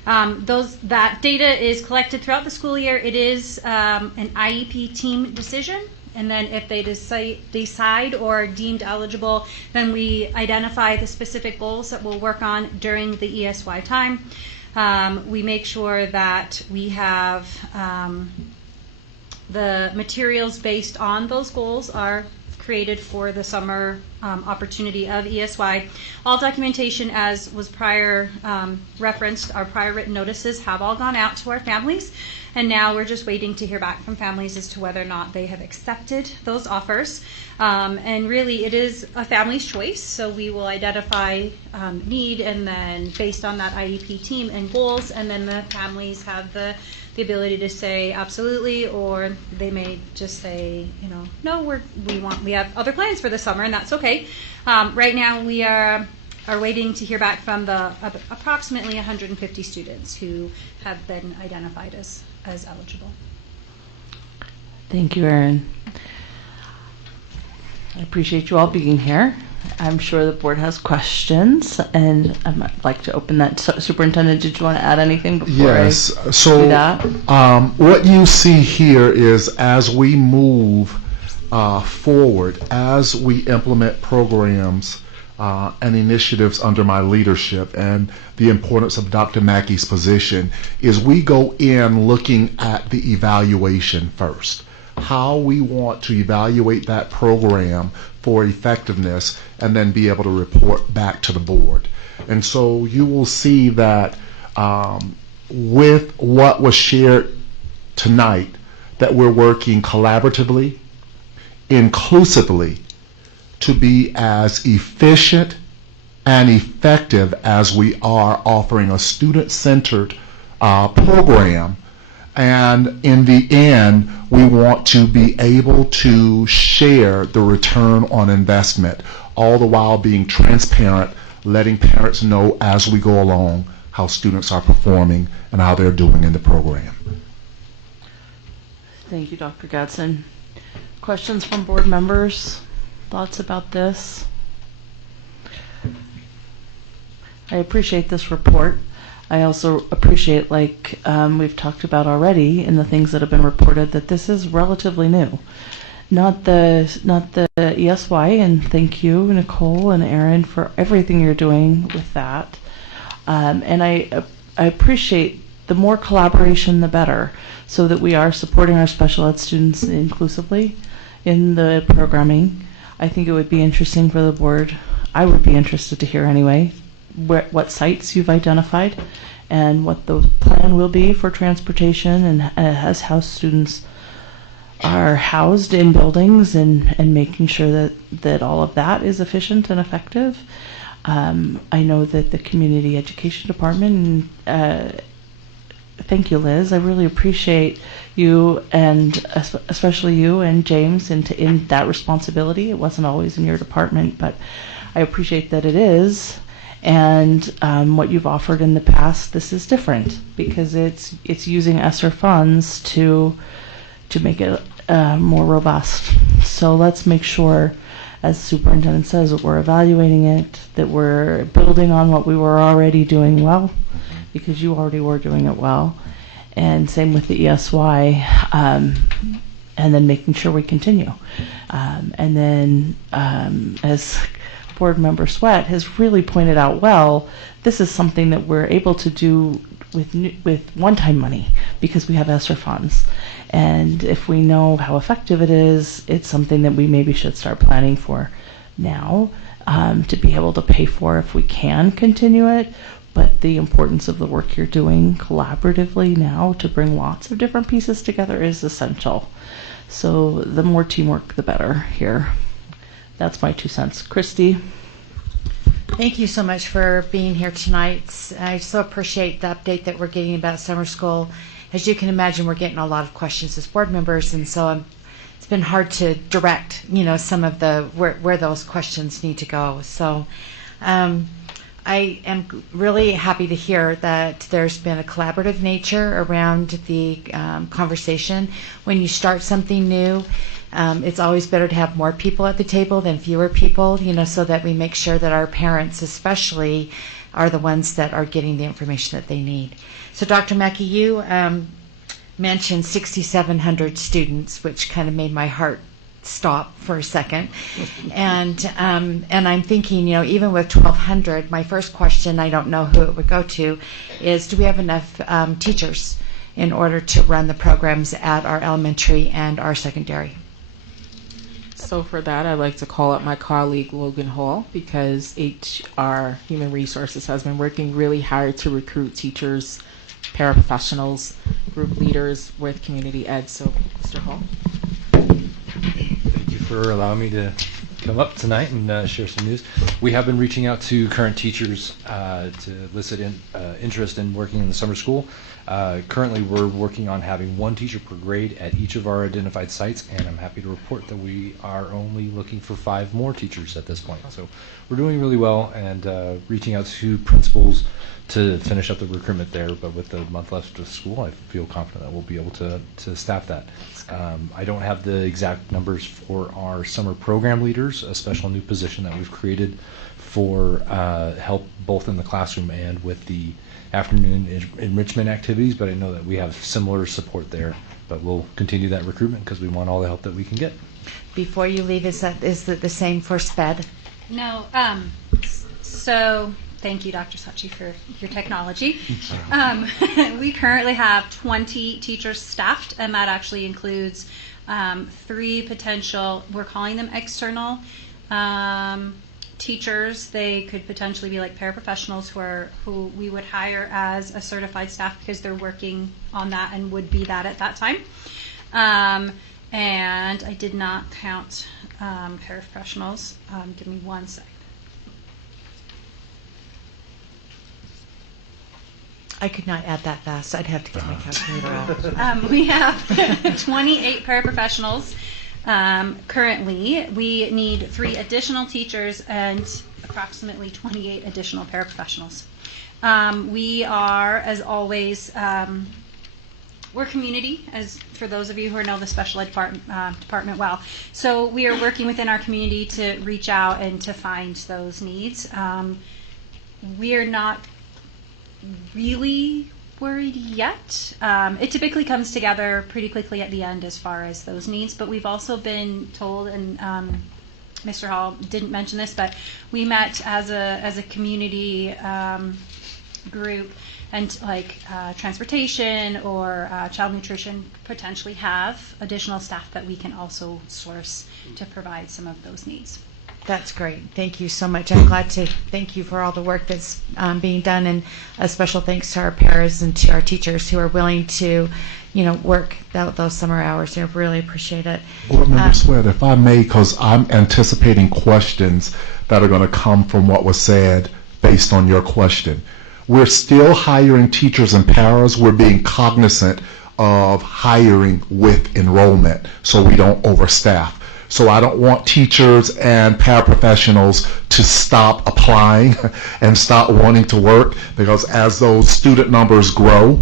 That data is collected throughout the school year. It is an IEP team decision, and then if they decide or are deemed eligible, then we identify the specific goals that we'll work on during the ESY time. We make sure that we have the materials based on those goals are created for the summer opportunity of ESY. All documentation, as was prior referenced, our prior written notices have all gone out to our families, and now we're just waiting to hear back from families as to whether or not they have accepted those offers. And really it is a family's choice, so we will identify need, and then based on that IEP team and goals, and then the families have the ability to say absolutely, or they may just say, no, we have other plans for the summer, and that's okay. Right now we are waiting to hear back from the approximately 150 students who have been identified as eligible. Thank you, Erin. I appreciate you all being here. I'm sure the board has questions, and I'd like to open that. Superintendent, did you want to add anything before I do that? What you see here is as we move forward, as we implement programs and initiatives under my leadership, and the importance of Dr. Mackey's position, is we go in looking at the evaluation first. How we want to evaluate that program for effectiveness, and then be able to report back to the board. And so you will see that with what was shared tonight, that we're working collaboratively, inclusively, to be as efficient and effective as we are offering a student-centered program. And in the end, we want to be able to share the return on investment, all the while being transparent, letting parents know as we go along how students are performing and how they're doing in the program. Thank you, Dr. Gadsden. Questions from board members? Thoughts about this? I appreciate this report. I also appreciate, like we've talked about already in the things that have been reported, that this is relatively new. Not the ESY, and thank you, Nicole and Erin, for everything you're doing with that. And I appreciate the more collaboration, the better, so that we are supporting our special ed students inclusively in the programming. I think it would be interesting for the board. I would be interested to hear anyway what sites you've identified and what the plan will be for transportation and as how students are housed in buildings and making sure that all of that is efficient and effective. I know that the community education department, thank you, Liz. I really appreciate you and especially you and James in that responsibility. It wasn't always in your department, but I appreciate that it is. And what you've offered in the past, this is different because it's using ESSER funds to make it more robust. So let's make sure, as the superintendent says, that we're evaluating it, that we're building on what we were already doing well, because you already were doing it well, and same with the ESY, and then making sure we continue. And then, as Board Member Sweat has really pointed out well, this is something that we're able to do with one-time money because we have ESSER funds. And if we know how effective it is, it's something that we maybe should start planning for now to be able to pay for if we can continue it. But the importance of the work you're doing collaboratively now to bring lots of different pieces together is essential. So the more teamwork, the better here. That's my 2 cents. Christy? Thank you so much for being here tonight. I so appreciate the update that we're getting about summer school. As you can imagine, we're getting a lot of questions as board members, and so it's been hard to direct, some of the where those questions need to go. So I am really happy to hear that there's been a collaborative nature around the conversation. When you start something new, it's always better to have more people at the table than fewer people, so that we make sure that our parents especially are the ones that are getting the information that they need. So Dr. Mackey, you mentioned 6,700 students, which kind of made my heart stop for a second. And I'm thinking, even with 1,200, my first question, I don't know who it would go to, is do we have enough teachers in order to run the programs at our elementary and our secondary? So for that, I'd like to call up my colleague Logan Hall, because HR Human Resources has been working really hard to recruit teachers, paraprofessionals, group leaders with community ed. So Mr. Hall. Thank you for allowing me to come up tonight and share some news. We have been reaching out to current teachers to elicit interest in working in the summer school. Currently, we're working on having 1 teacher per grade at each of our identified sites, and I'm happy to report that we are only looking for 5 more teachers at this point. So we're doing really well and reaching out to principals to finish up the recruitment there, but with the month left of school, I feel confident that we'll be able to staff that. I don't have the exact numbers for our summer program leaders, a special new position that we've created for help both in the classroom and with the afternoon enrichment activities, but I know that we have similar support there, but we'll continue that recruitment because we want all the help that we can get. Before you leave, is it the same for SPED? No. So thank you, Dr. Sachi, for your technology. We currently have 20 teachers staffed, and that actually includes 3 potential, we're calling them external teachers. They could potentially be like paraprofessionals who we would hire as a certified staff because they're working on that and would be that at that time. And I did not count paraprofessionals. Give me 1 sec. I could not add that fast. I'd have to get my calculator out. We have 28 paraprofessionals. Currently, we need 3 additional teachers and approximately 28 additional paraprofessionals. We are, as always, we're community, as for those of you who know the special ed department well. So we are working within our community to reach out and to find those needs. We are not really worried yet. It typically comes together pretty quickly at the end as far as those needs, but we've also been told, and Mr. Hall didn't mention this, but we met as a community group and like transportation or child nutrition potentially have additional staff that we can also source to provide some of those needs. That's great. Thank you so much. I'm glad to thank you for all the work that's being done, and a special thanks to our parents and to our teachers who are willing to, work those summer hours. I really appreciate it. Board Member Sweat, if I may, because I'm anticipating questions that are going to come from what was said based on your question. We're still hiring teachers and paras. We're being cognizant of hiring with enrollment so we don't overstaff. So I don't want teachers and paraprofessionals to stop applying and stop wanting to work, because as those student numbers grow,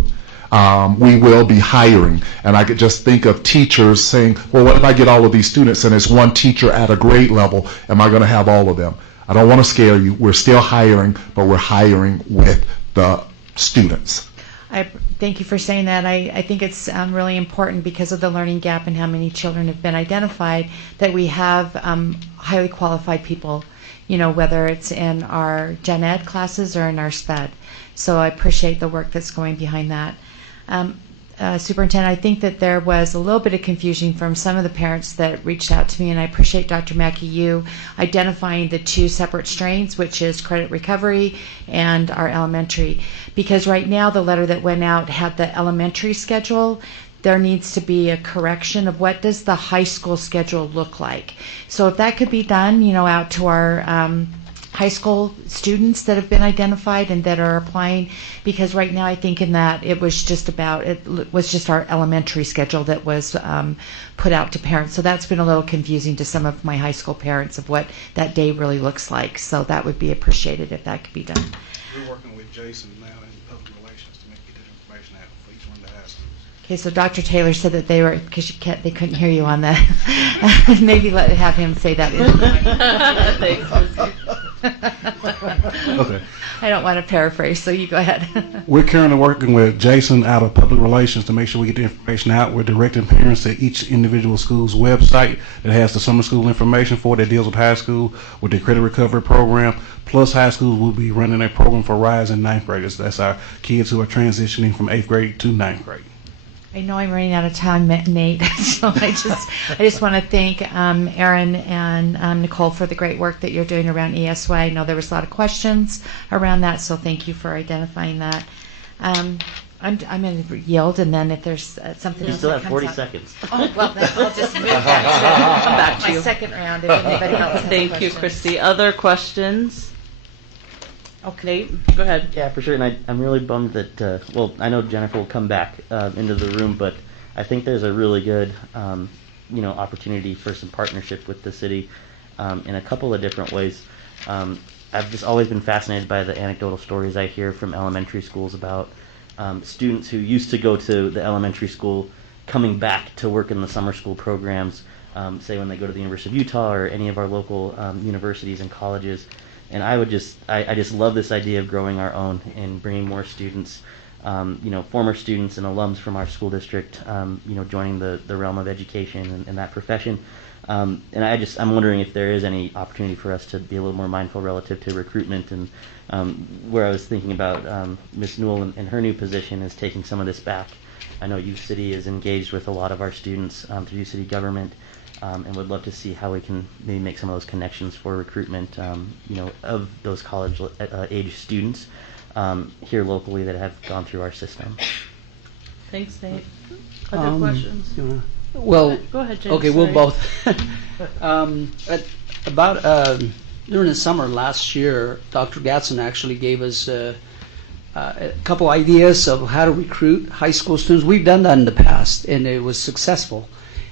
we will be hiring. And I could just think of teachers saying, well, what if I get all of these students and it's one teacher at a grade level? Am I going to have all of them? I don't want to scare you. We're still hiring, but we're hiring with the students. I thank you for saying that. I think it's really important because of the learning gap and how many children have been identified that we have highly qualified people, whether it's in our gen ed classes or in our SPED. So I appreciate the work that's going behind that. Superintendent, I think that there was a little bit of confusion from some of the parents that reached out to me, and I appreciate Dr. Mackey, you identifying the two separate strains, which is credit recovery and our elementary. Because right now the letter that went out had the elementary schedule. There needs to be a correction of what does the high school schedule look like. So if that could be done, out to our high school students that have been identified and that are applying, because right now I think in that it was just our elementary schedule that was put out to parents. So that's been a little confusing to some of my high school parents of what that day really looks like. So that would be appreciated if that could be done. We're working with Jason now in public relations to get that information out for each one of the high schools. Okay, so Dr. Taylor said that they were, because they couldn't hear you on that. Maybe have him say that. Thanks. Okay. I don't want to paraphrase, so you go ahead. We're currently working with Jason out of public relations to make sure we get the information out. We're directing parents to each individual school's website that has the summer school information for it, that deals with high school, with the credit recovery program. Plus, high schools will be running a program for rising ninth graders. That's our kids who are transitioning from 8th grade to 9th grade. I know I'm running out of time, Nate, so I just want to thank Erin and Nicole for the great work that you're doing around ESY. I know there was a lot of questions around that, so thank you for identifying that. I'm going to yield, and then if there's something You else still that have comes 40 up. seconds. Oh, well, then I'll just move that to Come back to my you. second round if anybody else has Thank you, questions. Christy. Other questions? Okay, go ahead. Yeah, for sure. And I'm really bummed that, I know Jennifer will come back into the room, but I think there's a really good, opportunity for some partnership with the city in a couple of different ways. I've just always been fascinated by the anecdotal stories I hear from elementary schools about students who used to go to the elementary school coming back to work in the summer school programs, say when they go to the University of Utah or any of our local universities and colleges. And I just love this idea of growing our own and bringing more students, former students and alums from our school district, joining the realm of education and that profession. And I'm wondering if there is any opportunity for us to be a little more mindful relative to recruitment, and where I was thinking about Ms. Newell and her new position is taking some of this back. I know U City is engaged with a lot of our students through U City government. And would love to see how we can maybe make some of those connections for recruitment, of those college age students here locally that have gone through our system. Thanks, Nate. Other questions? Well, Go ahead, James. okay, we'll Sorry. both. About during the summer last year, Dr. Gatson actually gave us a couple ideas of how to recruit high school students. We've done that in the past, and it was successful.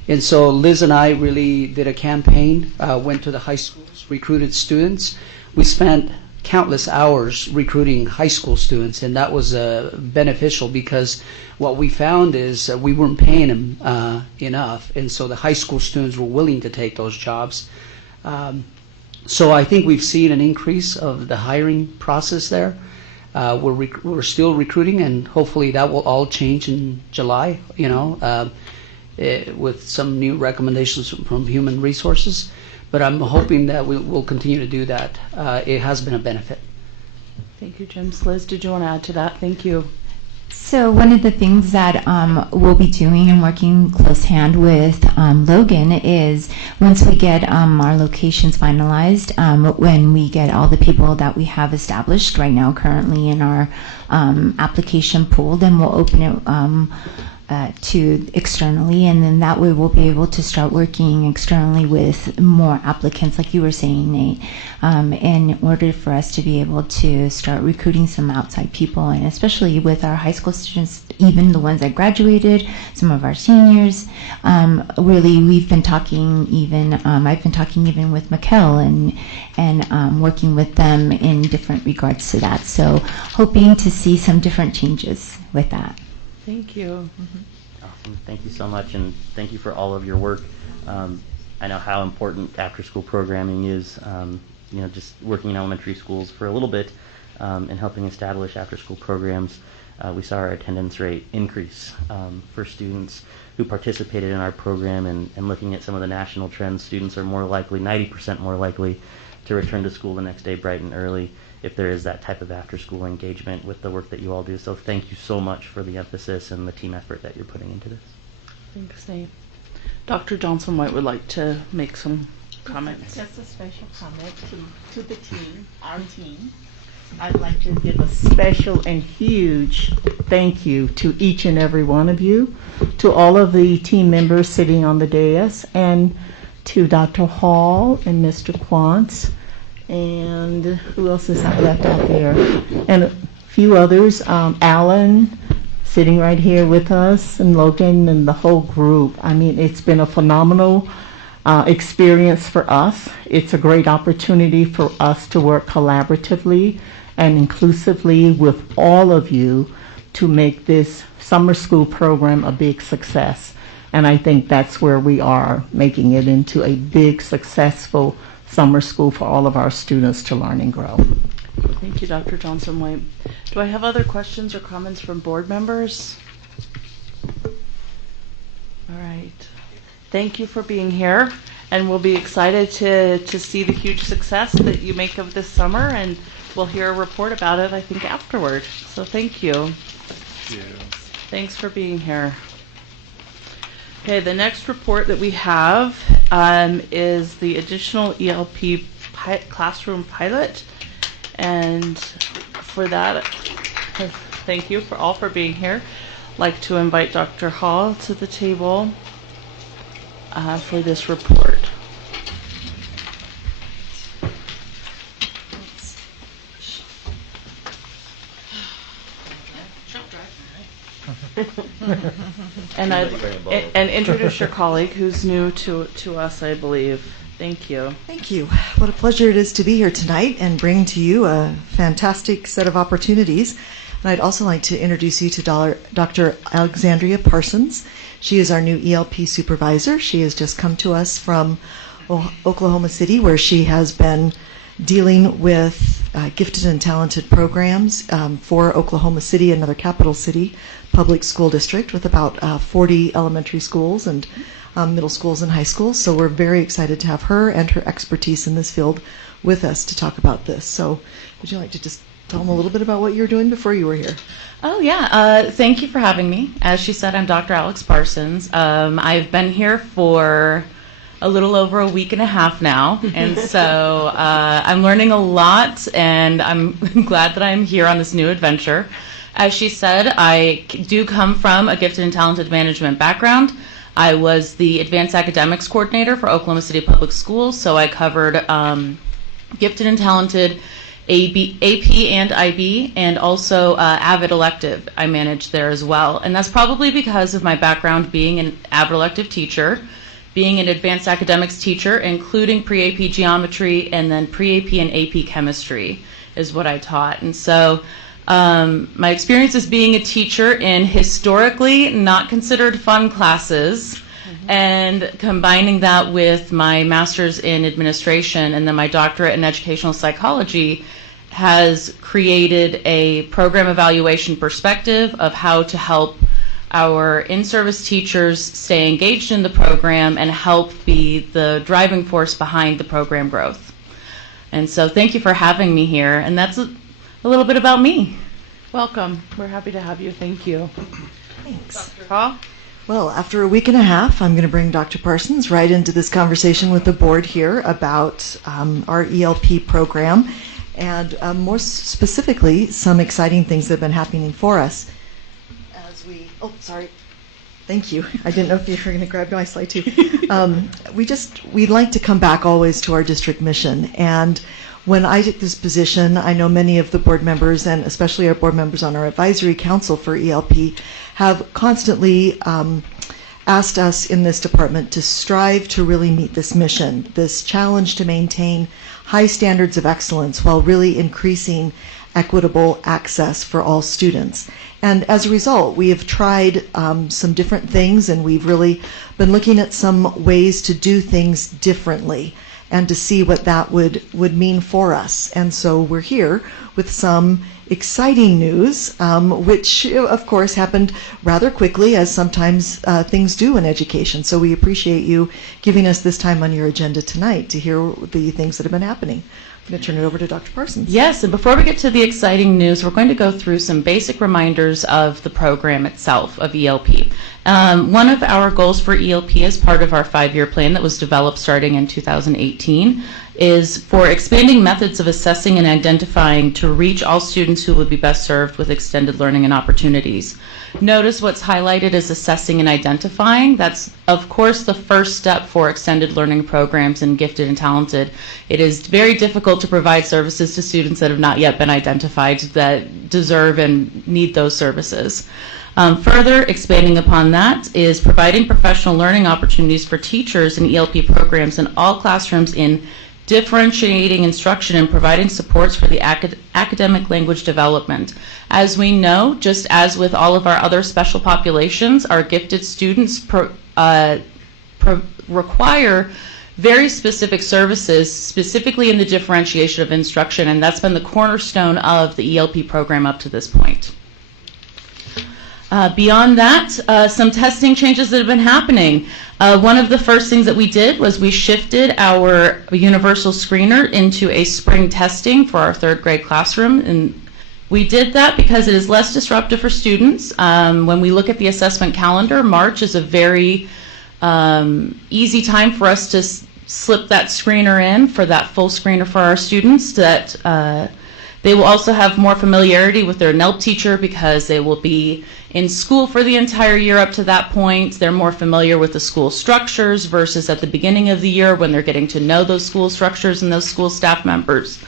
And so Liz and I really did a campaign, went to the high schools, recruited students. We spent countless hours recruiting high school students, and that was beneficial because what we found is we weren't paying them enough, and so the high school students were willing to take those jobs. So I think we've seen an increase of the hiring process there. We're still recruiting, and hopefully that will all change in July, with some new recommendations from Human Resources. But I'm hoping that we'll continue to do that. It has been a benefit. Thank you, Jim. Liz, did you want to add to that? Thank you. So one of the things that we'll be doing and working close hand with Logan is once we get our locations finalized, when we get all the people that we have established right now currently in our application pool, then we'll open it to externally, and then that way we'll be able to start working externally with more applicants, like you were saying, Nate, in order for us to be able to start recruiting some outside people, and especially with our high school students, even the ones that graduated, some of our seniors. Really, we've been talking even, I've been talking even with Mikkel and working with them in different regards to that. So hoping to see some different changes with that. Thank you. Awesome. Thank you so much, and thank you for all of your work. I know how important after-school programming is. Just working in elementary schools for a little bit and helping establish after-school programs. We saw our attendance rate increase for students who participated in our program, and looking at some of the national trends, students are more likely, 90% more likely, to return to school the next day bright and early if there is that type of after-school engagement with the work that you all do. So thank you so much for the emphasis and the team effort that you're putting into this. Thanks, Nate. Dr. Johnson-White would like to make some comments. Just a special comment to the team, our team. I'd like to give a special and huge thank you to each and every one of you, to all of the team members sitting on the dais, and to Dr. Hall and Mr. Quantz, and who else is left out there? And a few others, Alan, sitting right here with us, and Logan, and the whole group. I mean, it's been a phenomenal experience for us. It's a great opportunity for us to work collaboratively and inclusively with all of you to make this summer school program a big success. And I think that's where we are, making it into a big, successful summer school for all of our students to learn and grow. Thank you, Dr. Johnson-White. Do I have other questions or comments from board members? All right. Thank you for being here, and we'll be excited to see the huge success that you make of this summer, and we'll hear a report about it, I think, afterward. So thank you. Thank you. Thanks for being here. Okay, the next report that we have is the additional ELP classroom pilot. And for that, thank you all for being here. I'd like to invite Dr. Hall to the table for this report. And introduce your colleague who's new to us, I believe. Thank you. Thank you. What a pleasure it is to be here tonight and bring to you a fantastic set of opportunities. And I'd also like to introduce you to Dr. Alexandria Parsons. She is our new ELP supervisor. She has just come to us from Oklahoma City, where she has been dealing with gifted and talented programs for Oklahoma City, another capital city public school district with about 40 elementary schools and middle schools and high schools. So we're very excited to have her and her expertise in this field with us to talk about this. So would you like to just tell them a little bit about what you were doing before you were here? Oh, yeah. Thank you for having me. As she said, I'm Dr. Alex Parsons. I've been here for a little over a week and a half now, and so I'm learning a lot, and I'm glad that I'm here on this new adventure. As she said, I do come from a gifted and talented management background. I was the advanced academics coordinator for Oklahoma City Public Schools, so I covered gifted and talented AP and IB, and also AVID elective I managed there as well. And that's probably because of my background being an AVID elective teacher, being an advanced academics teacher, including pre-AP geometry and then pre-AP and AP chemistry is what I taught. And so my experience is being a teacher in historically not considered fun classes, and combining that with my master's in administration and then my doctorate in educational psychology has created a program evaluation perspective of how to help our in-service teachers stay engaged in the program and help be the driving force behind the program growth. And so thank you for having me here. And that's a little bit about me. Welcome. We're happy to have you. Thank you. Thanks. Dr. Hall? Well, after a week and a half, I'm going to bring Dr. Parsons right into this conversation with the board here about our ELP program and more specifically, some exciting things that have been happening for us. Thank you. I didn't know if you were going to grab my slide too. We'd like to come back always to our district mission. And when I took this position, I know many of the board members, and especially our board members on our advisory council for ELP, have constantly asked us in this department to strive to really meet this mission, this challenge to maintain high standards of excellence while really increasing equitable access for all students. And as a result, we have tried some different things, and we've really been looking at some ways to do things differently and to see what that would mean for us. And so we're here with some exciting news, which of course happened rather quickly, as sometimes things do in education. So we appreciate you giving us this time on your agenda tonight to hear the things that have been happening. I'm going to turn it over to Dr. Parsons. Yes, and before we get to the exciting news, we're going to go through some basic reminders of the program itself, of ELP. One of our goals for ELP as part of our 5-year plan that was developed starting in 2018 is for expanding methods of assessing and identifying to reach all students who would be best served with extended learning and opportunities. Notice what's highlighted as assessing and identifying. That's, of course, the first step for extended learning programs and gifted and talented. It is very difficult to provide services to students that have not yet been identified that deserve and need those services. Further expanding upon that is providing professional learning opportunities for teachers in ELP programs in all classrooms in differentiating instruction and providing supports for the academic language development. As we know, just as with all of our other special populations, our gifted students require very specific services, specifically in the differentiation of instruction, and that's been the cornerstone of the ELP program up to this point. Beyond that, some testing changes that have been happening. One of the first things that we did was we shifted our universal screener into a spring testing for our 3rd grade classroom. And we did that because it is less disruptive for students. When we look at the assessment calendar, March is a very easy time for us to slip that screener in for that full screener for our students. That they will also have more familiarity with their NELP teacher because they will be in school for the entire year up to that point. They're more familiar with the school structures versus at the beginning of the year when they're getting to know those school structures and those school staff members.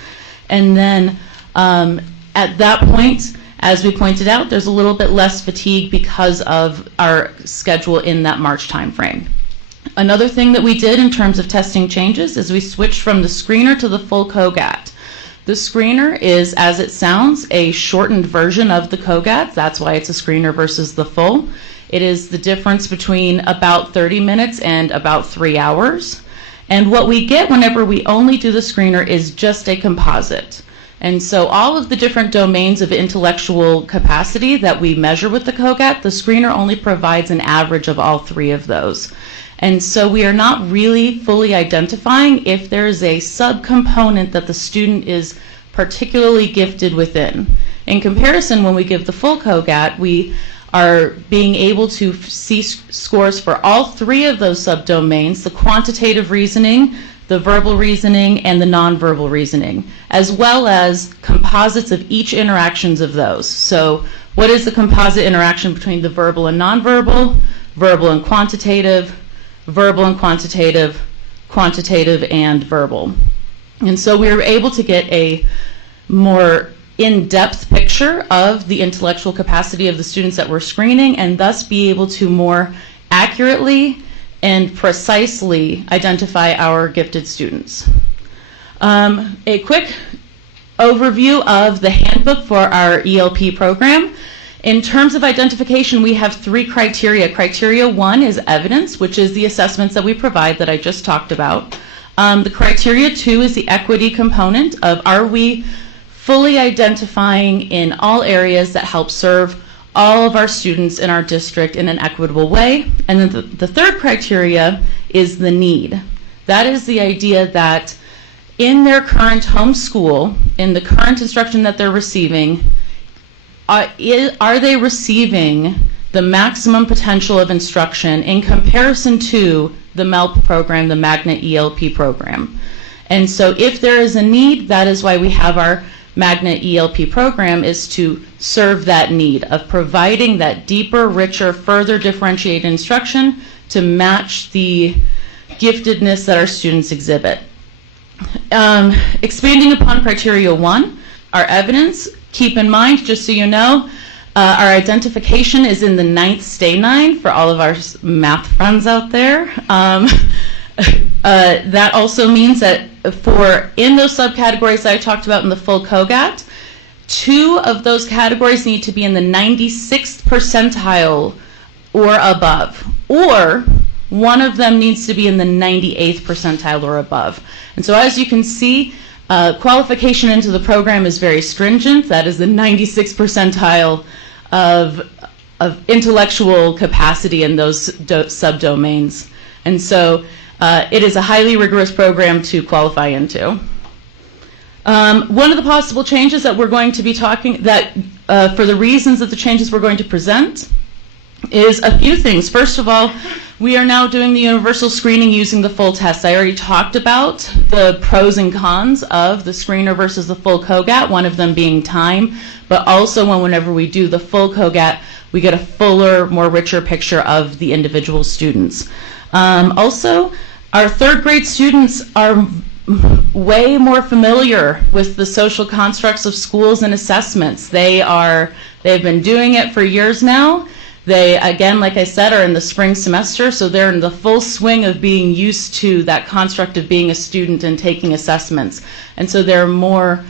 And then at that point, as we pointed out, there's a little bit less fatigue because of our schedule in that March timeframe. Another thing that we did in terms of testing changes is we switched from the screener to the full COGAT. The screener is, as it sounds, a shortened version of the COGAT. That's why it's a screener versus the full. It is the difference between about 30 minutes and about 3 hours. And what we get whenever we only do the screener is just a composite. And so all of the different domains of intellectual capacity that we measure with the COGAT, the screener only provides an average of all 3 of those. And so we are not really fully identifying if there is a subcomponent that the student is particularly gifted within. In comparison, when we give the full COGAT, we are being able to see scores for all 3 of those subdomains, the quantitative reasoning, the verbal reasoning, and the nonverbal reasoning, as well as composites of each interactions of those. So what is the composite interaction between the verbal and nonverbal, verbal and quantitative, verbal and quantitative, quantitative and verbal? And so we were able to get a more in-depth picture of the intellectual capacity of the students that we're screening, and thus be able to more accurately and precisely identify our gifted students. A quick overview of the handbook for our ELP program. In terms of identification, we have 3 criteria. Criteria 1 is evidence, which is the assessments that we provide that I just talked about. The criteria 2 is the equity component of, are we fully identifying in all areas that help serve all of our students in our district in an equitable way. And then the 3rd criteria is the need. That is the idea that in their current home school, in the current instruction that they're receiving, are they receiving the maximum potential of instruction in comparison to the MELP program, the Magna ELP program? And so if there is a need, that is why we have our Magna ELP program, is to serve that need of providing that deeper, richer, further differentiated instruction to match the giftedness that our students exhibit. Expanding upon criteria 1, our evidence, keep in mind, just so you know, our identification is in the 9th stay 9 for all of our math friends out there. That also means that in those subcategories that I talked about in the full COGAT, 2 of those categories need to be in the 96th percentile or above, or one of them needs to be in the 98th percentile or above. And so as you can see, qualification into the program is very stringent. That is the 96th percentile of intellectual capacity in those subdomains. And so it is a highly rigorous program to qualify into. One of the possible changes that we're going to be talking, for the reasons that the changes we're going to present, is a few things. First of all, we are now doing the universal screening using the full test. I already talked about the pros and cons of the screener versus the full COGAT, one of them being time, but also whenever we do the full COGAT, we get a fuller, more richer picture of the individual students. Also, our 3rd grade students are way more familiar with the social constructs of schools and assessments. They've been doing it for years now. They, again, like I said, are in the spring semester, so they're in the full swing of being used to that construct of being a student and taking assessments. And so they're more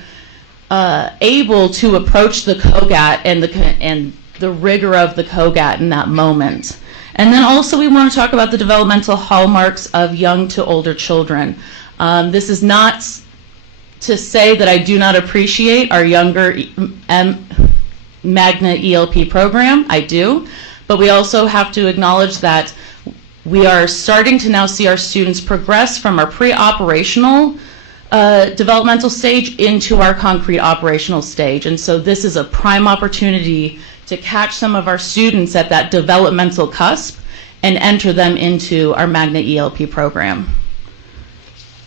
able to approach the COGAT and the rigor of the COGAT in that moment. And then also we want to talk about the developmental hallmarks of young to older children. This is not to say that I do not appreciate our younger Magna ELP program. I do. But we also have to acknowledge that we are starting to now see our students progress from our pre-operational developmental stage into our concrete operational stage. And so this is a prime opportunity to catch some of our students at that developmental cusp and enter them into our Magna ELP program.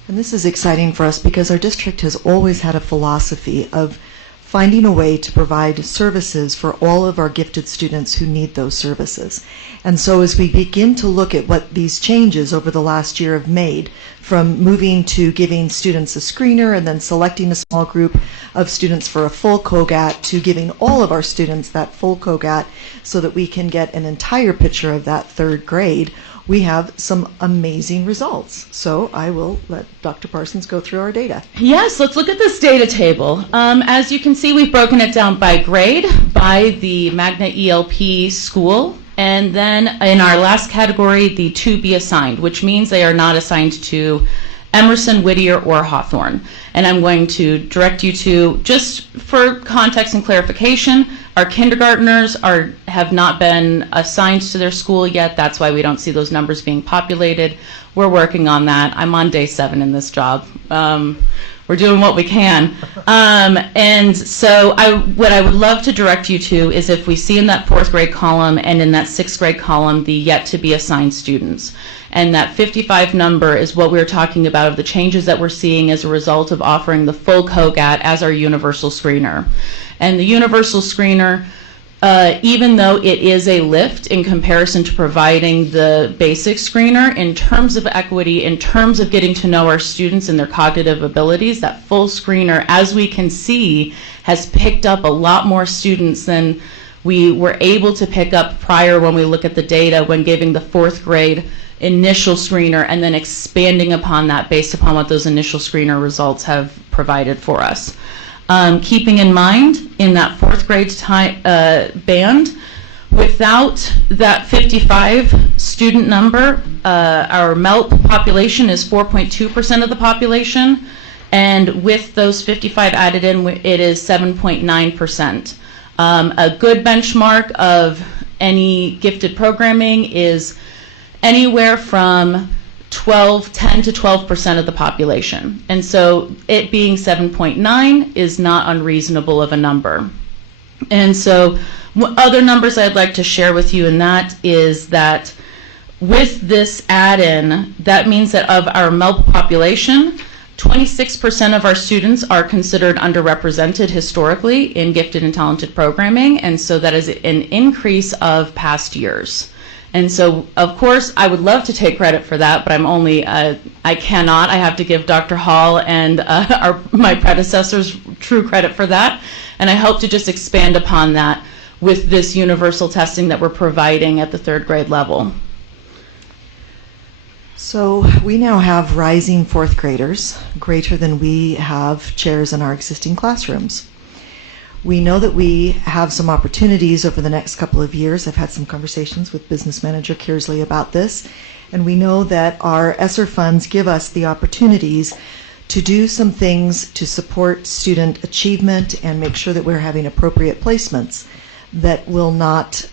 And this is exciting for us because our district has always had a philosophy of finding a way to provide services for all of our gifted students who need those services. And so as we begin to look at what these changes over the last year have made, from moving to giving students a screener and then selecting a small group of students for a full COGAT, to giving all of our students that full COGAT so that we can get an entire picture of that 3rd grade, we have some amazing results. So I will let Dr. Parsons go through our data. Yes, let's look at this data table. As you can see, we've broken it down by grade, by the Magna ELP school, and then in our last category, the to be assigned, which means they are not assigned to Emerson, Whittier, or Hawthorne. And I'm going to direct you to, just for context and clarification, our kindergartners have not been assigned to their school yet. That's why we don't see those numbers being populated. We're working on that. I'm on day 7 in this job. We're doing what we can. And so what I would love to direct you to is if we see in that 4th grade column and in that 6th grade column the yet to be assigned students. And that 55 number is what we're talking about of the changes that we're seeing as a result of offering the full COGAT as our universal screener. And the universal screener, even though it is a lift in comparison to providing the basic screener, in terms of equity, in terms of getting to know our students and their cognitive abilities, that full screener, as we can see, has picked up a lot more students than we were able to pick up prior when we look at the data when giving the 4th grade initial screener and then expanding upon that based upon what those initial screener results have provided for us. Keeping in mind, in that 4th grade band, without that 55 student number, our MELP population is 4.2% of the population, and with those 55 added in, it is 7.9%. A good benchmark of any gifted programming is anywhere from 10 to 12% of the population. And so it being 7.9 is not unreasonable of a number. And so other numbers I'd like to share with you, and that is that with this add-in, that means that of our MELP population, 26% of our students are considered underrepresented historically in gifted and talented programming, and so that is an increase of past years. And so, of course, I would love to take credit for that, but I cannot. I have to give Dr. Hall and my predecessors true credit for that, and I hope to just expand upon that with this universal testing that we're providing at the 3rd grade level. So we now have rising 4th graders, greater than we have chairs in our existing classrooms. We know that we have some opportunities over the next couple of years. I've had some conversations with Business Manager Kearsley about this, and we know that our ESSER funds give us the opportunities to do some things to support student achievement and make sure that we're having appropriate placements that will not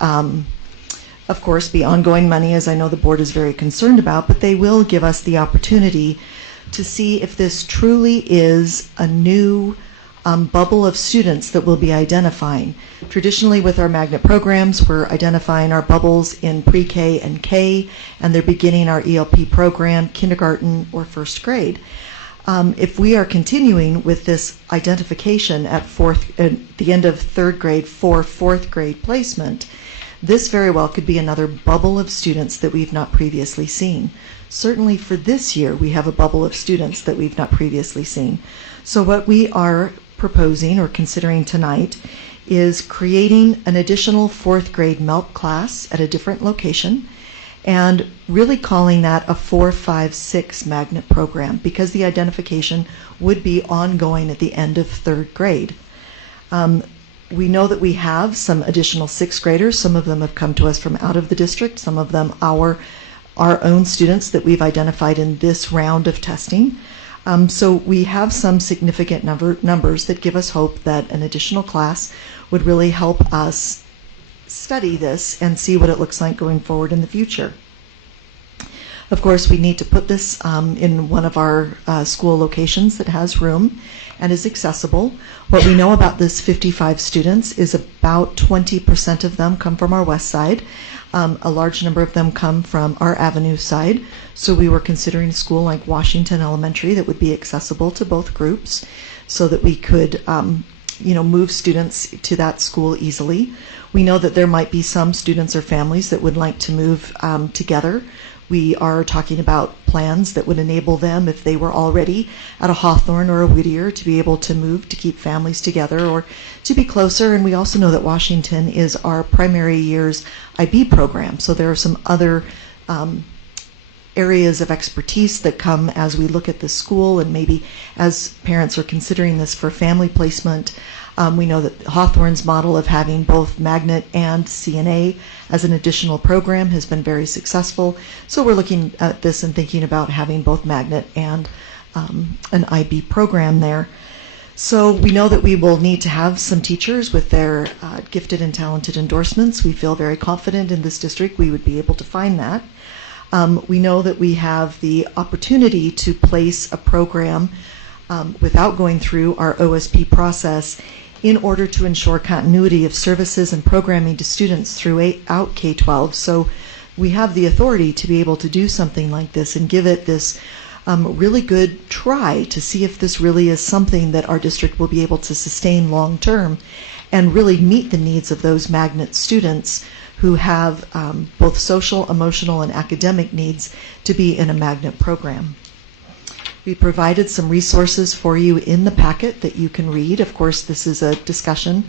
of course, be ongoing money, as I know the board is very concerned about, but they will give us the opportunity to see if this truly is a new bubble of students that we'll be identifying. Traditionally, with our magnet programs, we're identifying our bubbles in pre-K and K, and they're beginning our ELP program, kindergarten or 1st grade. If we are continuing with this identification at the end of 3rd grade for 4th grade placement, this very well could be another bubble of students that we've not previously seen. Certainly for this year, we have a bubble of students that we've not previously seen. So what we are proposing or considering tonight is creating an additional 4th grade MELP class at a different location and really calling that a 4-5-6 magnet program, because the identification would be ongoing at the end of 3rd grade. We know that we have some additional 6th graders. Some of them have come to us from out of the district, some of them our own students that we've identified in this round of testing. So we have some significant numbers that give us hope that an additional class would really help us study this and see what it looks like going forward in the future. Of course, we need to put this in one of our school locations that has room and is accessible. What we know about this 55 students is about 20% of them come from our west side. A large number of them come from our avenue side. So we were considering a school like Washington Elementary that would be accessible to both groups so that we could move students to that school easily. We know that there might be some students or families that would like to move together. We are talking about plans that would enable them, if they were already at a Hawthorne or a Whittier, to be able to move to keep families together or to be closer. And we also know that Washington is our primary year's IB program. So there are some other areas of expertise that come as we look at the school, and maybe as parents are considering this for family placement. We know that Hawthorne's model of having both magnet and CNA as an additional program has been very successful. So we're looking at this and thinking about having both magnet and an IB program there. So we know that we will need to have some teachers with their gifted and talented endorsements. We feel very confident in this district we would be able to find that. We know that we have the opportunity to place a program without going through our OSP process in order to ensure continuity of services and programming to students throughout K-12. So we have the authority to be able to do something like this and give it this really good try to see if this really is something that our district will be able to sustain long term and really meet the needs of those magnet students who have both social, emotional, and academic needs to be in a magnet program. We provided some resources for you in the packet that you can read. Of course, this is a discussion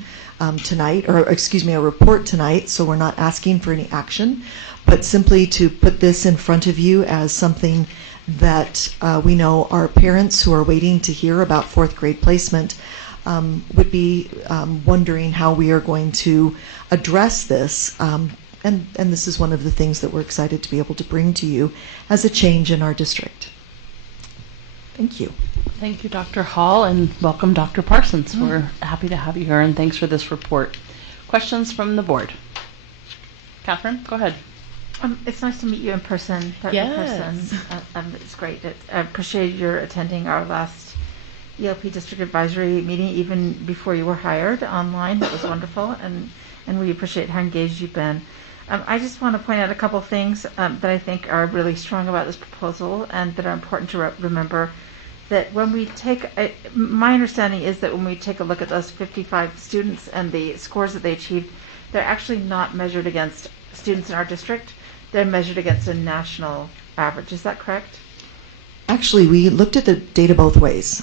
tonight, or excuse me, a report tonight, so we're not asking for any action, but simply to put this in front of you as something that we know our parents who are waiting to hear about 4th grade placement would be wondering how we are going to address this. And this is one of the things that we're excited to be able to bring to you as a change in our district. Thank you. Thank you, Dr. Hall, and welcome, Dr. Parsons. We're happy to have you here, and thanks for this report. Questions from the board? Catherine, go ahead. It's nice to meet you in person, Dr. Yes. Person. It's great. I appreciate your attending our last ELP District Advisory meeting, even before you were hired online. That was wonderful, and we appreciate how engaged you've been. I just want to point out a couple of things that I think are really strong about this proposal and that are important to remember. That when we my understanding is that when we take a look at those 55 students and the scores that they achieved, they're actually not measured against students in our district. They're measured against a national average. Is that correct? Actually, we looked at the data both ways.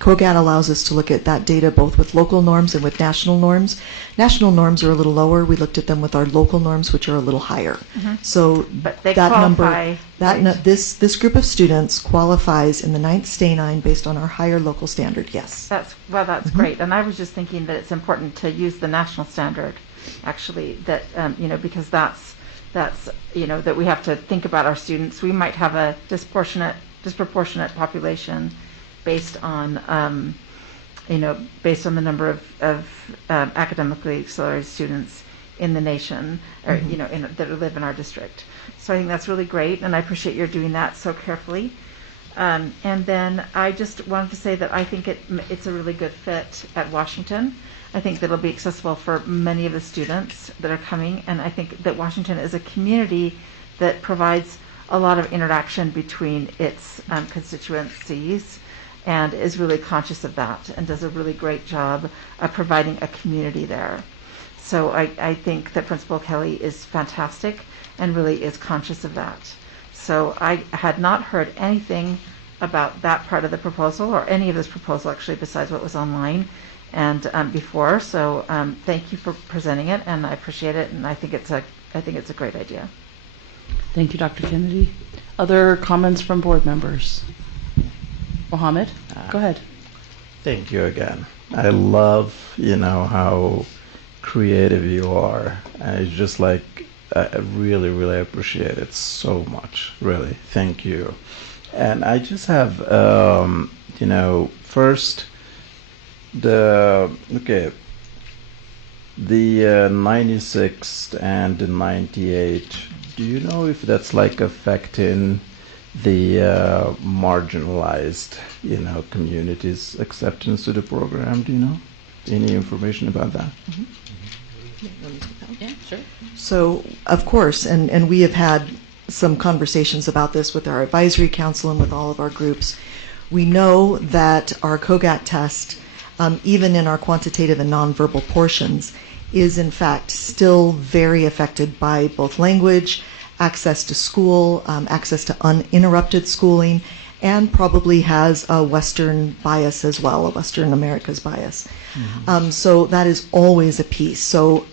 COGAT allows us to look at that data both with local norms and with national norms. National norms are a little lower. We looked at them with our local norms, which are a little higher. Mm-hmm. So but they that qualify, number, this group of students qualifies in the 9th Stay 9 based on our higher local standard. Yes. That's Mm-hmm. great. And I was just thinking that it's important to use the national standard, actually. That because that's that we have to think about our students. We might have a disproportionate population based on based on the number of academically accelerated students in the nation, or that live in our district. So I think that's really great, and I appreciate your doing that so carefully. And then I just wanted to say that I think it's a really good fit at Washington. I think that it'll be accessible for many of the students that are coming, and I think that Washington is a community that provides a lot of interaction between its constituencies and is really conscious of that and does a really great job of providing a community there. So I think that Principal Kelly is fantastic and really is conscious of that. So I had not heard anything about that part of the proposal, or any of this proposal actually, besides what was online and before. So thank you for presenting it, and I appreciate it, and I think it's a great idea. Thank you, Dr. Kennedy. Other comments from board members? Mohammed, go ahead. Thank you again. I love, how creative you are. I just I really, really appreciate it so much. Really, thank you. And I just have, first, the 96 and the 98. Do you know if that's affecting the marginalized, communities' acceptance to the program? Do you know any information about that? Mm-hmm. Yeah, sure. So, of course, and we have had some conversations about this with our advisory council and with all of our groups. We know that our COGAT test, even in our quantitative and nonverbal portions, is in fact still very affected by both language, access to school, access to uninterrupted schooling, and probably has a Western bias as well, a Western America's bias. Mm-hmm. So that is always a piece. So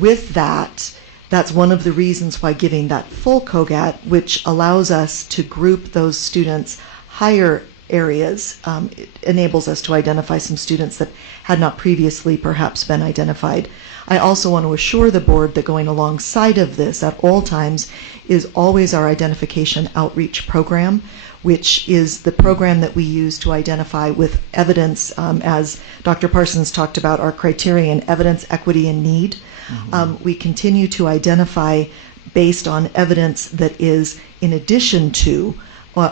with that, that's one of the reasons why giving that full COGAT, which allows us to group those students higher areas, it enables us to identify some students that had not previously perhaps been identified. I also want to assure the board that going alongside of this at all times is always our identification outreach program, which is the program that we use to identify with evidence, as Dr. Parsons talked about, our criterion, evidence, equity, and need. Mm-hmm. We continue to identify based on evidence that is in addition to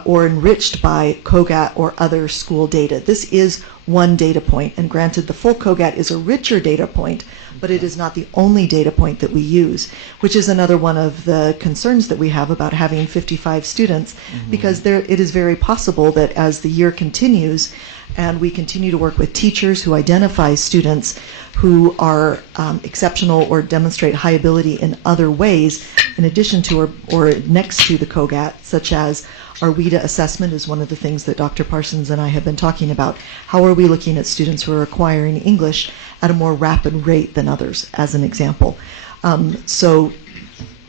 or enriched by COGAT or other school data. This is one data point, and granted the full COGAT is a richer data point, but it is not the only data point that we use, which is another one of the concerns that we have about having 55 students, because it is very possible that as the year continues and we continue to work with teachers who identify students who are exceptional or demonstrate high ability in other ways, in addition to or next to the COGAT, such as our WIDA assessment is one of the things that Dr. Parsons and I have been talking about. How are we looking at students who are acquiring English at a more rapid rate than others, as an example? So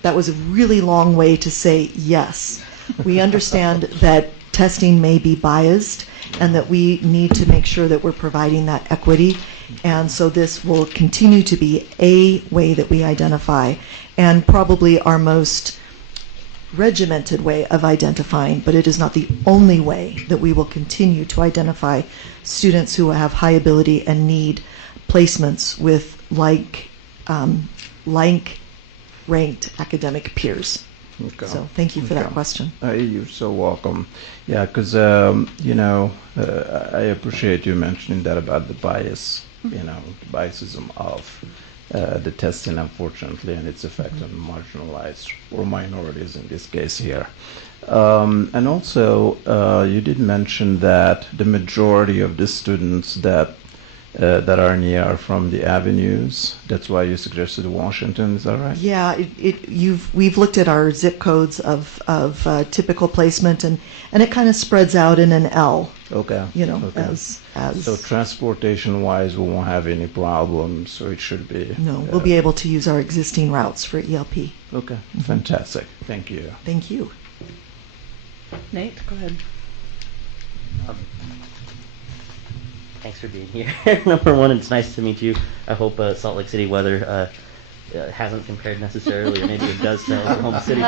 that was a really long way to say yes. We understand that testing may be biased and that we need to make sure that we're providing that equity. And so this will continue to be a way that we identify, and probably our most regimented way of identifying, but it is not the only way that we will continue to identify students who have high ability and need placements with like ranked academic peers. Okay. So thank you for that question. You're so welcome. Yeah, because, I appreciate you mentioning that about the bias, biasism of the testing, unfortunately, and its effect on marginalized or minorities in this case here. And also, you did mention that the majority of the students that are in here are from the avenues. That's why you suggested Washington. Is that right? Yeah, we've looked at our zip codes of typical placement, and it kind of spreads out in an L. Okay. Okay. As so transportation-wise, we won't have any problems. So it should be. No, we'll be able to use our existing routes for ELP. Okay. Fantastic. Thank you. Thank you. Nate, go ahead. Thanks for being here. Number one, it's nice to meet you. I hope Salt Lake City weather hasn't compared necessarily, or maybe it does to Oklahoma City.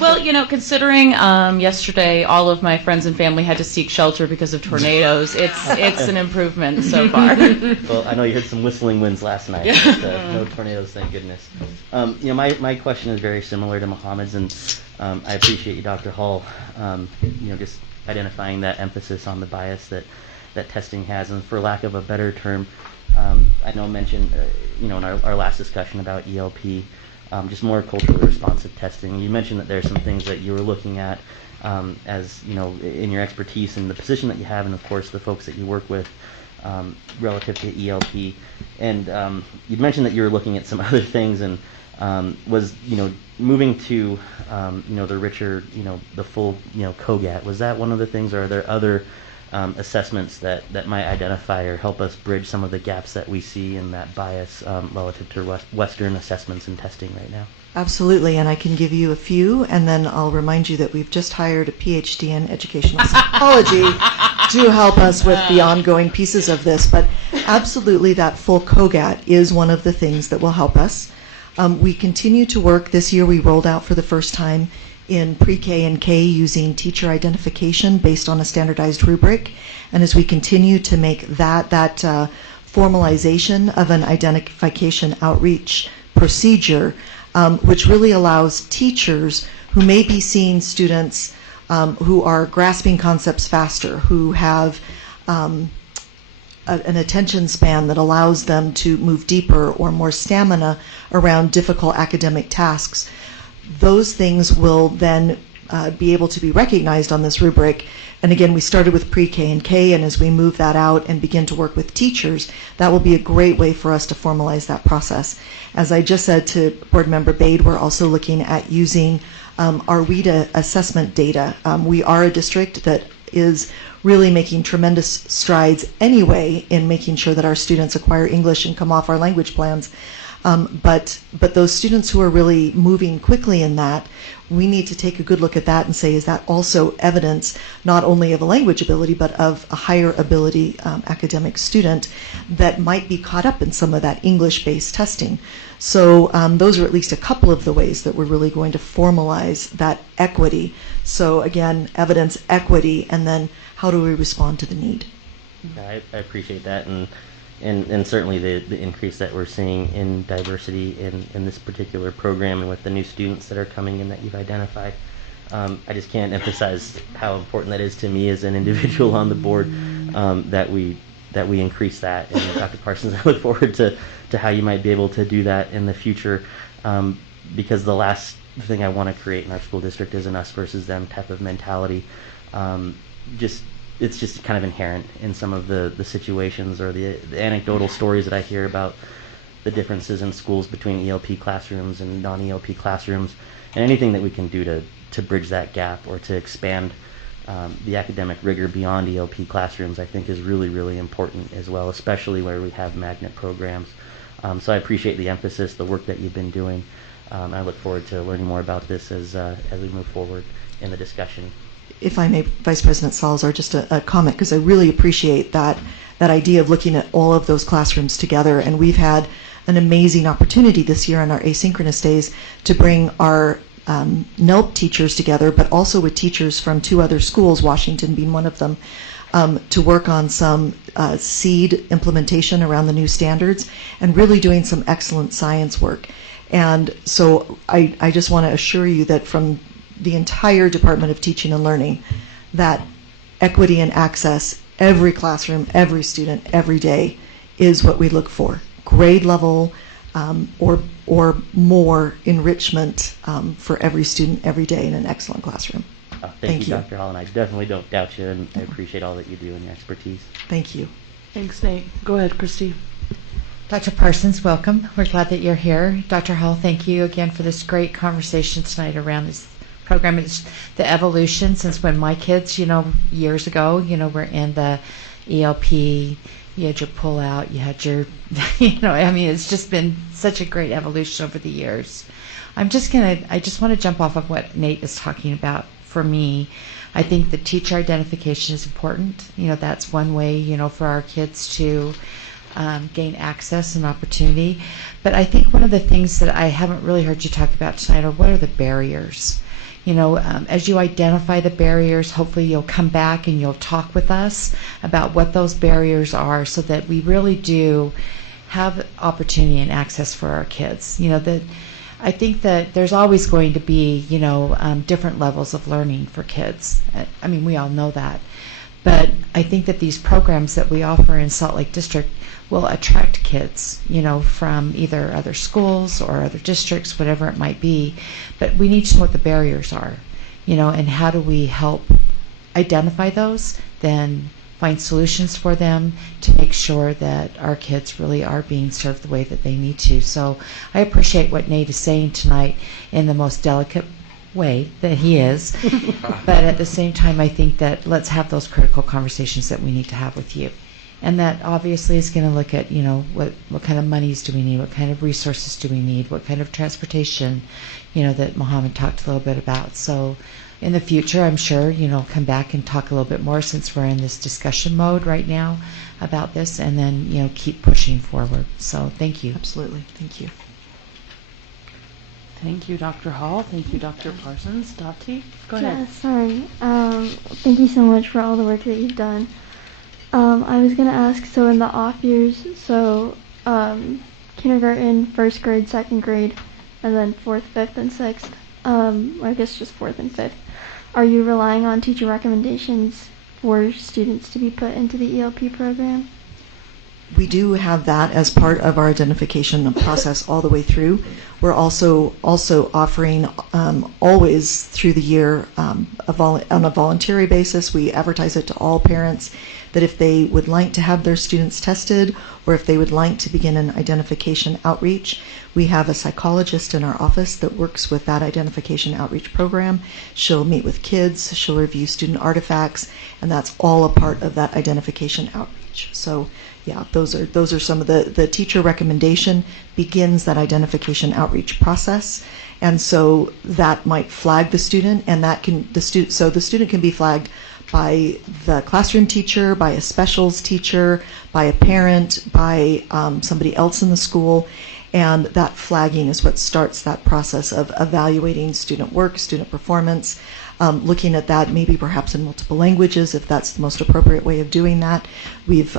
Well, considering yesterday all of my friends and family had to seek shelter because of tornadoes, it's an improvement so far. Well, I know you heard some whistling winds last night, but no tornadoes, thank goodness. My question is very similar to Mohammed's, and I appreciate you, Dr. Hall, just identifying that emphasis on the bias that testing has, and for lack of a better term, I know mentioned, in our last discussion about ELP, just more culturally responsive testing. You mentioned that there are some things that you were looking at as, in your expertise and the position that you have, and of course the folks that you work with relative to ELP. And you'd mentioned that you were looking at some other things, and was, moving to, the richer, the full, COGAT. Was that one of the things, or are there other assessments that might identify or help us bridge some of the gaps that we see in that bias relative to Western assessments and testing right now? Absolutely, and I can give you a few, and then I'll remind you that we've just hired a PhD in educational psychology to help us with the ongoing pieces of this. But absolutely, that full COGAT is one of the things that will help us. We continue to work. This year we rolled out for the first time in pre-K and K using teacher identification based on a standardized rubric. And as we continue to make that formalization of an identification outreach procedure, which really allows teachers who may be seeing students who are grasping concepts faster, who have an attention span that allows them to move deeper or more stamina around difficult academic tasks. Those things will then be able to be recognized on this rubric. And again, we started with pre-K and K, and as we move that out and begin to work with teachers, that will be a great way for us to formalize that process. As I just said to Board Member Bade, we're also looking at using our WIDA assessment data. We are a district that is really making tremendous strides anyway in making sure that our students acquire English and come off our language plans. But those students who are really moving quickly in that, we need to take a good look at that and say, is that also evidence not only of a language ability, but of a higher ability academic student that might be caught up in some of that English-based testing. So those are at least a couple of the ways that we're really going to formalize that equity. So again, evidence, equity, and then how do we respond to the need? I appreciate that, and certainly the increase that we're seeing in diversity in this particular program and with the new students that are coming in that you've identified. I just can't emphasize how important that is to me as an individual on the board, that we increase that. And Dr. Parsons, I look forward to how you might be able to do that in the future, because the last thing I want to create in our school district is an us versus them type of mentality. It's just kind of inherent in some of the situations or the anecdotal stories that I hear about the differences in schools between ELP classrooms and non-ELP classrooms, and anything that we can do to bridge that gap or to expand the academic rigor beyond ELP classrooms, I think is really, really important as well, especially where we have magnet programs. So I appreciate the emphasis, the work that you've been doing. I look forward to learning more about this as we move forward in the discussion. If I may, Vice President Salazar, just a comment, because I really appreciate that idea of looking at all of those classrooms together. And we've had an amazing opportunity this year on our asynchronous days to bring our NELP teachers together, but also with teachers from two other schools, Washington being one of them, to work on some seed implementation around the new standards and really doing some excellent science work. And so I just want to assure you that from the entire Department of Teaching and Learning, that equity and access, every classroom, every student, every day, is what we look for. Grade level or more enrichment for every student every day in an excellent classroom. Thank you, Dr. Hall, and I definitely don't doubt you, and I appreciate all that you do and your expertise. Thank you. Thanks, Nate. Go ahead, Christy. Dr. Parsons, welcome. We're glad that you're here. Dr. Hall, thank you again for this great conversation tonight around this program. It's the evolution since when my kids, years ago, were in the ELP. You had your pull-out, you had your, it's just been such a great evolution over the years. I just want to jump off of what Nate is talking about. For me, I think the teacher identification is important. That's one way, for our kids to gain access and opportunity. But I think one of the things that I haven't really heard you talk about tonight are what are the barriers? As you identify the barriers, hopefully you'll come back and you'll talk with us about what those barriers are so that we really do have opportunity and access for our kids. I think that there's always going to be, different levels of learning for kids. I mean, we all know that. But I think that these programs that we offer in Salt Lake District will attract kids, from either other schools or other districts, whatever it might be. But we need to know what the barriers are, and how do we help identify those, then find solutions for them to make sure that our kids really are being served the way that they need to. So I appreciate what Nate is saying tonight in the most delicate way that he is. But at the same time, I think that let's have those critical conversations that we need to have with you. And that obviously is going to look at, what kind of monies do we need, what kind of resources do we need, what kind of transportation, that Mohammed talked a little bit about. So in the future, I'm sure, come back and talk a little bit more since we're in this discussion mode right now about this, and then, keep pushing forward. So thank you. Absolutely. Thank you. Thank you, Dr. Hall. Thank you, Dr. Parsons. Dottie, go ahead. Yeah, sorry. Thank you so much for all the work that you've done. I was going to ask, so in the off years, kindergarten, first grade, second grade, and then 4th, 5th, and 6th, I guess just 4th and 5th, are you relying on teacher recommendations for students to be put into the ELP program? We do have that as part of our identification process all the way through. We're also offering always through the year on a voluntary basis. We advertise it to all parents that if they would like to have their students tested or if they would like to begin an identification outreach, we have a psychologist in our office that works with that identification outreach program. She'll meet with kids, she'll review student artifacts, and that's all a part of that identification outreach. So yeah, those are some of the teacher recommendation begins that identification outreach process, and so that might flag the student, and that can the student can be flagged by the classroom teacher, by a specials teacher, by a parent, by somebody else in the school, and that flagging is what starts that process of evaluating student work, student performance. Looking at that maybe perhaps in multiple languages if that's the most appropriate way of doing that. We've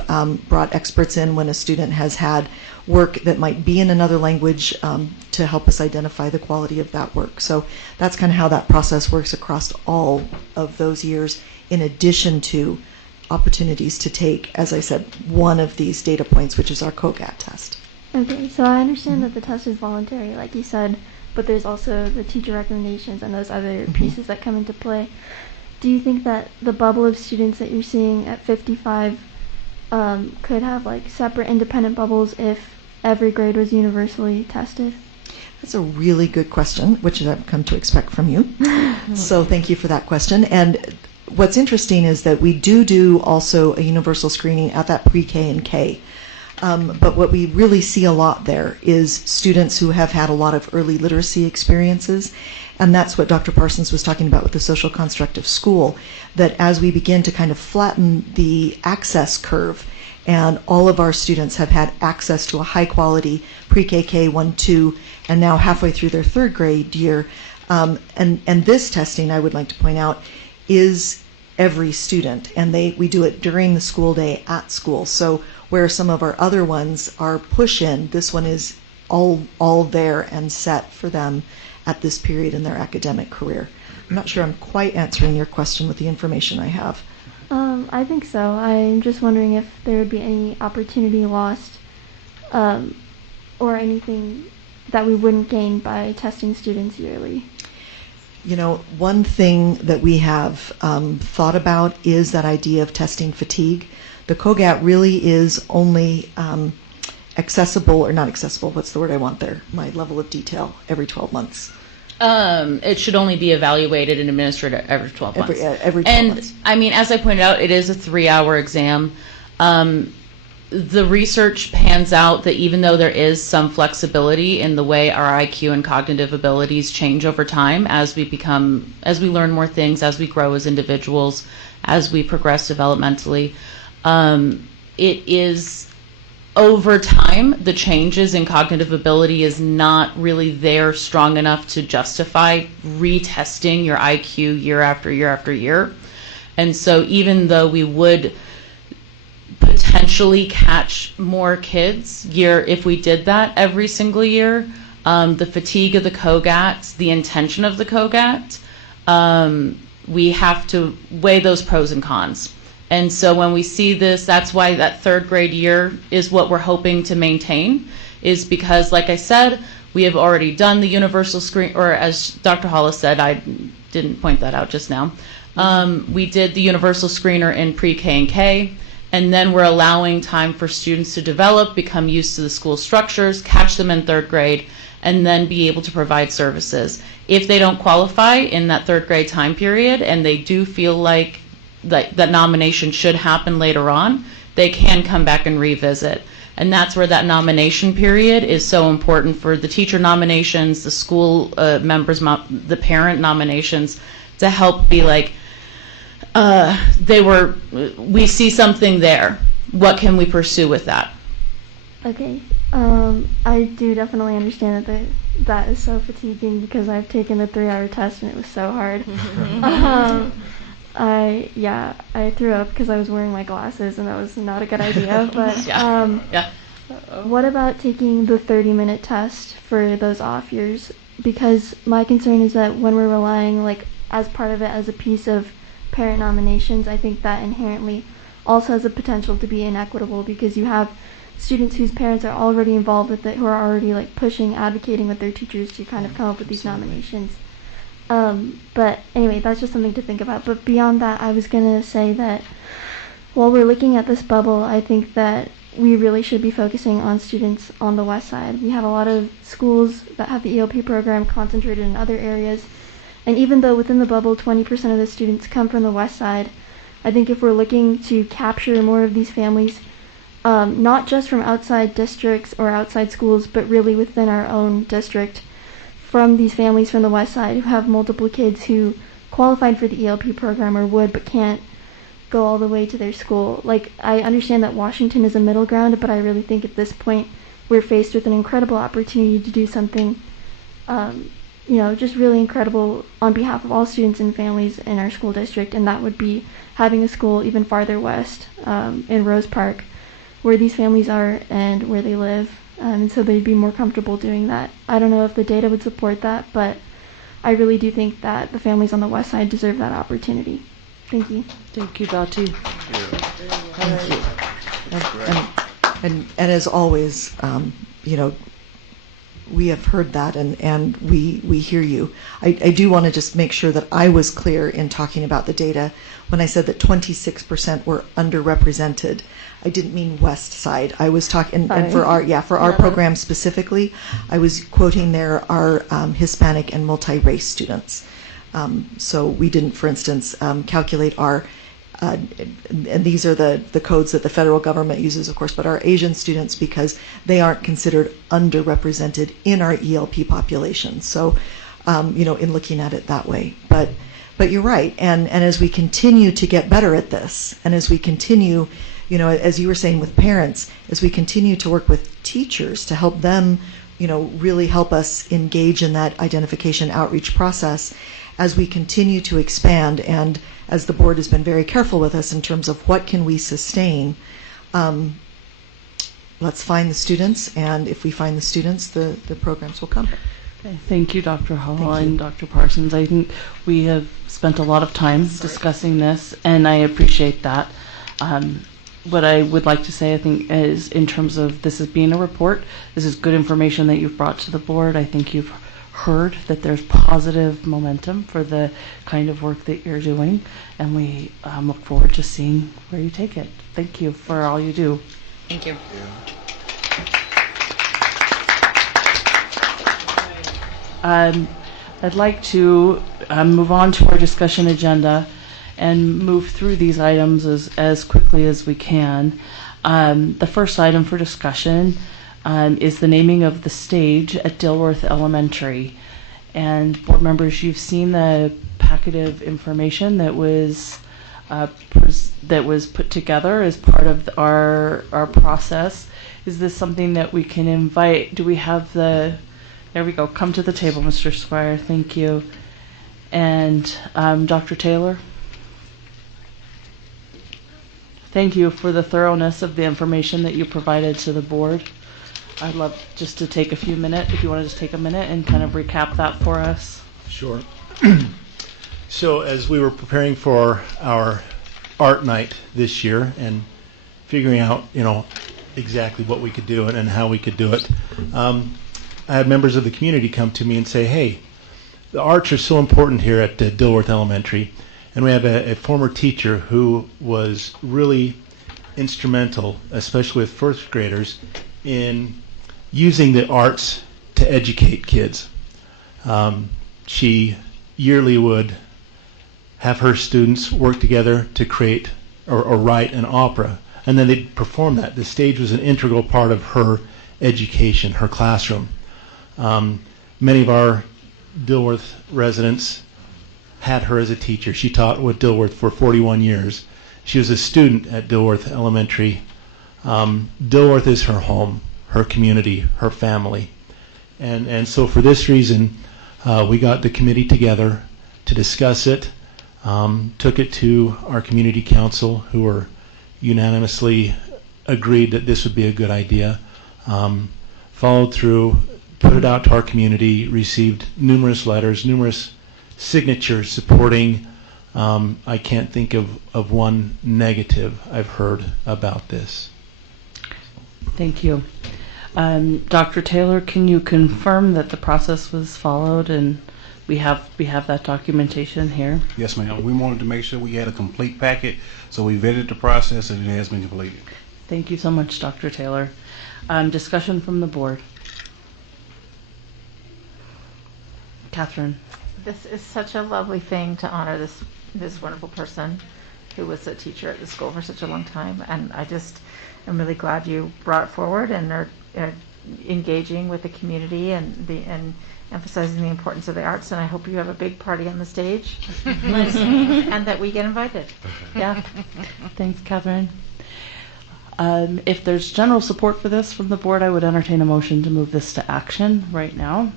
brought experts in when a student has had work that might be in another language to help us identify the quality of that work. So that's kind of how that process works across all of those years, in addition to opportunities to take, as I said, one of these data points, which is our COGAT test. Okay, so I understand that the test is voluntary, like you said, but there's also the teacher recommendations and those other pieces that come into play. Do you think that the bubble of students that you're seeing at 55 could have like separate independent bubbles if every grade was universally tested? That's a really good question, which I've come to expect from you. So thank you for that question. And what's interesting is that we do also a universal screening at that pre-K and K. But what we really see a lot there is students who have had a lot of early literacy experiences, and that's what Dr. Parsons was talking about with the social construct of school, that as we begin to kind of flatten the access curve, and all of our students have had access to a high quality pre-KK 1-2, and now halfway through their 3rd grade year, and this testing, I would like to point out, is every student, and we do it during the school day at school. So where some of our other ones are push-in, this one is all there and set for them at this period in their academic career. I'm not sure I'm quite answering your question with the information I have. I think so. I'm just wondering if there would be any opportunity lost or anything that we wouldn't gain by testing students yearly. You know, one thing that we have thought about is that idea of testing fatigue. The COGAT really is only accessible, or not accessible, what's the word I want there? My level of detail, every 12 months. It should only be evaluated and administered every 12 months. Every 12 months. And, I mean, as I pointed out, it is a 3-hour exam. The research pans out that even though there is some flexibility in the way our IQ and cognitive abilities change over time as we learn more things, as we grow as individuals, as we progress developmentally, it is over time, the changes in cognitive ability is not really there strong enough to justify retesting your IQ year after year after year. And so even though we would potentially catch more kids if we did that every single year, the fatigue of the COGAT, the intention of the COGAT, we have to weigh those pros and cons. And so when we see this, that's why that 3rd grade year is what we're hoping to maintain, is because, like I said, we have already done the universal screen, or as Dr. Hollis said, I didn't point that out just now. We did the universal screener in pre-K and K, and then we're allowing time for students to develop, become used to the school structures, catch them in 3rd grade, and then be able to provide services. If they don't qualify in that 3rd grade time period, and they do feel like that nomination should happen later on, they can come back and revisit. And that's where that nomination period is so important for the teacher nominations, the school members, the parent nominations, to help be like, we see something there. What can we pursue with that? Okay. I do definitely understand that is so fatiguing, because I've taken the 3-hour test and it was so hard. I threw up because I was wearing my glasses, and that was not a good idea. But what about taking the 30-minute test for those off years? Because my concern is that when we're relying, like, as part of it as a piece of parent nominations, I think that inherently also has the potential to be inequitable, because you have students whose parents are already involved with it, who are already like pushing, advocating with their teachers to kind of come up with these nominations. But anyway, that's just something to think about. But beyond that, I was going to say that while we're looking at this bubble, I think that we really should be focusing on students on the west side. We have a lot of schools that have the ELP program concentrated in other areas. And even though within the bubble 20% of the students come from the west side, I think if we're looking to capture more of these families, not just from outside districts or outside schools, but really within our own district, from these families from the west side who have multiple kids who qualified for the ELP program or would but can't go all the way to their school. Like, I understand that Washington is a middle ground, but I really think at this point we're faced with an incredible opportunity to do something, just really incredible on behalf of all students and families in our school district, and that would be having a school even farther west in Rose Park, where these families are and where they live. And so they'd be more comfortable doing that. I don't know if the data would support that, but I really do think that the families on the west side deserve that opportunity. Thank you. Thank you, Dottie. Thank you. And as always, we have heard that, and we hear you. I do want to just make sure that I was clear in talking about the data when I said that 26% were underrepresented. I didn't mean west side. I was talking, and for our program specifically, I was quoting there our Hispanic and multi-race students. So we didn't, for instance, calculate our, and these are the codes that the federal government uses, of course, but our Asian students, because they aren't considered underrepresented in our ELP population. So, in looking at it that way. But you're right, and as we continue to get better at this, and as we continue, as you were saying with parents, as we continue to work with teachers to help them, really help us engage in that identification outreach process, as we continue to expand, and as the board has been very careful with us in terms of what can we sustain, let's find the students, and if we find the students, the programs will come. Okay, thank you, Dr. Hall Thank you. and Dr. Parsons. I think we have spent a lot of time discussing this, and I appreciate that. What I would like to say, I think, is in terms of this as being a report, this is good information that you've brought to the board. I think you've heard that there's positive momentum for the kind of work that you're doing, and we look forward to seeing where you take it. Thank you for all you do. Thank you. I'd like to move on to our discussion agenda and move through these items as quickly as we can. The first item for discussion is the naming of the stage at Dilworth Elementary. And board members, you've seen the packet of information that was put together as part of our process. Is this something that we can invite? Do we have the? There we go. Come to the table, Mr. Squire. Thank you. And Dr. Taylor. Thank you for the thoroughness of the information that you provided to the board. I'd love just to take a few minutes, if you want to just take a minute and kind of recap that for us. Sure. So as we were preparing for our art night this year and figuring out, exactly what we could do and how we could do it, I had members of the community come to me and say, hey, the arts are so important here at Dilworth Elementary, and we have a former teacher who was really instrumental, especially with first graders, in using the arts to educate kids. She yearly would have her students work together to create or write an opera, and then they'd perform that. The stage was an integral part of her education, her classroom. Many of our Dilworth residents had her as a teacher. She taught with Dilworth for 41 years. She was a student at Dilworth Elementary. Dilworth is her home, her community, her family. And so for this reason, we got the committee together to discuss it, took it to our community council, who were unanimously agreed that this would be a good idea, followed through, put it out to our community, received numerous letters, numerous signatures supporting. I can't think of one negative I've heard about this. Thank you. Dr. Taylor, can you confirm that the process was followed and we have that documentation here? Yes, ma'am. We wanted to make sure we had a complete packet, so we vetted the process and it has been completed. Thank you so much, Dr. Taylor. Discussion from the board. Catherine. This is such a lovely thing to honor this wonderful person who was a teacher at the school for such a long time, and I'm really glad you brought it forward and are engaging with the community and emphasizing the importance of the arts, and I hope you have a big party on the stage and that we get invited. Yeah. Thanks, Catherine. If there's general support for this from the board, I would entertain a motion to move this to action right now.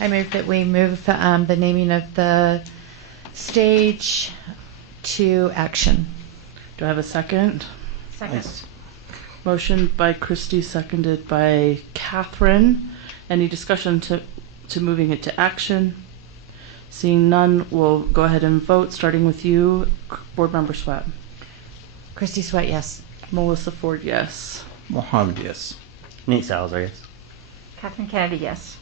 I move that we move the naming of the stage to action. Do I have a second? Second. Nice. Motion by Christy, seconded by Catherine. Any discussion to moving it to action? Seeing none, we'll go ahead and vote, starting with you, Board Member Sweat. Christy Sweat, yes. Melissa Ford, yes. Mohammed, yes. Nate Salazar, yes. Catherine Kennedy, yes.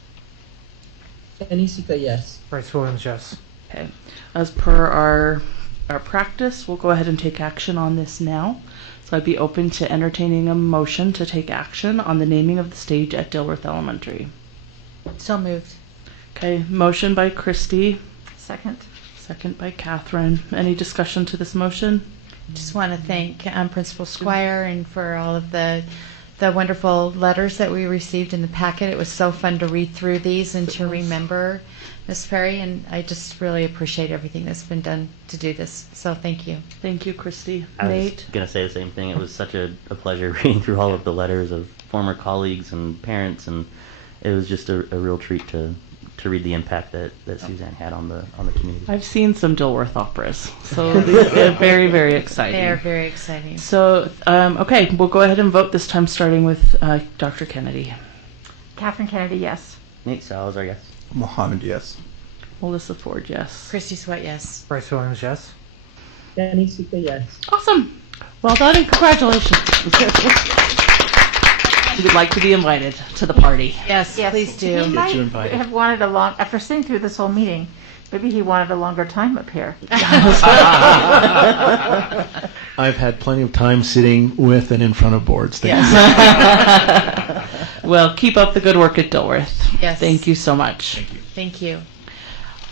Anisika, yes. Bryce Williams, yes. Okay. As per our practice, we'll go ahead and take action on this now. So I'd be open to entertaining a motion to take action on the naming of the stage at Dilworth Elementary. So moved. Okay, motion by Christy. Second. Second by Catherine. Any discussion to this motion? Just want to thank Principal Squire and for all of the wonderful letters that we received in the packet. It was so fun to read through these and to remember Ms. Perry, and I just really appreciate everything that's been done to do this. So thank you. Thank you, Christy. I was Nate? going to say the same thing. It was such a pleasure reading through all of the letters of former colleagues and parents, and it was just a real treat to to read the impact that Suzanne had on the community. I've seen some Dilworth operas, so they're very, very exciting. They're very exciting. So, okay, we'll go ahead and vote this time, starting with Dr. Kennedy. Catherine Kennedy, yes. Nate Salazar, yes. Mohammed, yes. Melissa Ford, yes. Christy Sweat, yes. Bryce Williams, yes. Danny Sika, yes. Awesome. Well done and congratulations. We'd like to be invited to the party. Yes, please do. He might have wanted after sitting through this whole meeting, maybe he wanted a longer time up here. I've had plenty of time sitting with and in front of boards. Yes. Well, keep up the good work at Dilworth. Yes. Thank you so much. Thank you.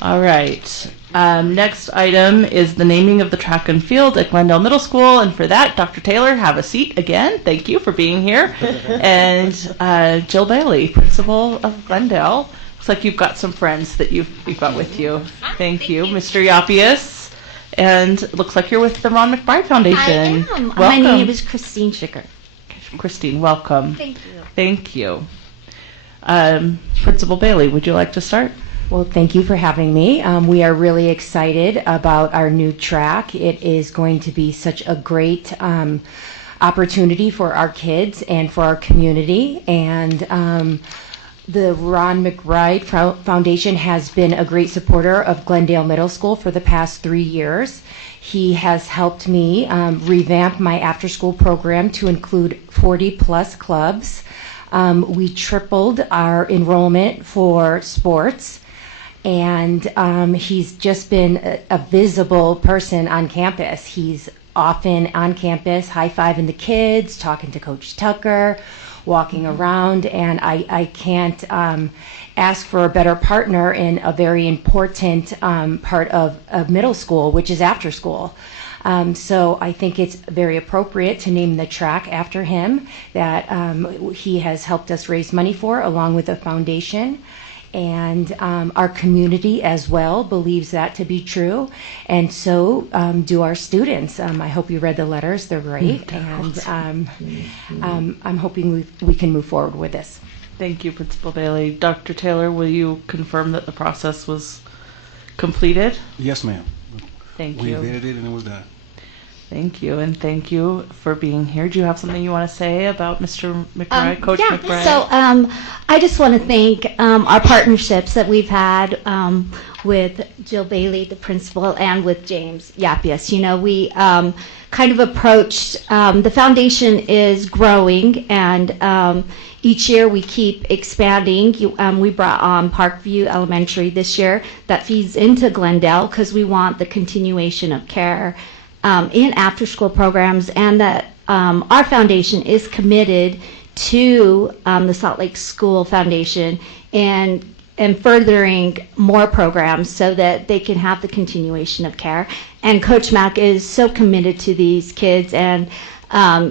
All right. Next item is the naming of the track and field at Glendale Middle School. And for that, Dr. Taylor, have a seat again. Thank you for being here. And Jill Bailey, principal of Glendale. Looks like you've got some friends that you've got with you. Thank you. Mr. Yapius. And it looks like you're with the Ron McBride Foundation. I am. Welcome. My name is Christine Schicker. Christine, welcome. Thank you. Thank you. Principal Bailey, would you like to start? Well, thank you for having me. We are really excited about our new track. It is going to be such a great opportunity for our kids and for our community. And the Ron McBride Foundation has been a great supporter of Glendale Middle School for the past 3 years. He has helped me revamp my after-school program to include 40-plus clubs. We tripled our enrollment for sports. And he's just been a visible person on campus. He's often on campus high-fiving the kids, talking to Coach Tucker, walking around, and I can't ask for a better partner in a very important part of middle school, which is after school. So I think it's very appropriate to name the track after him that he has helped us raise money for, along with the foundation. And our community as well believes that to be true, and so do our students. I hope you read the letters; they're great, and I'm hoping we can move forward with this. Thank you, Principal Bailey. Dr. Taylor, will you confirm that the process was completed? Yes, ma'am. Thank We you. vetted it and it was done. Thank you, and thank you for being here. Do you have something you want to say about Mr. McBride, Coach McBride? So I just want to thank our partnerships that we've had with Jill Bailey, the principal, and with James Yapius. You know, we kind of approached, the foundation is growing, and each year we keep expanding. We brought on Parkview Elementary this year that feeds into Glendale because we want the continuation of care in after-school programs, and that our foundation is committed to the Salt Lake School Foundation and furthering more programs so that they can have the continuation of care. And Coach Mack is so committed to these kids, and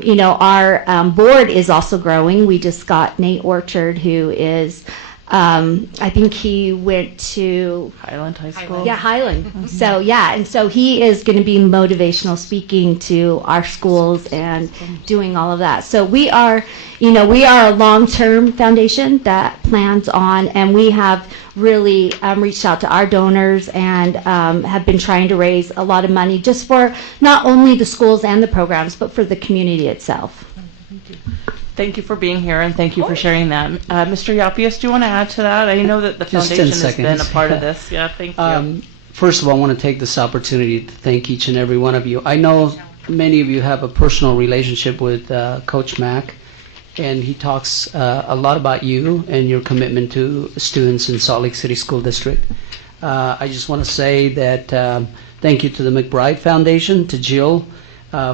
you know, our board is also growing. We just got Nate Orchard, who is I think he went to Highland High School. Yeah, Highland. Mm-hmm. So yeah, and so he is going to be motivational speaking to our schools and doing all of that. So we are, you know, we are a long-term foundation that plans on, and we have really reached out to our donors and have been trying to raise a lot of money just for not only the schools and the programs, but for the community itself. Thank you for being here, and thank you for sharing that. Mr. Yapius, do you want to add to that? I know that the Just 10 foundation has been a seconds. part of this. Yeah, thank you. First of all, I want to take this opportunity to thank each and every one of you. I know many of you have a personal relationship with Coach Mack, and he talks a lot about you and your commitment to students in Salt Lake City School District. I just want to say that thank you to the McBride Foundation, to Jill,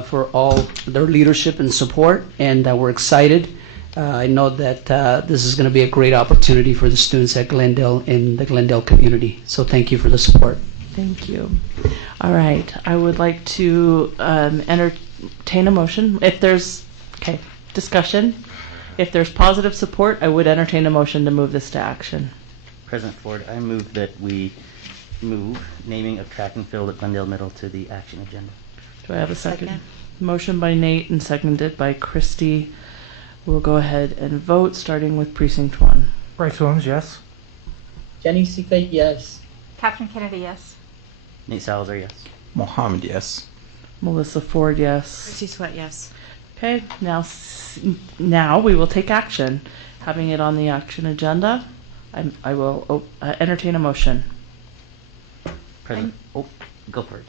for all their leadership and support, and we're excited. I know that this is going to be a great opportunity for the students at Glendale and the Glendale community. So thank you for the support. Thank you. All right. I would like to entertain a motion. If there's, discussion. If there's positive support, I would entertain a motion to move this to action. President Ford, I move that we move naming of track and field at Glendale Middle to the action agenda. Do I have a second? Motion by Nate and seconded by Christy. We'll go ahead and vote, starting with Precinct 1. Bryce Williams, yes. Jenny Sika, yes. Catherine Kennedy, yes. Nate Salazar, yes. Mohammed, yes. Melissa Ford, yes. Christy Sweat, yes. Okay, now we will take action. Having it on the action agenda, I will entertain a motion. President, go for it.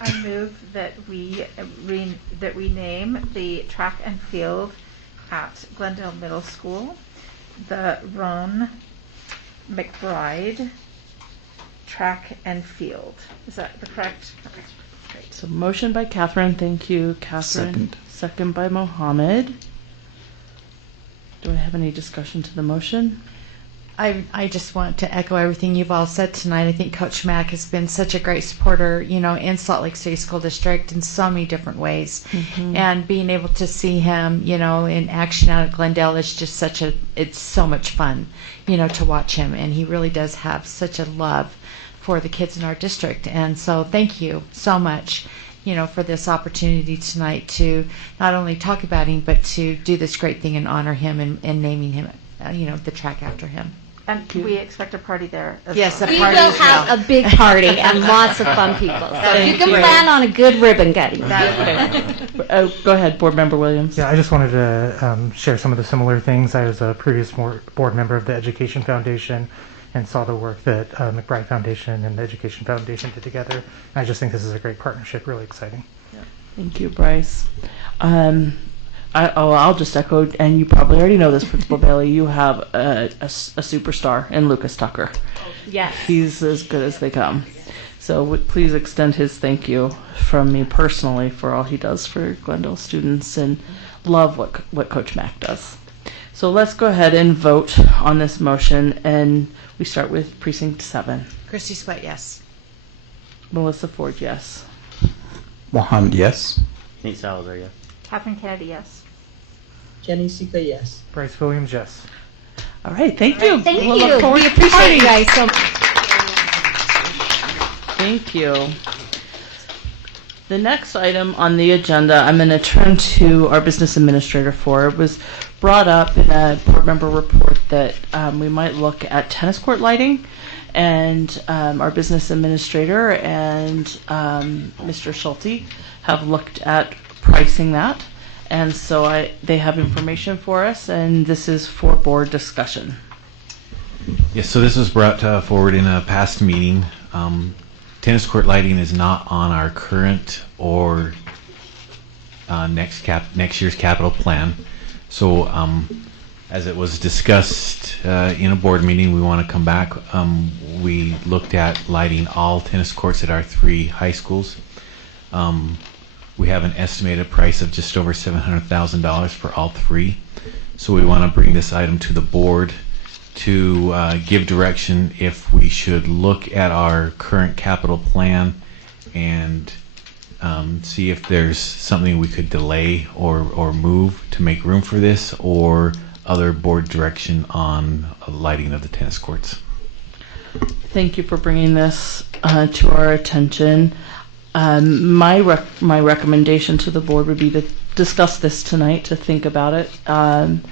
I move that we name the track and field at Glendale Middle School the Roan McBride Track and Field. Is that the correct? Okay. Great. So motion by Catherine. Thank you, Catherine. Second by Mohammed. Do I have any discussion to the motion? I just want to echo everything you've all said tonight. I think Coach Mack has been such a great supporter, in Salt Lake City School District in so many different ways. Mm-hmm. And being able to see him, in action out at Glendale is just it's so much fun, to watch him. And he really does have such a love for the kids in our district. And so thank you so much, for this opportunity tonight to not only talk about him, but to do this great thing and honor him and naming him, the track after him. And we expect a party there. Yes, We will have a big party and lots of fun people. So you can plan on a good ribbon cutting. Go ahead, Board Member Williams. Yeah, I just wanted to share some of the similar things. I was a previous board member of the Education Foundation and saw the work that McBride Foundation and the Education Foundation did together. I just think this is a great partnership, really exciting. Yeah. Thank you, Bryce. I'll just echo, and you probably already know this, Principal Bailey, you have a superstar in Lucas Tucker. Yes. He's as good as they come. So please extend his thank you from me personally for all he does for Glendale students, and love what Coach Mack does. So let's go ahead and vote on this motion, and we start with Precinct 7. Christy Sweat, yes. Melissa Ford, yes. Mohammed, yes. Nate Salazar, yes. Catherine Kennedy, yes. Jenny Sika, yes. Bryce Williams, yes. All right, thank you. Thank We'll you. look forward We to appreciate party. you guys so much. Thank you. The next item on the agenda, I'm going to turn to our business administrator for. It was brought up in a board member report that we might look at tennis court lighting, and our business administrator and Mr. Schulte have looked at pricing that. And so they have information for us, and this is for board discussion. Yes, so this was brought forward in a past meeting. Tennis court lighting is not on our current or next year's capital plan. So as it was discussed in a board meeting, we want to come back. We looked at lighting all tennis courts at our 3 high schools. We have an estimated price of just over $700,000 for all 3. So we want to bring this item to the board to give direction if we should look at our current capital plan and see if there's something we could delay or move to make room for this, or other board direction on lighting of the tennis courts. Thank you for bringing this to our attention. My recommendation to the board would be to discuss this tonight, to think about it, and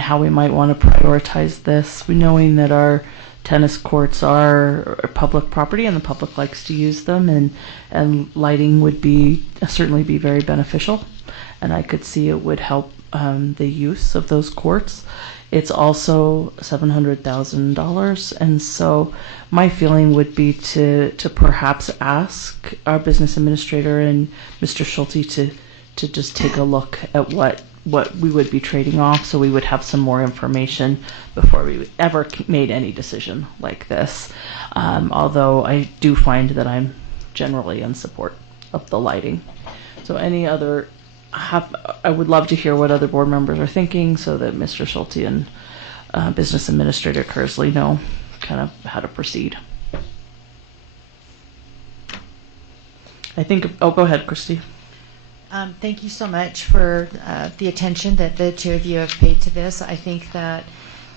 how we might want to prioritize this. We knowing that our tennis courts are public property and the public likes to use them, and lighting would certainly be very beneficial, and I could see it would help the use of those courts. It's also $700,000, and so my feeling would be to perhaps ask our business administrator and Mr. Schulte to just take a look at what we would be trading off, so we would have some more information before we ever made any decision like this. Although I do find that I'm generally in support of the lighting. So I would love to hear what other board members are thinking, so that Mr. Schulte and Business Administrator Kersley know kind of how to proceed. I think, go ahead, Christy. Thank you so much for the attention that the two of you have paid to this. I think that,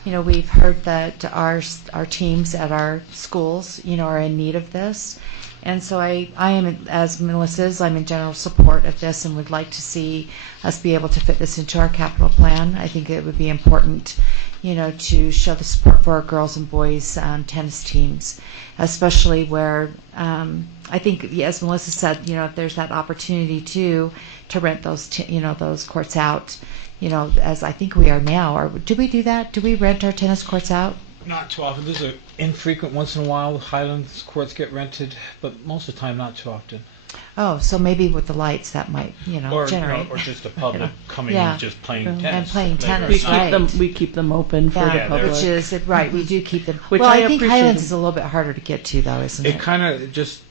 we've heard that our teams at our schools, are in need of this. And so I am, as Melissa is, I'm in general support of this and would like to see us be able to fit this into our capital plan. I think it would be important, to show the support for our girls and boys tennis teams, especially where I think, as Melissa said, if there's that opportunity to rent those, those courts out, as I think we are now. Or do we do that? Do we rent our tennis courts out? Not too often. There's an infrequent once in a while. Highlands courts get rented, but most of the time not too often. Oh, so maybe with the lights that might, Or, generate. or just the public coming Yeah. and just playing tennis. And playing tennis, We keep right. we keep them open for the public. Which is, right, we do keep them. Which well, I I think appreciate. Highlands is a little bit harder to get to, though, isn't it? It kind of just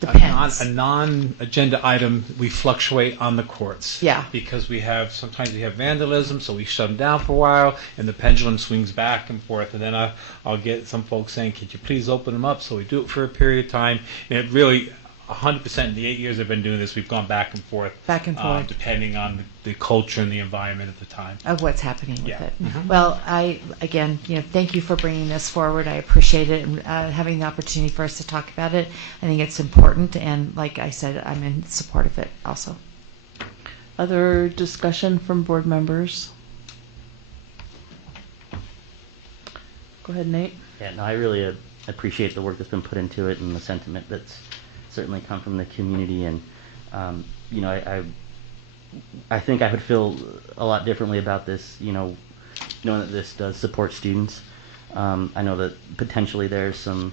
Depends. a non-agenda item. We fluctuate on the courts. Yeah. Because sometimes we have vandalism, so we shut them down for a while, and the pendulum swings back and forth. And then I'll get some folks saying, "Could you please open them up?" So we do it for a period of time, and it really. 100% in the 8 years I've been doing this, we've gone back and forth. Depending on the culture and the environment at the time. Of what's happening with Yeah. it. Mhm. Well, again, thank you for bringing this forward. I appreciate it and having the opportunity for us to talk about it. I think it's important, and like I said, I'm in support of it also. Other discussion from board members? Go ahead, Nate. Yeah, no, I really appreciate the work that's been put into it and the sentiment that's certainly come from the community. And I think I would feel a lot differently about this, knowing that this does support students. I know that potentially there's some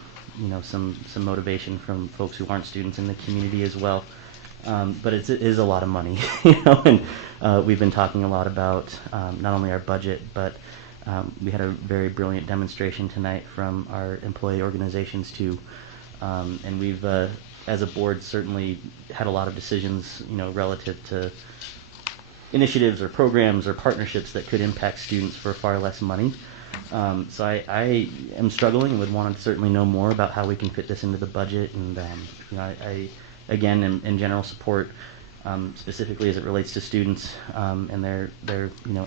motivation from folks who aren't students in the community as well. But it is a lot of money, and we've been talking a lot about not only our budget, but we had a very brilliant demonstration tonight from our employee organizations too. And we've, as a board, certainly had a lot of decisions, relative to initiatives or programs or partnerships that could impact students for far less money. So I am struggling and would want to certainly know more about how we can fit this into the budget. And I again in general support, specifically as it relates to students and their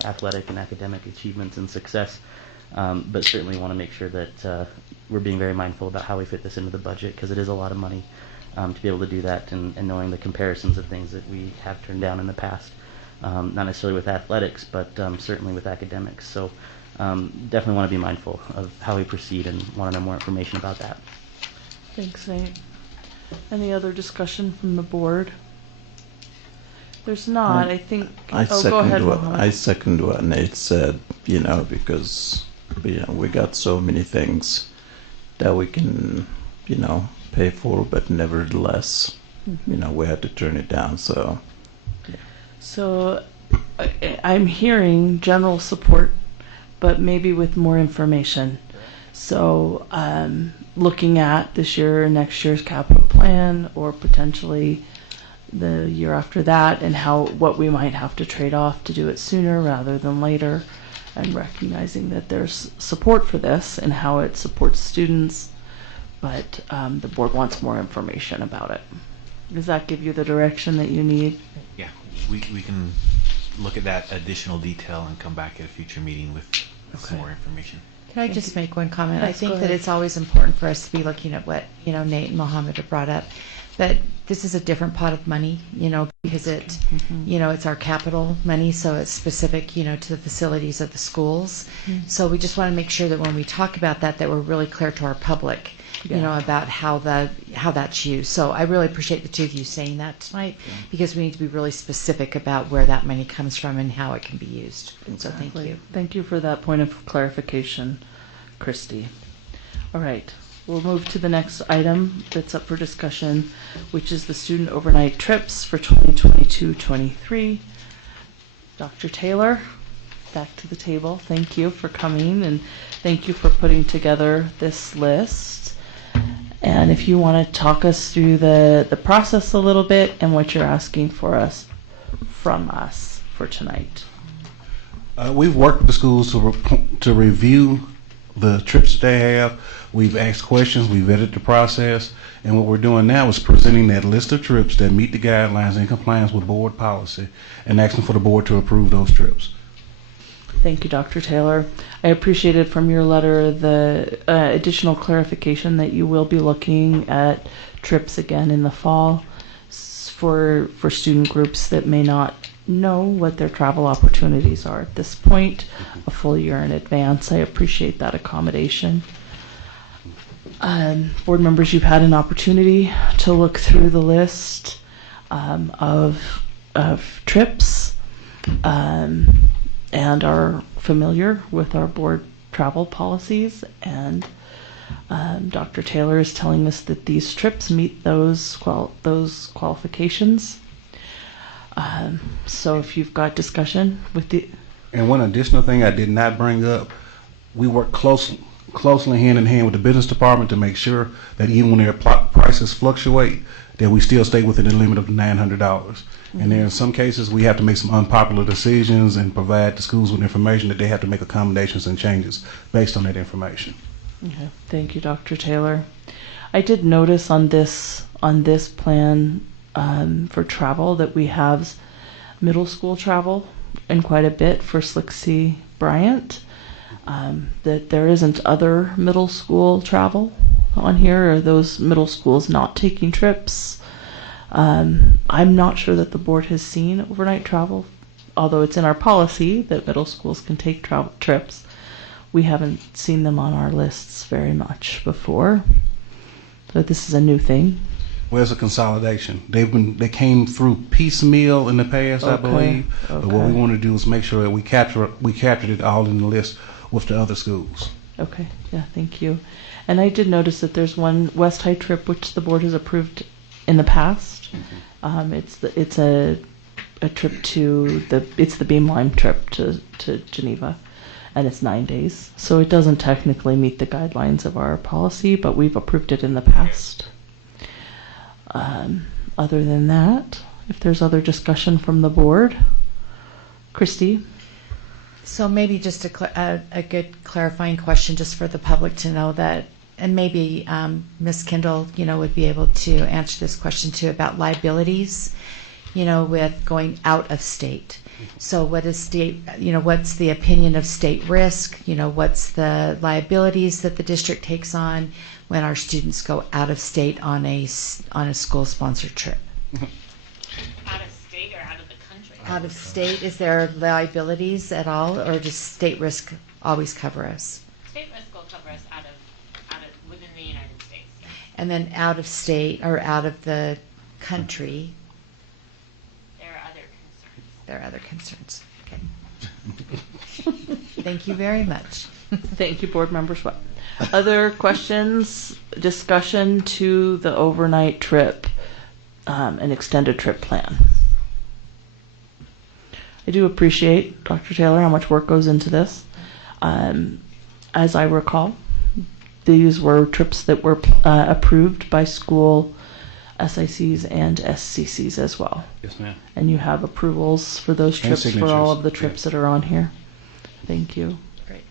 athletic and academic achievements and success. But certainly want to make sure that we're being very mindful about how we fit this into the budget, because it is a lot of money to be able to do that, and knowing the comparisons of things that we have turned down in the past, not necessarily with athletics, but certainly with academics. So definitely want to be mindful of how we proceed and want to know more information about that. Thanks, Nate. Any other discussion from the board? There's not. I think. Go ahead, Mohammed. I second what Nate said. Because we got so many things that we can pay for, but nevertheless, we had to turn it down. So. So, I'm hearing general support, but maybe with more information. So, looking at this year or next year's capital plan, or potentially the year after that, and what we might have to trade off to do it sooner rather than later, and recognizing that there's support for this and how it supports students, but the board wants more information about it. Does that give you the direction that you need? Yeah, we can look at that additional detail and come back at a future meeting with some more information. Can I just make one comment? Yes, I think go that ahead. it's always important for us to be looking at what Nate and Mohammed have brought up. That this is a different pot of money, because it's our capital money, so it's specific, to the facilities of the schools. So we just want to make sure that when we talk about that we're really clear to our public, about how that's used. So I really appreciate the two of you saying that tonight, because we need to be really specific about where that money comes from and how it can be used. So thank you. Thank you for that point of clarification, Christy. All right. We'll move to the next item that's up for discussion, which is the student overnight trips for 2022-23. Dr. Taylor, back to the table. Thank you for coming, and thank you for putting together this list. And if you want to talk us through the process a little bit and what you're asking from us for tonight. We've worked with the schools to review the trips that they have. We've asked questions, we've vetted the process, and what we're doing now is presenting that list of trips that meet the guidelines in compliance with board policy and asking for the board to approve those trips. Thank you, Dr. Taylor. I appreciated from your letter the additional clarification that you will be looking at trips again in the fall for student groups that may not know what their travel opportunities are at this point, a full year in advance. I appreciate that accommodation. Board members, you've had an opportunity to look through the list of trips and are familiar with our board travel policies, and Dr. Taylor is telling us that these trips meet those qualifications. So if you've got discussion with the... And one additional thing I did not bring up, we work closely hand in hand with the business department to make sure that even when their prices fluctuate, that we still stay within the limit of $900. And there in some cases we have to make some unpopular decisions and provide the schools with information that they have to make accommodations and changes based on that information. Okay. Thank you, Dr. Taylor. I did notice on this plan for travel that we have middle school travel and quite a bit for Slick C. Bryant. That there isn't other middle school travel on here. Are those middle schools not taking trips? I'm not sure that the board has seen overnight travel, although it's in our policy that middle schools can take trips. We haven't seen them on our lists very much before. So this is a new thing. Well, it's a consolidation. They came through piecemeal in the past, I believe. But what we want to do is make sure that we captured it all in the list with the other schools. Okay, yeah, thank you. And I did notice that there's one West High trip which the board has approved in the past. It's a trip to the Beamline trip to Geneva, and it's 9 days. So it doesn't technically meet the guidelines of our policy, but we've approved it in the past. Other than that, if there's other discussion from the board, Christy. So maybe just a good clarifying question just for the public to know that, and maybe Ms. Kendall, would be able to answer this question too about liabilities, with going out of state. So what is state, what's the opinion of state risk? What's the liabilities that the district takes on when our students go out of state on a school-sponsored trip? Out of state or out of the country? Out of state, is there liabilities at all, or does state risk always cover us? State risk will cover us out of within the United States. Yeah. And then out of state or out of the country, there are other concerns. Okay. Thank you very much. Thank you, board members. Other questions, discussion to the overnight trip, an extended trip plan? I do appreciate, Dr. Taylor, how much work goes into this. As I recall, these were trips that were approved by school SICs and SCCs as well. Yes, ma'am. And you have approvals for those And trips for all of the trips that are on here. Thank you. Great.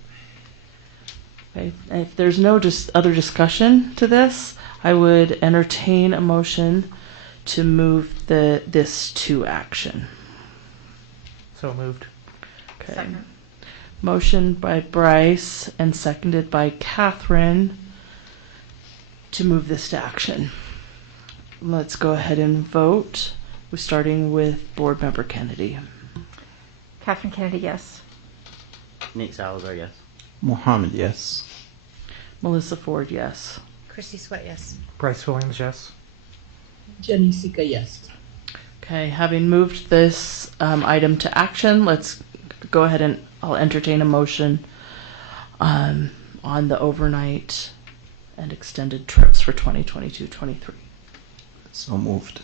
Okay. If there's no other discussion to this, I would entertain a motion to move this to action. So moved. Okay. Second. Motion by Bryce and seconded by Catherine to move this to action. Let's go ahead and vote. We're starting with Board Member Kennedy. Catherine Kennedy, yes. Nate Salazar, yes. Mohammed, yes. Melissa Ford, yes. Christy Sweat, yes. Bryce Williams, yes. Jenny Sika, yes. Okay, having moved this item to action, let's go ahead and I'll entertain a motion on the overnight and extended trips for 2022-23. So moved.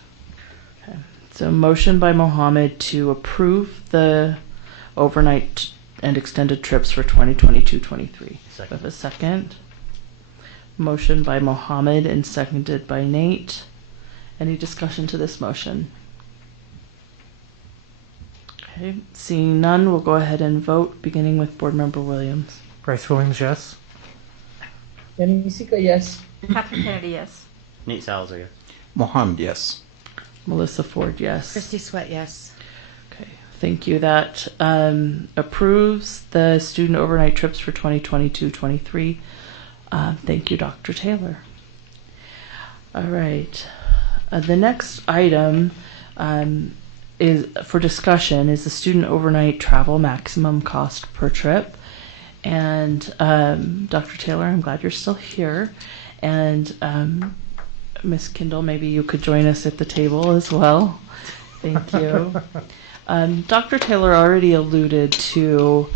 Okay. So motion by Mohammed to approve the overnight and extended trips for 2022-23. Second. With a second. Motion by Mohammed and seconded by Nate. Any discussion to this motion? Okay, seeing none, we'll go ahead and vote, beginning with Board Member Williams. Bryce Williams, yes. Jenny Sika, yes. Catherine Kennedy, yes. Nate Salazar, yes. Mohammed, yes. Melissa Ford, yes. Christy Sweat, yes. Okay, Thank you. That approves the student overnight trips for 2022-23. Thank you, Dr. Taylor. All right. The next item is for discussion is the student overnight travel maximum cost per trip. And Dr. Taylor, I'm glad you're still here. And Ms. Kindle, maybe you could join us at the table as well. Thank you. Dr. Taylor already alluded to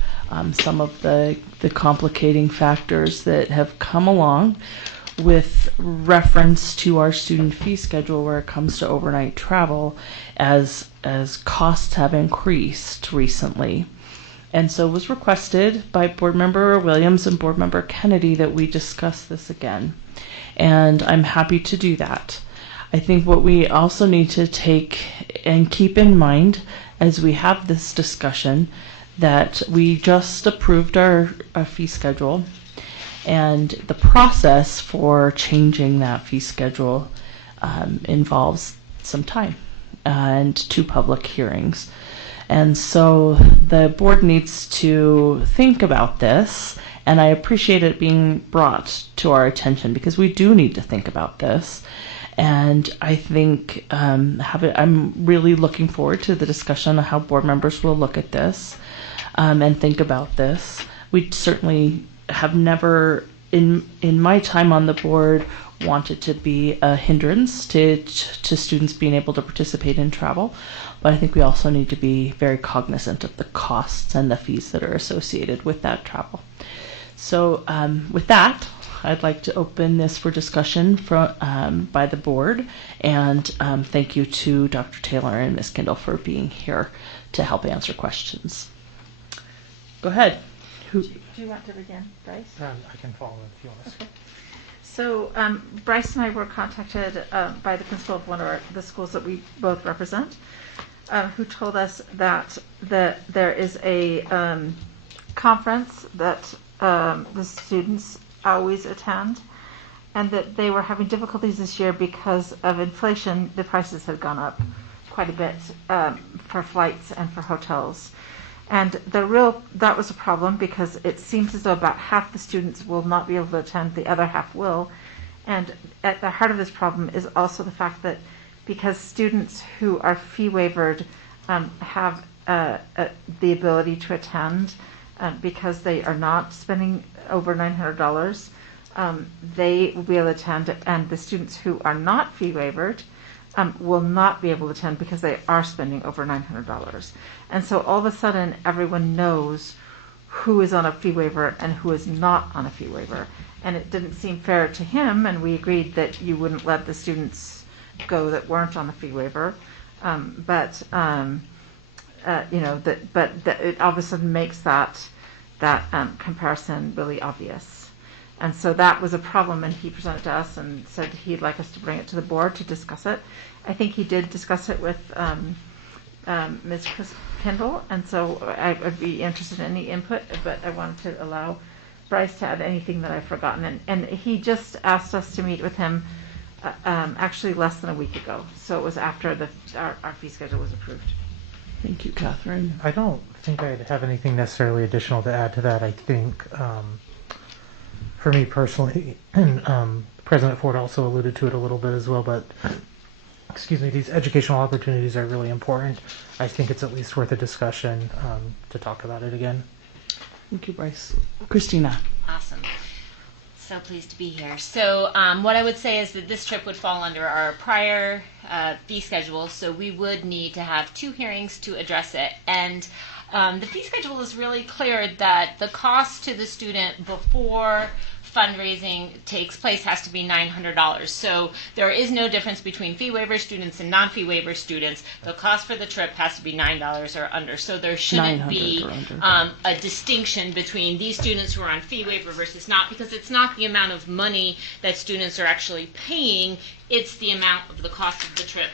some of the complicating factors that have come along with reference to our student fee schedule where it comes to overnight travel as costs have increased recently. And so it was requested by Board Member Williams and Board Member Kennedy that we discuss this again. And I'm happy to do that. I think what we also need to take and keep in mind as we have this discussion that we just approved our fee schedule, and the process for changing that fee schedule involves some time and 2 public hearings. And so the board needs to think about this, and I appreciate it being brought to our attention because we do need to think about this. And I think I'm really looking forward to the discussion on how board members will look at this and think about this. We certainly have never, in my time on the board, wanted to be a hindrance to students being able to participate in travel. But I think we also need to be very cognizant of the costs and the fees that are associated with that travel. So with that, I'd like to open this for discussion by the board, and thank you to Dr. Taylor and Ms. Kindle for being here to help answer questions. Go ahead. Do you want to begin, Bryce? I can follow if you want to. Okay. So Bryce and I were contacted by the principal of one of the schools that we both represent, who told us that there is a conference that the students always attend, and that they were having difficulties this year because of inflation. The prices had gone up quite a bit for flights and for hotels. And that was a problem because it seems as though about half the students will not be able to attend, the other half will. And at the heart of this problem is also the fact that because students who are fee waivered have the ability to attend because they are not spending over $900, they will be able to attend, and the students who are not fee waivered will not be able to attend because they are spending over $900. And so all of a sudden, everyone knows who is on a fee waiver and who is not on a fee waiver. And it didn't seem fair to him, and we agreed that you wouldn't let the students go that weren't on a fee waiver. But it all of a sudden makes that comparison really obvious. And so that was a problem, and he presented to us and said he'd like us to bring it to the board to discuss it. I think he did discuss it with Ms. Chris Kendall, and so I would be interested in any input, but I wanted to allow Bryce to add anything that I've forgotten. And he just asked us to meet with him actually less than a week ago, so it was after our fee schedule was approved. Thank you, Catherine. I don't think I'd have anything necessarily additional to add to that. I think for me personally, and President Ford also alluded to it a little bit as well, but these educational opportunities are really important. I think it's at least worth a discussion to talk about it again. Thank you, Bryce. Christina. Awesome. So pleased to be here. So what I would say is that this trip would fall under our prior fee schedule, so we would need to have 2 hearings to address it. And the fee schedule is really clear that the cost to the student before fundraising takes place has to be $900. So there is no difference between fee waiver students and non-fee waiver students. The cost for the trip has to be $9 or under. So there shouldn't be a distinction between these students who are on fee waiver versus not, because it's not the amount of money that students are actually paying, it's the amount of the cost of the trip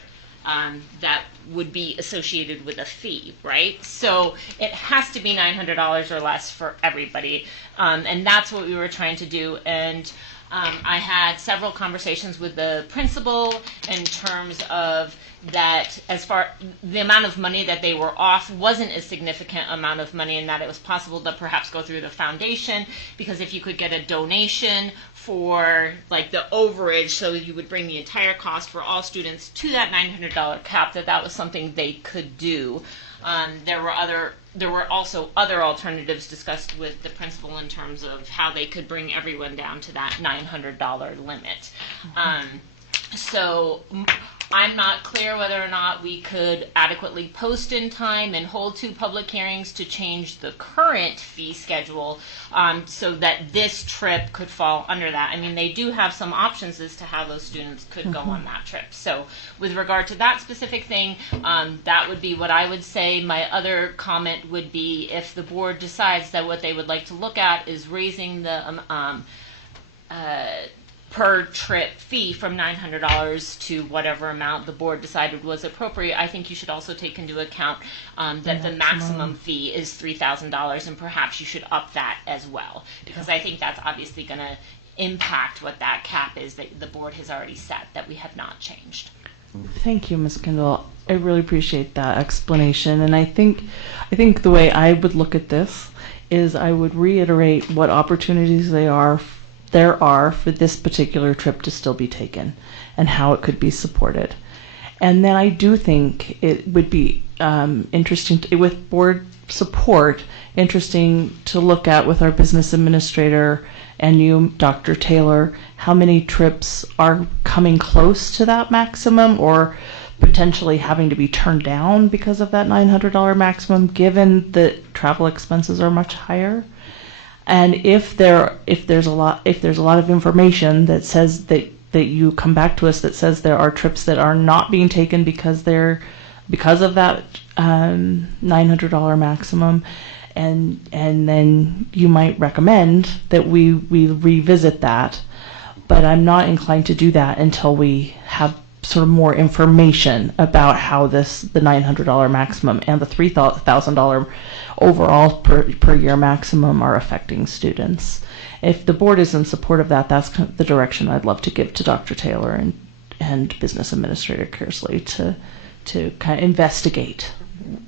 that would be associated with a fee, right? So it has to be $900 or less for everybody, and that's what we were trying to do. And I had several conversations with the principal in terms of that as far the amount of money that they were off wasn't a significant amount of money, and that it was possible to perhaps go through the foundation, because if you could get a donation for like the overage, so you would bring the entire cost for all students to that $900 cap, that was something they could do. There were also other alternatives discussed with the principal in terms of how they could bring everyone down to that $900 limit. So I'm not clear whether or not we could adequately post in time and hold 2 public hearings to change the current fee schedule, so that this trip could fall under that. I mean, they do have some options as to how those students could go on that trip. So with regard to that specific thing, that would be what I would say. My other comment would be if the board decides that what they would like to look at is raising the per trip fee from $900 to whatever amount the board decided was appropriate, I think you should also take into account that the maximum fee is $3,000, and perhaps you should up that as well, because I think that's obviously going to impact what that cap is that the board has already set, that we have not changed. Thank you, Ms. Kendall. I really appreciate that explanation, and I think the way I would look at this is I would reiterate what opportunities there are for this particular trip to still be taken and how it could be supported. And then I do think it would be interesting, with board support, interesting to look at with our business administrator and you, Dr. Taylor, how many trips are coming close to that maximum or potentially having to be turned down because of that $900 maximum, given that travel expenses are much higher. And if there's a lot of information that says that you come back to us that says there are trips that are not being taken because of that $900 maximum, and then you might recommend that we revisit that. But I'm not inclined to do that until we have sort of more information about how the $900 maximum and the $3,000 overall per year maximum are affecting students. If the board is in support of that, that's the direction I'd love to give to Dr. Taylor and Business Administrator Kersley to kind of investigate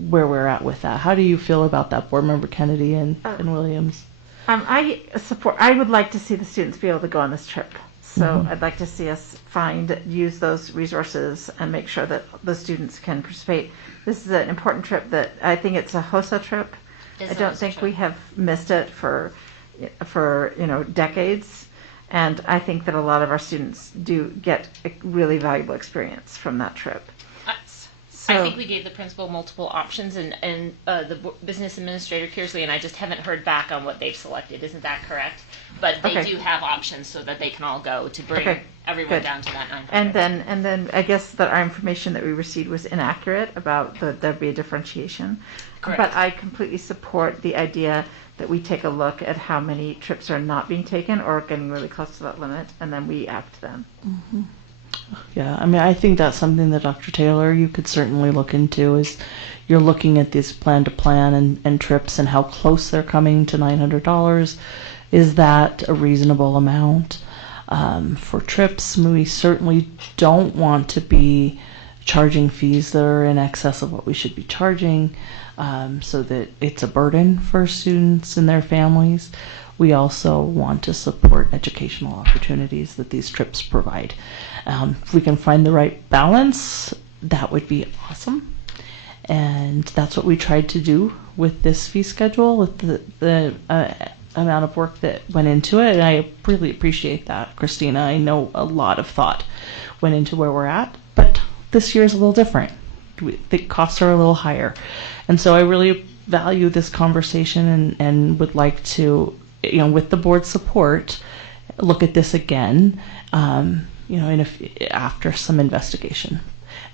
where we're at with that. How do you feel about that, Board Member Kennedy and Williams? I would like to see the students be able to go on this trip. So I'd like to see us use those resources and make sure that the students can participate. This is an important trip that I think it's a HOSA trip. I don't think we have missed it for decades. And I think that a lot of our students do get a really valuable experience from that trip. I think we gave the principal multiple options, and the business administrator, Kersley, and I just haven't heard back on what they've selected. Isn't that correct? But they do have options so that they can all go to bring everyone down to that 900. And then I guess that our information that we received was inaccurate about there'd be a differentiation. Correct. But I completely support the idea that we take a look at how many trips are not being taken or getting really close to that limit, and then we act then. Mm-hmm. Yeah, I mean, I think that's something that Dr. Taylor, you could certainly look into, is you're looking at this plan to plan and trips and how close they're coming to $900. Is that a reasonable amount for trips? We certainly don't want to be charging fees that are in excess of what we should be charging, so that it's a burden for students and their families. We also want to support educational opportunities that these trips provide. If we can find the right balance, that would be awesome. And that's what we tried to do with this fee schedule, with the amount of work that went into it. And I really appreciate that, Christina. I know a lot of thought went into where we're at, but this year is a little different. The costs are a little higher. And so I really value this conversation and would like to, with the board's support, look at this again, after some investigation.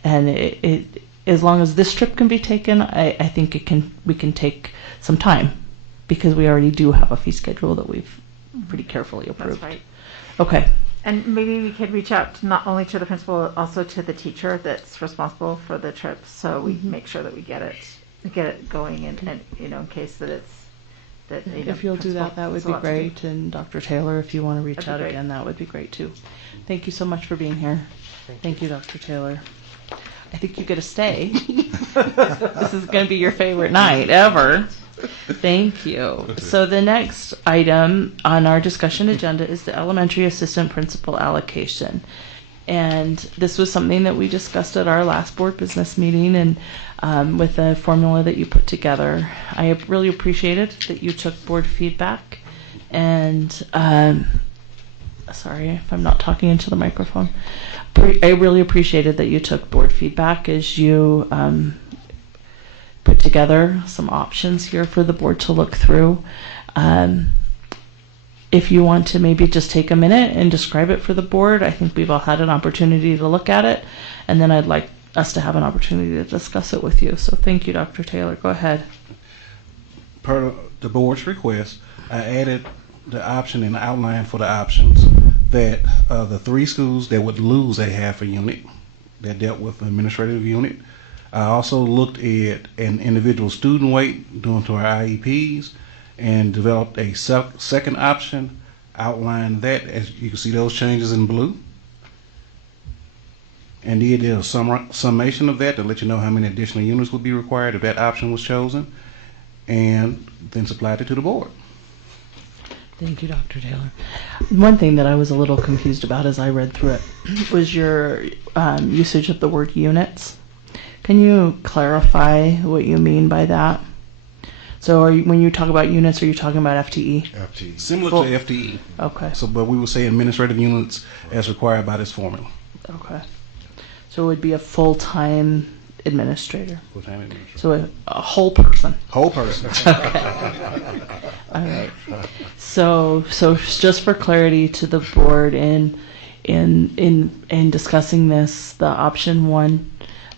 And it as long as this trip can be taken, I think we can take some time, because we already do have a fee schedule that we've pretty carefully approved. That's right. Okay. And maybe we could reach out not only to the principal, also to the teacher that's responsible for the trip, so we can make sure that we get it going, and in case that it's if you'll do that would be great. And Dr. Taylor, if you want to reach out again, that would be great too. Thank you so much for being here. Thank you, Dr. Taylor. I think you get to stay. This is going to be your favorite night ever. Thank you. So the next item on our discussion agenda is the elementary assistant principal allocation. And this was something that we discussed at our last board business meeting, and with the formula that you put together. I really appreciated that you took board feedback, and sorry if I'm not talking into the microphone. I really appreciated that you took board feedback as you put together some options here for the board to look through. If you want to maybe just take a minute and describe it for the board, I think we've all had an opportunity to look at it, and then I'd like us to have an opportunity to discuss it with you. So thank you, Dr. Taylor. Go ahead. Per the board's request, I added the option in the outline for the options that the 3 schools that would lose a half a unit that dealt with the administrative unit. I also looked at an individual student weight due to our IEPs and developed a second option, outlined that, as you can see those changes in blue, and did a summation of that to let you know how many additional units would be required if that option was chosen, and then supplied it to the board. Thank you, Dr. Taylor. One thing that I was a little confused about as I read through it was your usage of the word units. Can you clarify what you mean by that? So when you talk about units, are you talking about FTE? FTE. Similar to FTE. Okay. So, but we would say administrative units as required by this formula. Okay. So it would be a full-time administrator. Full-time administrator. So a whole person. Whole person. Okay. All right. So just for clarity to the board, in discussing this, the option 1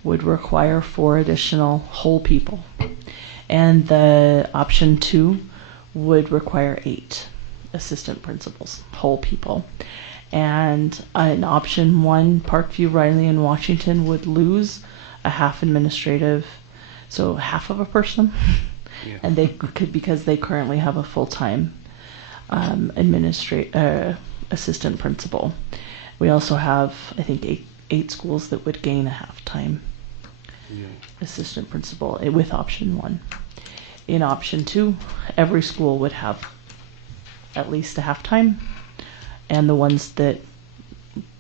would require 4 additional whole people, and the option 2 would require 8 assistant principals, whole people. And in option 1, Parkview, Riley, and Washington would lose a half administrative, so half of a person. Yeah. And they could, because they currently have a full-time assistant principal. We also have, I think, eight schools that would gain a half-time assistant principal with option 1. In option 2, every school would have at least a half-time, and the ones that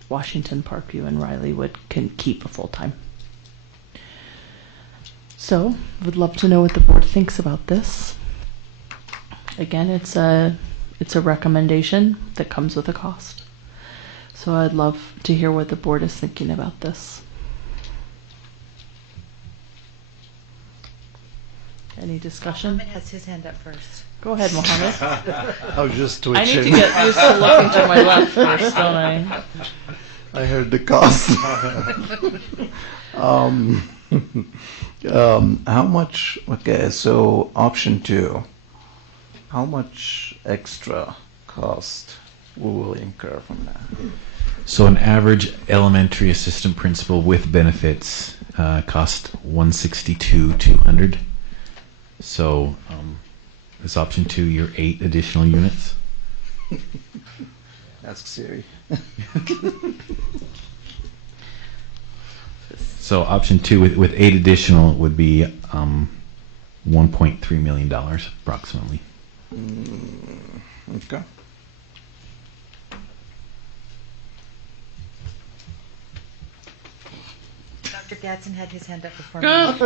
Washington, Parkview, and Riley can keep a full-time. So, would love to know what the board thinks about this. Again, it's a recommendation that comes with a cost. So I'd love to hear what the board is thinking about this. Any discussion? Mohammed has his hand up first. Go ahead, Mohammed. I was just twitching. I need to get used to looking to my left first, don't I? I heard the cost. How much, okay, so option 2, how much extra cost we will incur from that? So an average elementary assistant principal with benefits cost $162,200. So this option 2, your 8 additional units. Ask Siri. So option 2 with 8 additional would be $1.3 million approximately. Okay. Dr. Gadsden had his hand up before Go. me.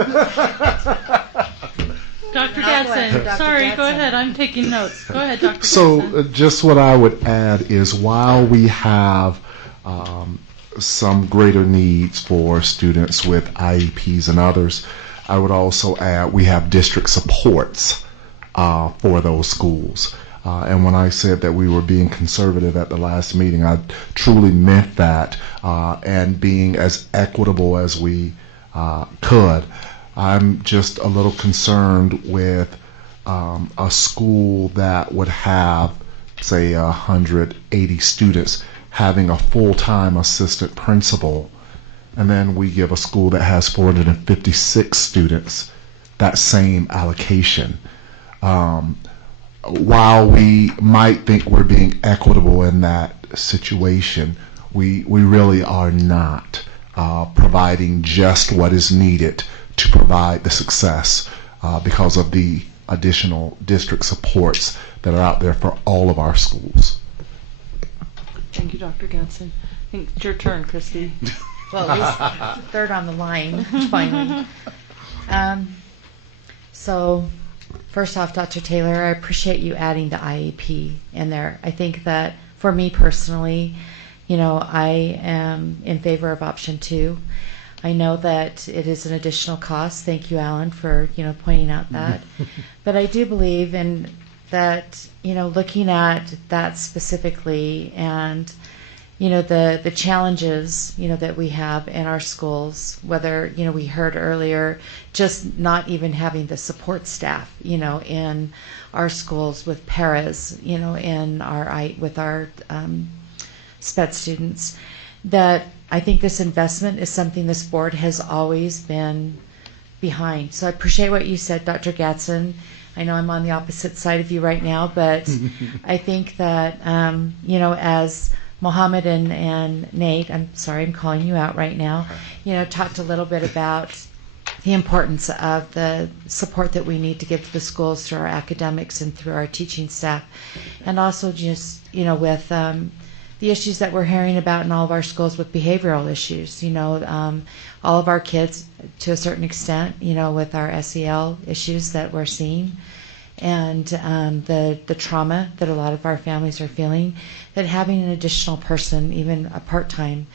Dr. Gadsden, sorry, go ahead. I'm taking notes. Go ahead, Dr. So just what I would add is while we have some greater needs for students with IEPs and others, I would also add we have district supports for those schools. And when I said that we were being conservative at the last meeting, I truly meant that, and being as equitable as we could. I'm just a little concerned with a school that would have, say, 180 students having a full-time assistant principal, and then we give a school that has 456 students that same allocation. While we might think we're being equitable in that situation, we really are not. providing just what is needed to provide the success because of the additional district supports that are out there for all of our schools. Thank you, Dr. Gadsden. I think it's your turn, Christy. Well, at least third on the line, finally. So, first off, Dr. Taylor, I appreciate you adding the IEP in there. I think that for me personally, I am in favor of option 2. I know that it is an additional cost. Thank you, Alan, for pointing out that. But I do believe in that, looking at that specifically and the challenges that we have in our schools, whether we heard earlier just not even having the support staff in our schools with paras with our SPED students, that I think this investment is something this board has always been behind. So I appreciate what you said, Dr. Gadsden. I know I'm on the opposite side of you right now, but I think that as Mohammed and Nate, I'm sorry, I'm calling you out right now, talked a little bit about the importance of the support that we need to give to the schools through our academics and through our teaching staff. And also just, with the issues that we're hearing about in all of our schools with behavioral issues, all of our kids to a certain extent, with our SEL issues that we're seeing, and the trauma that a lot of our families are feeling, that having an additional person, even a part-time,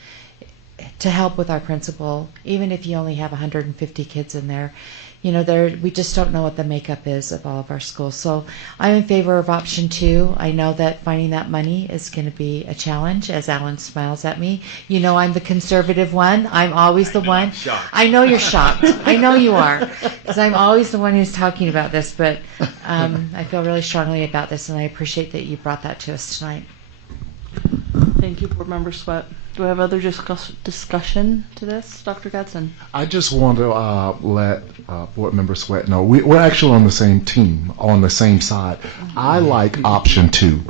to help with our principal, even if you only have 150 kids in there, we just don't know what the makeup is of all of our schools. So I'm in favor of option 2. I know that finding that money is going to be a challenge, as Alan smiles at me. I'm the conservative one. I'm always the one. I know you're shocked. I know you are, because I'm always the one who's talking about this, but I feel really strongly about this, and I appreciate that you brought that to us tonight. Thank you, Board Member Sweat. Do we have other discussion to this, Dr. Gadsden? I just want to let Board Member Sweat know we're actually on the same team, on the same side. I like option 2,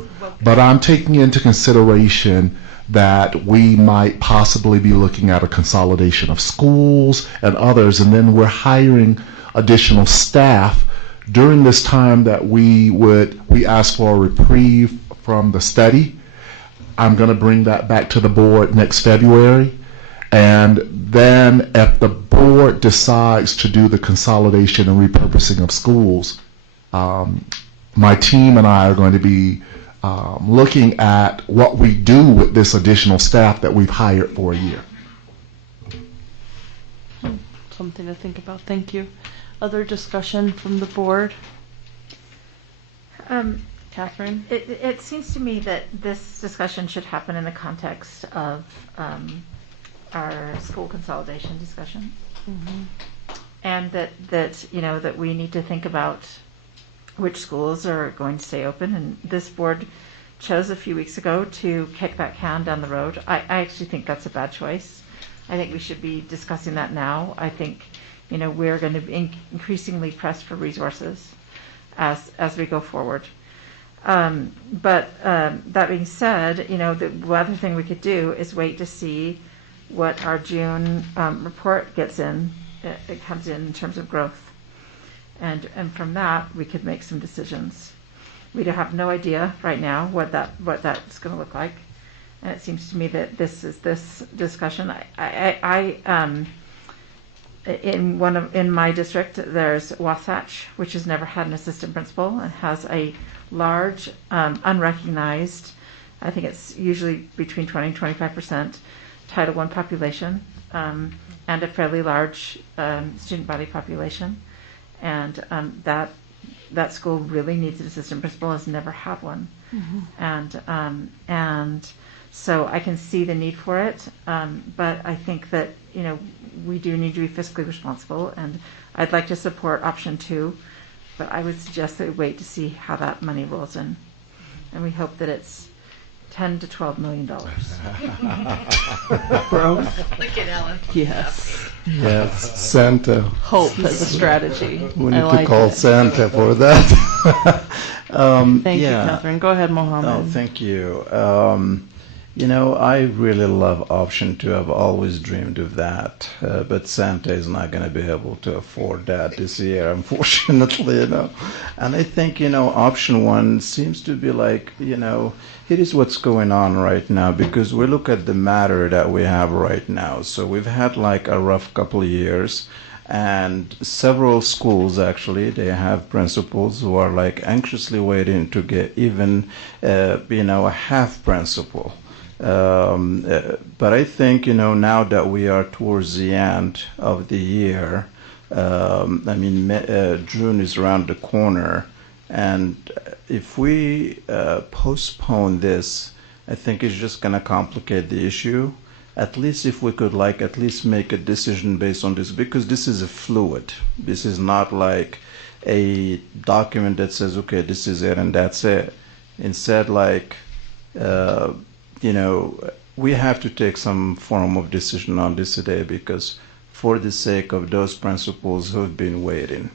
but I'm taking into consideration that we might possibly be looking at a consolidation of schools and others, and then we're hiring additional staff during this time that we ask for a reprieve from the study. I'm going to bring that back to the board next February. And then if the board decides to do the consolidation and repurposing of schools, my team and I are going to be looking at what we do with this additional staff that we've hired for a year. Something to think about. Thank you. Other discussion from the board? Catherine? It seems to me that this discussion should happen in the context of our school consolidation discussion. And that we need to think about which schools are going to stay open. And this board chose a few weeks ago to kick that can down the road. I actually think that's a bad choice. I think we should be discussing that now. I think we're going to be increasingly pressed for resources as we go forward. But that being said, the other thing we could do is wait to see what our June report gets in. It comes in terms of growth, and from that we could make some decisions. We have no idea right now what that's going to look like, and it seems to me that this discussion. In my district, there's Wasatch, which has never had an assistant principal and has a large, unrecognized, I think it's usually between 20 and 25% Title I population, and a fairly large student body population. And that school really needs an assistant principal, has never had one. And so I can see the need for it, but I think that we do need to be fiscally responsible, and I'd like to support option 2. But I would suggest that we wait to see how that money rolls in. And we hope that it's $10 to $12 million. Growth. Look at Ellen. Yes. Yes, Santa. Hope as a strategy. We need to call Santa for that. Thank you, Catherine. Go ahead, Mohammed. Oh, thank you. You know, I really love option 2. I've always dreamed of that, but Santa is not going to be able to afford that this year, unfortunately, you know. And I think, you know, option 1 seems to be like, you know, it is what's going on right now, because we look at the matter that we have right now. So we've had like a rough couple of years, and several schools actually, they have principals who are like anxiously waiting to get even, you know, a half principal. But I think, you know, now that we are towards the end of the year, I mean, June is around the corner, and if we postpone this, I think it's just going to complicate the issue. At least if we could like at least make a decision based on this, because this is a fluid. This is not like a document that says, okay, this is it and that's it. Instead, like, you know, we have to take some form of decision on this today, because for the sake of those principals who've been waiting,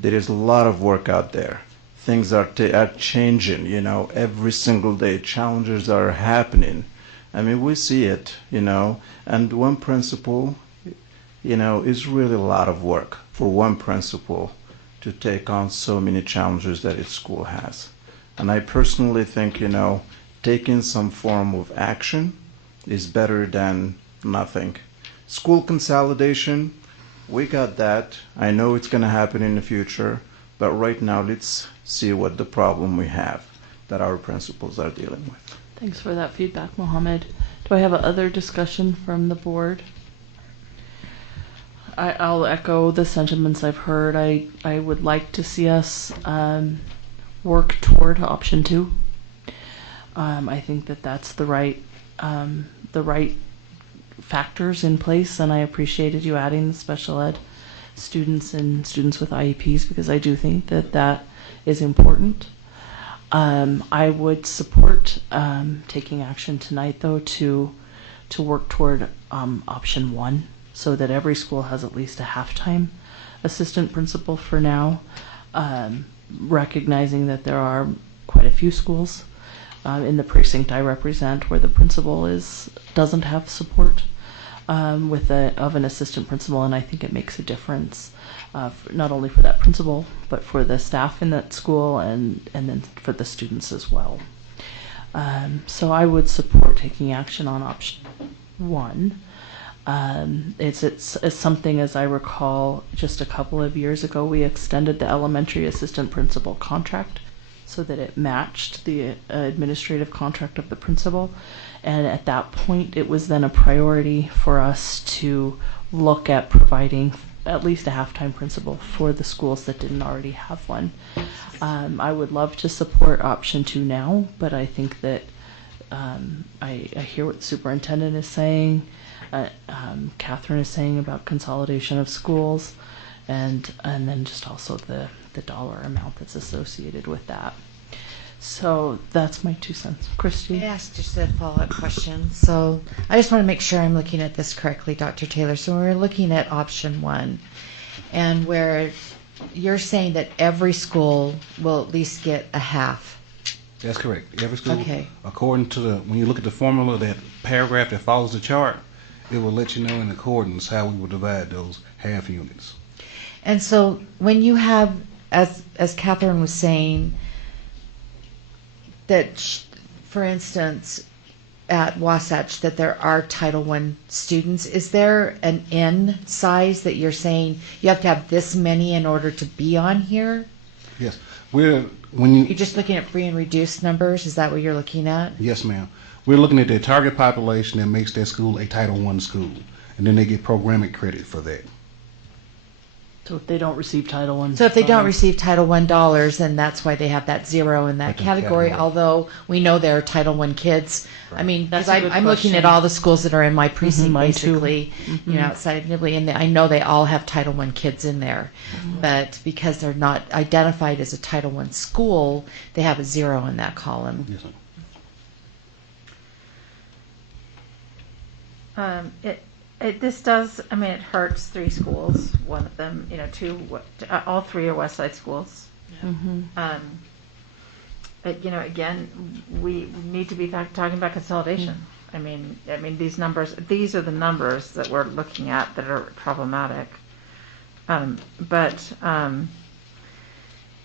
there is a lot of work out there. Things are changing, you know, every single day. Challenges are happening. I mean, we see it, you know, and one principal, you know, is really a lot of work for one principal to take on so many challenges that its school has. And I personally think, you know, taking some form of action is better than nothing. School consolidation, we got that. I know it's going to happen in the future, but right now let's see what the problem we have that our principals are dealing with. Thanks for that feedback, Mohammed. Do I have other discussion from the board? I'll echo the sentiments I've heard. I would like to see us work toward option 2. I think that that's the right factors in place, and I appreciated you adding the special ed students and students with IEPs, because I do think that that is important. I would support taking action tonight, though, to work toward option 1, so that every school has at least a half-time assistant principal for now, recognizing that there are quite a few schools in the precinct I represent where the principal doesn't have support of an assistant principal, and I think it makes a difference, not only for that principal but for the staff in that school and then for the students as well. So I would support taking action on option 1. It's something, as I recall, just a couple of years ago we extended the elementary assistant principal contract so that it matched the administrative contract of the principal. And at that point, it was then a priority for us to look at providing at least a half-time principal for the schools that didn't already have one. I would love to support option 2 now, but I think that I hear what the superintendent is saying, Catherine is saying about consolidation of schools, and then just also the dollar amount that's associated with that. So that's my 2 cents. Christy? I asked just a follow-up question. So I just want to make sure I'm looking at this correctly, Dr. Taylor. So we're looking at option 1, and where you're saying that every school will at least get a half. That's correct. Every school, Okay. according to when you look at the formula, that paragraph that follows the chart, it will let you know in accordance how we will divide those half units. And so when you have, as Catherine was saying, that, for instance, at Wasatch, that there are Title I students, is there an N size that you're saying you have to have this many in order to be on here? Yes. You're just looking at free and reduced numbers? Is that what you're looking at? Yes, ma'am. We're looking at the target population that makes their school a Title I school, and then they get programming credit for that. So if they don't receive Title I. So if they don't receive Title I dollars, then that's why they have that 0 in that category, although we know they're Title I kids. Right. I mean, because I'm looking at all the schools that are in my precinct, basically, you know, outside of Nibley, and I know they all have Title I kids in there. But because they're not identified as a Title I school, they have a 0 in that column. Yes, ma'am. This does, I mean, it hurts 3 schools. One of them, you know, 2, all 3 are West Side schools. Yeah. You know, again, we need to be talking about consolidation. I mean, these are the numbers that we're looking at that are problematic. But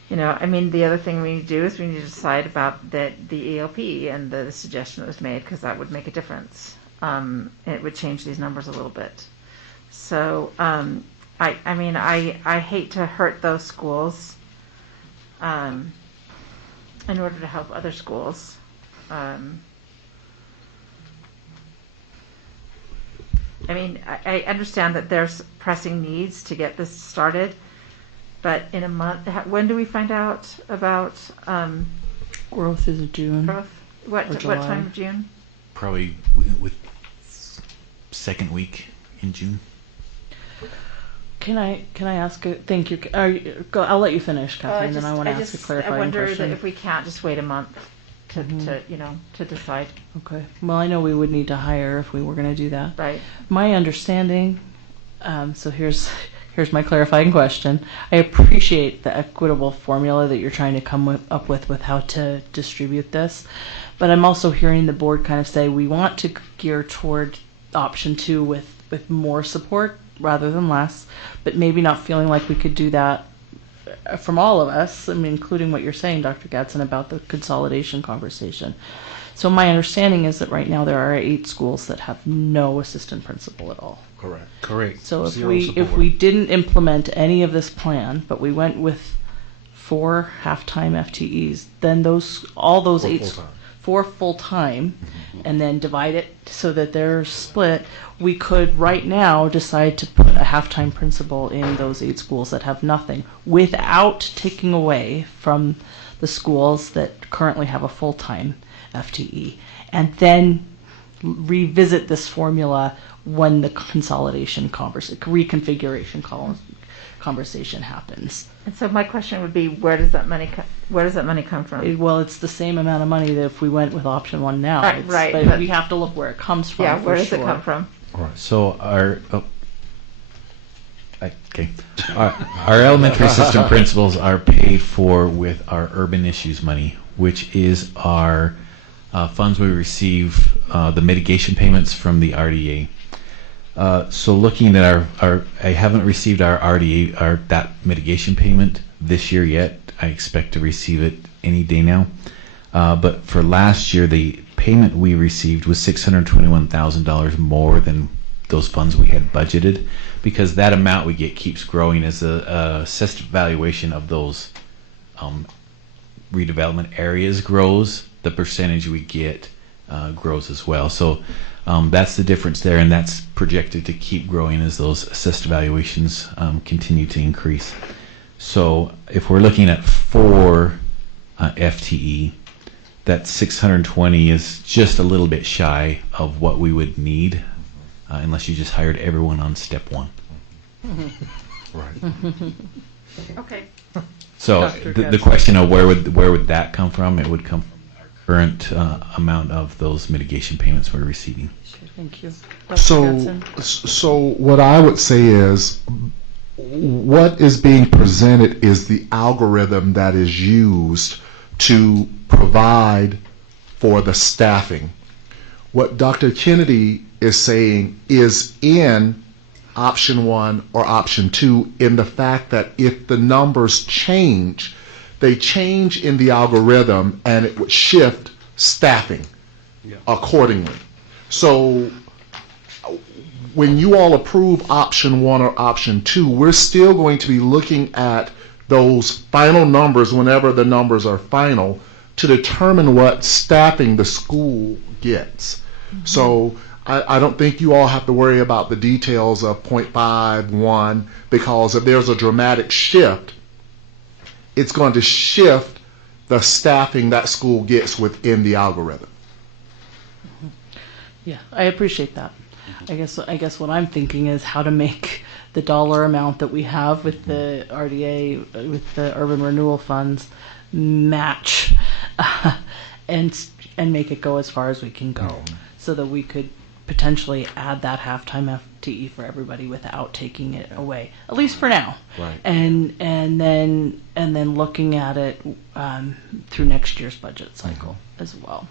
the other thing we need to do is we need to decide about the ELP and the suggestion that was made, because that would make a difference. It would change these numbers a little bit. So, I hate to hurt those schools in order to help other schools. I understand that there's pressing needs to get this started, but in a month, when do we find out about growth? Is it June? Growth? What time of June? Probably with second week in June. Can I ask? Thank you. I'll let you finish, Kathleen, and then I want to ask a clarifying I wonder question. if we can't just wait a month to decide. Okay. Well, I know we would need to hire if we were going to do that. Right. My understanding. So here's my clarifying question. I appreciate the equitable formula that you're trying to come up with how to distribute this, but I'm also hearing the board kind of say we want to gear toward option 2 with more support rather than less, but maybe not feeling like we could do that from all of us, including what you're saying, Dr. Gadsden, about the consolidation conversation. So my understanding is that right now there are 8 schools that have no assistant principal at all. Correct. So if we didn't implement any of this plan, but we went with 4 half-time FTEs, then all those 8 4 full-time, and then divide it so that they're split, we could right now decide to put a half-time principal in those 8 schools that have nothing, without taking away from the schools that currently have a full-time FTE, and then revisit this formula when the consolidation reconfiguration conversation happens. And so my question would be, where does that money come from? Well, it's the same amount of money that if we went with option 1 now. Right. But we have to look where it comes from. Yeah, where does it come from? So our elementary assistant principals are paid for with our urban issues money, which is our funds we receive, the mitigation payments from the RDA. So looking at I haven't received our RDA, that mitigation payment this year yet. I expect to receive it any day now. But for last year, the payment we received was $621,000 more than those funds we had budgeted, because that amount we get keeps growing as the assessed valuation of those redevelopment areas grows. The percentage we get grows as well. So that's the difference there, and that's projected to keep growing as those assessed valuations continue to increase. So if we're looking at 4 FTE, that 620 is just a little bit shy of what we would need, unless you just hired everyone on step 1. Right. Okay. So the question of where would that come from? It would come from our current amount of those mitigation payments we're receiving. Thank you. So what I would say is, what is being presented is the algorithm that is used to provide for the staffing. What Dr. Kennedy is saying is in option 1 or option 2, in the fact that if the numbers change, they change in the algorithm and it would shift staffing accordingly. So when you all approve option 1 or option 2, we're still going to be looking at those final numbers whenever the numbers are final to determine what staffing the school gets. So I don't think you all have to worry about the details of 0.51, because if there's a dramatic shift, it's going to shift the staffing that school gets within the algorithm. Yeah, I appreciate that. I guess what I'm thinking is how to make the dollar amount that we have with the RDA, with the urban renewal funds, match, and make it go as far as we can go, so that we could potentially add that half-time FTE for everybody without taking it away, at least for now. Right. And then looking at it through next year's budget cycle as well.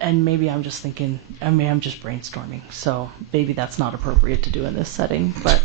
and maybe I'm just thinking, I'm just brainstorming, so maybe that's not appropriate to do in this setting, but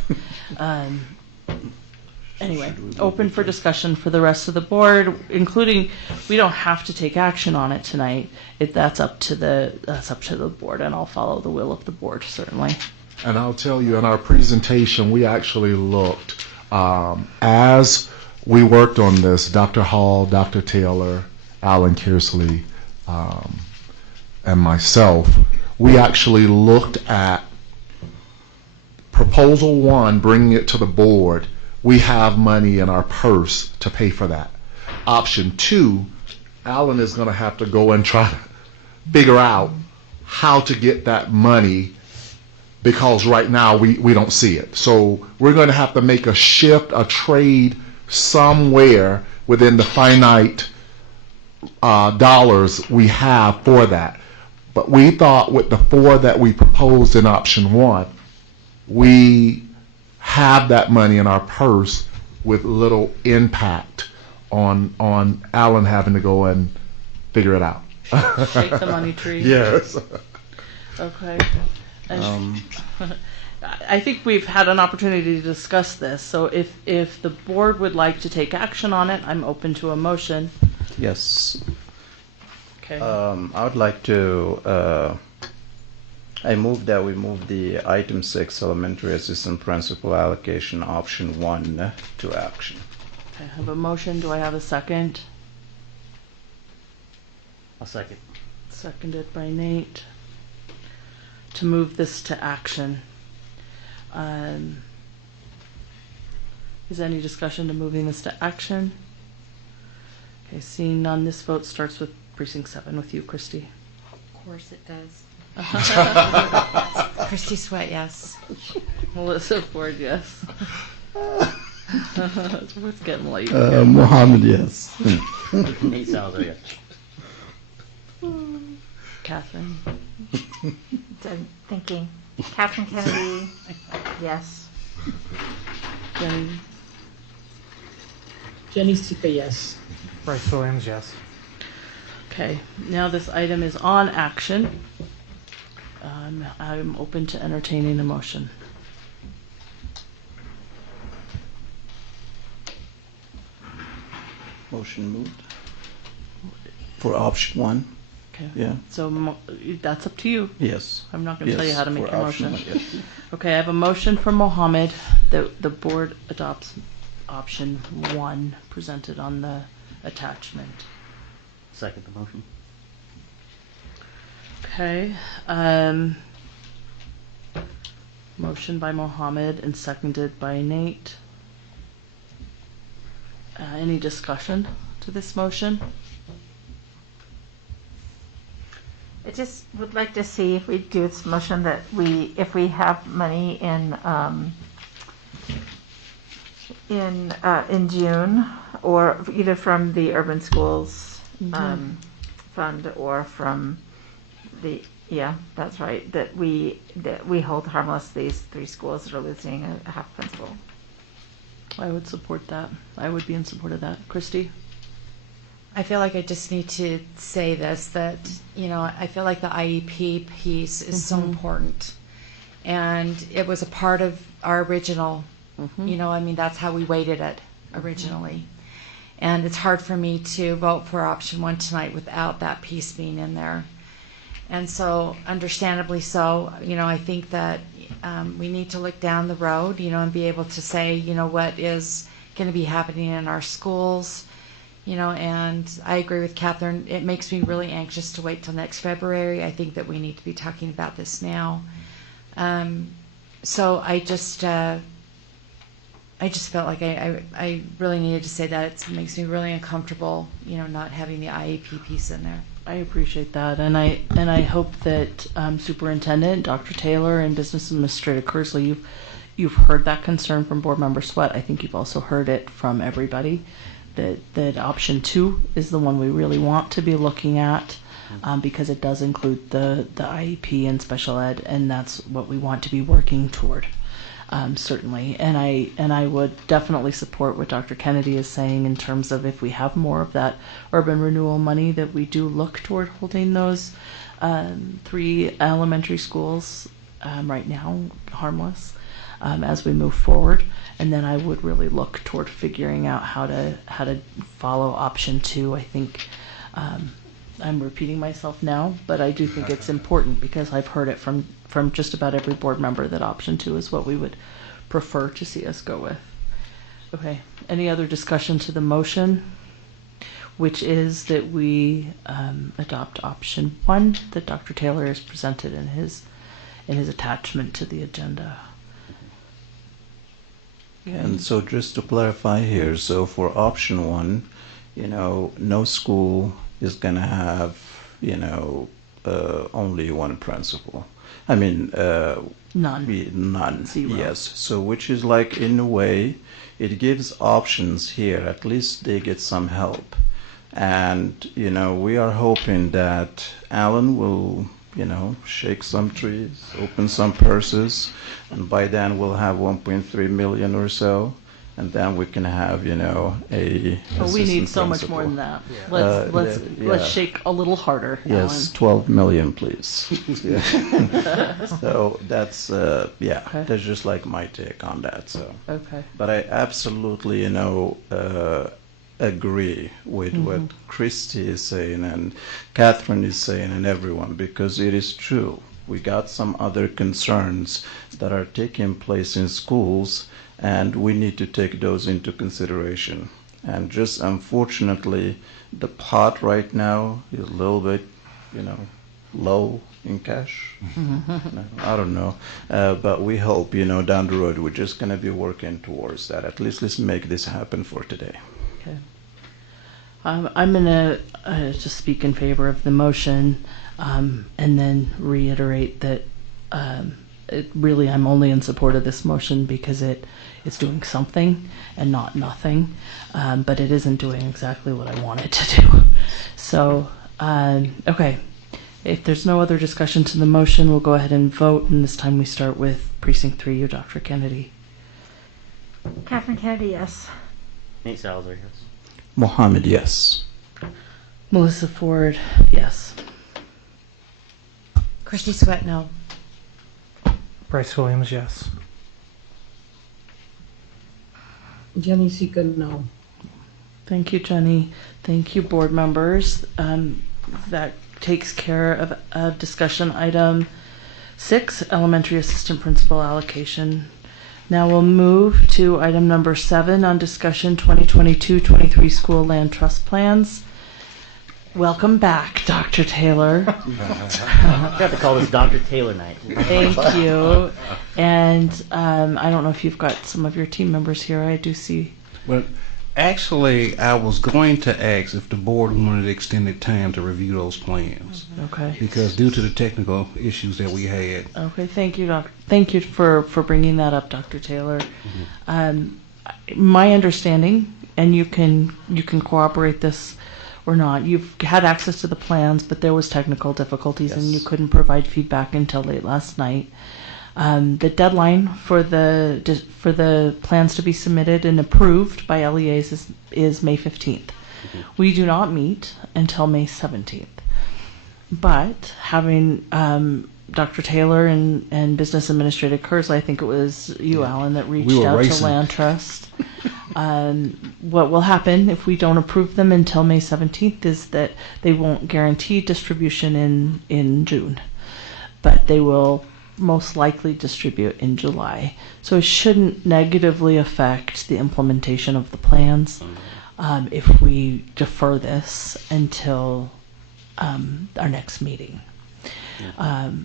anyway, open for discussion for the rest of the board, including, we don't have to take action on it tonight. That's up to the board, and I'll follow the will of the board, certainly. And I'll tell you, in our presentation, we actually looked, as we worked on this, Dr. Hall, Dr. Taylor, Alan Kearsley, and myself, we actually looked at proposal 1, bringing it to the board. We have money in our purse to pay for that. Option 2, Alan is going to have to go and try to figure out how to get that money, because right now we don't see it. So we're going to have to make a shift, a trade somewhere within the finite dollars we have for that. But we thought with the 4 that we proposed in option 1, we have that money in our purse with little impact on Alan having to go and figure it out. Shake the money tree. Yes. Okay. And I think we've had an opportunity to discuss this, so if the board would like to take action on it, I'm open to a motion. Yes. Okay. I would like to, I move that we move the item 6, elementary assistant principal allocation option 1 to action. Okay, I have a motion. Do I have a second? I'll second. Seconded by Nate. To move this to action. Is there any discussion to moving this to action? Okay, seeing none, this vote starts with precinct 7 with you, Christy. Of course it does. Christy Sweat, yes. Melissa Ford, yes. It's getting late. Mohammed, yes. Nate Salazar, yes. Catherine. I'm thinking. Catherine Kennedy, yes. Jenny. Jenny Sika, yes. Bryce Williams, yes. Okay, now this item is on action. I'm open to entertaining a motion. Motion moved for option 1. Okay. Yeah. So that's up to you. Yes. I'm not going to tell you how to make for your option motion. 1, yes. Okay, I have a motion from Mohammed that the board adopts option 1 presented on the attachment. Second the motion. Okay. Motion by Mohammed and seconded by Nate. Any discussion to this motion? I just would like to see if we do this motion that if we have money in June, or either from the urban schools fund or from the, that's right, that we hold harmless these 3 schools that are losing a half principal. I would support that. I would be in support of that. Christy? I feel like I just need to say this, that, I feel like the IEP piece is so important. And it was a part of our original, that's how we weighted it originally. And it's hard for me to vote for option 1 tonight without that piece being in there. And so, understandably so, I think that we need to look down the road, and be able to say, what is going to be happening in our schools. And I agree with Catherine. It makes me really anxious to wait till next February. I think that we need to be talking about this now. So I just felt like I really needed to say that. It makes me really uncomfortable, not having the IEP piece in there. I appreciate that, and I hope that Superintendent Dr. Taylor and Business Administrator Kersley, you've heard that concern from Board Member Sweat. I think you've also heard it from everybody. That option 2 is the one we really want to be looking at, because it does include the IEP and special ed, and that's what we want to be working toward, certainly. And I would definitely support what Dr. Kennedy is saying in terms of if we have more of that urban renewal money, that we do look toward holding those 3 elementary schools right now, harmless, as we move forward. And then I would really look toward figuring out how to follow option 2. I think I'm repeating myself now, but I do think it's important because I've heard it from just about every board member that option 2 is what we would prefer to see us go with. Okay, any other discussion to the motion, which is that we adopt option 1 that Dr. Taylor has presented in his attachment to the agenda. And so just to clarify here, so for option 1, no school is going to have, only one principal. I mean, none. 0. Yes. So which is like, in a way, it gives options here. At least they get some help. And, we are hoping that Alan will, shake some trees, open some purses, and by then we'll have 1.3 million or so. And then we can have, a. Oh, we need so much more than that. Let's shake a little harder. Yes, Alan. 12 million, please. So that's Okay. that's just like my take on that. So. Okay. But I absolutely, agree with what Christy is saying and Catherine is saying and everyone, because it is true. We got some other concerns that are taking place in schools, and we need to take those into consideration. And just unfortunately, the pot right now is a little bit, low in cash. I don't know. But we hope, down the road, we're just going to be working towards that. At least let's make this happen for today. Okay. I'm going to just speak in favor of the motion and then reiterate that I'm only in support of this motion because it's doing something and not nothing, but it isn't doing exactly what I want it to do. So, okay. If there's no other discussion to the motion, we'll go ahead and vote, and this time we start with Precinct 3, you, Dr. Kennedy. Catherine Kennedy, yes. Nate Salazar, yes. Mohammed, yes. Melissa Ford, yes. Christy Sweat, no. Bryce Williams, yes. Jenny Sika, no. Thank you, Jenny. Thank you, board members. That takes care of discussion item 6, elementary assistant principal allocation. Now we'll move to item number 7 on discussion 2022-23 school land trust plans. Welcome back, Dr. Taylor. I got to call this Dr. Taylor night. Thank you. And I don't know if you've got some of your team members here. I do see. Well, actually, I was going to ask if the board wanted extended time to review those plans. Okay. Because due to the technical issues that we had. Okay, thank you, Doc. Thank you for bringing that up, Dr. Taylor. My understanding, and you can corroborate this or not, you've had access to the plans, but there was technical difficulties and you couldn't provide feedback until late last night. The deadline for the plans to be submitted and approved by LEAs is May 15th. We do not meet until May 17th. But having Dr. Taylor and Business Administrator Kersey, I think it was you, Alan, that reached out to Land Trust. What will happen if we don't approve them until May 17th is that they won't guarantee distribution in June, but they will most likely distribute in July. So it shouldn't negatively affect the implementation of the plans if we defer this until our next meeting.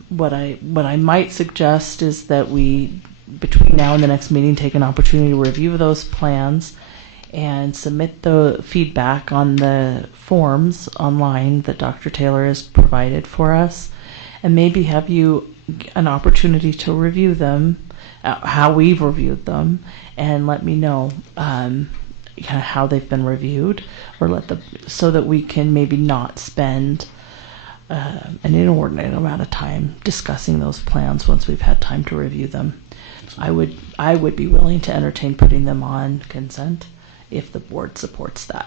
What I might suggest is that we, between now and the next meeting, take an opportunity to review those plans and submit the feedback on the forms online that Dr. Taylor has provided for us, and maybe have you an opportunity to review them, how we've reviewed them, and let me know kind of how they've been reviewed, or so that we can maybe not spend an inordinate amount of time discussing those plans once we've had time to review them. I would be willing to entertain putting them on consent if the board supports that.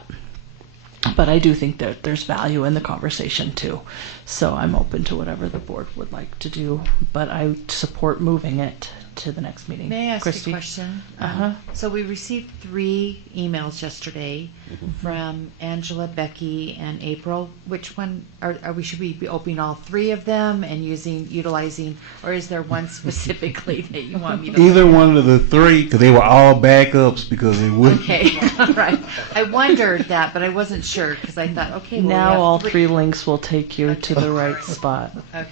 but I do think that there's value in the conversation too. So I'm open to whatever the board would like to do, but I support moving it to the next meeting. May I ask Christy? a question? Uh-huh. So we received 3 emails yesterday from Angela, Becky, and April. Which one should we be opening all 3 of them and utilizing, or is there one specifically that you want me to? Either one of the 3, because they were all backups because they wouldn't. Okay, right. I wondered that, but I wasn't sure because I thought, okay, well, we Now have all 3. 3 links will take you to the right spot. Okay,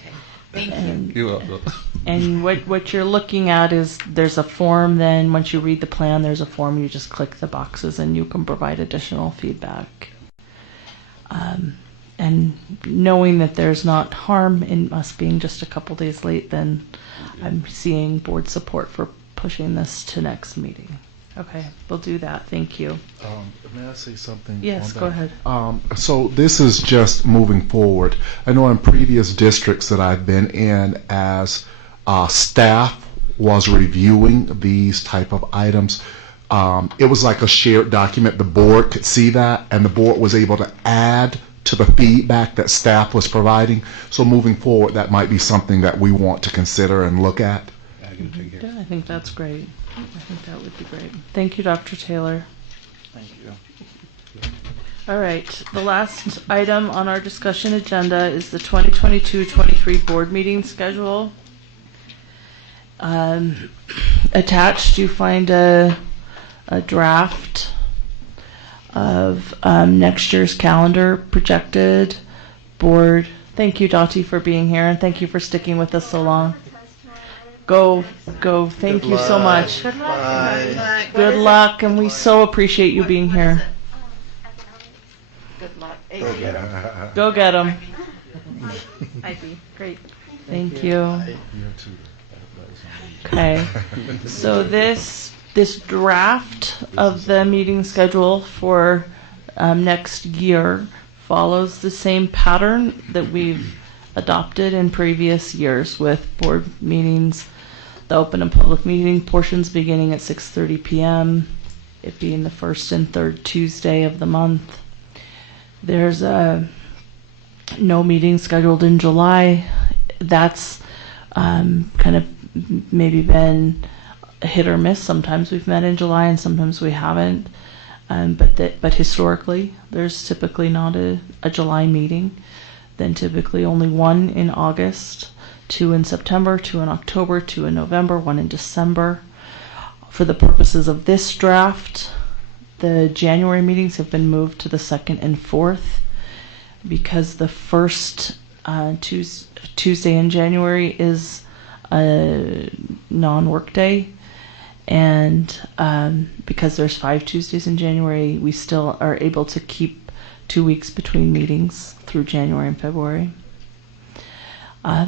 thank you. And, You're welcome. and what you're looking at is there's a form. Then once you read the plan, there's a form. You just click the boxes and you can provide additional feedback. And knowing that there's not harm in us being just a couple days late, then I'm seeing board support for pushing this to next meeting. Okay, we'll do that. Thank you. May I say something? Yes, on go that? ahead. So this is just moving forward. I know in previous districts that I've been in, as staff was reviewing these type of items, it was like a shared document. The board could see that, and the board was able to add to the feedback that staff was providing. So moving forward, that might be something that we want to consider and look at. Yeah, I think that's great. I think that would be great. Thank you, Dr. Taylor. Thank you. All right, the last item on our discussion agenda is the 2022-23 board meeting schedule. Attached, you find a draft of next year's calendar projected board. Thank you, Dottie, for being here, and thank you for sticking with us so long. Go. Thank you so much. Good luck. Bye. Good luck, and we so appreciate you being here. Good luck. Go get 'em. Go get them. Ivy, great. Thank you. Okay, so this draft of the meeting schedule for next year follows the same pattern that we've adopted in previous years, with board meetings, the open and public meeting portions beginning at 6:30 p.m., it being the first and third Tuesday of the month. There's no meeting scheduled in July. That's kind of maybe been a hit or miss. Sometimes we've met in July and sometimes we haven't. But historically, there's typically not a July meeting. Then typically only one in August, 2 in September, 2 in October, 2 in November, 1 in December. For the purposes of this draft, the January meetings have been moved to the 2nd and 4th because the first Tuesday in January is a non-work day. And because there's 5 Tuesdays in January, we still are able to keep 2 weeks between meetings through January and February.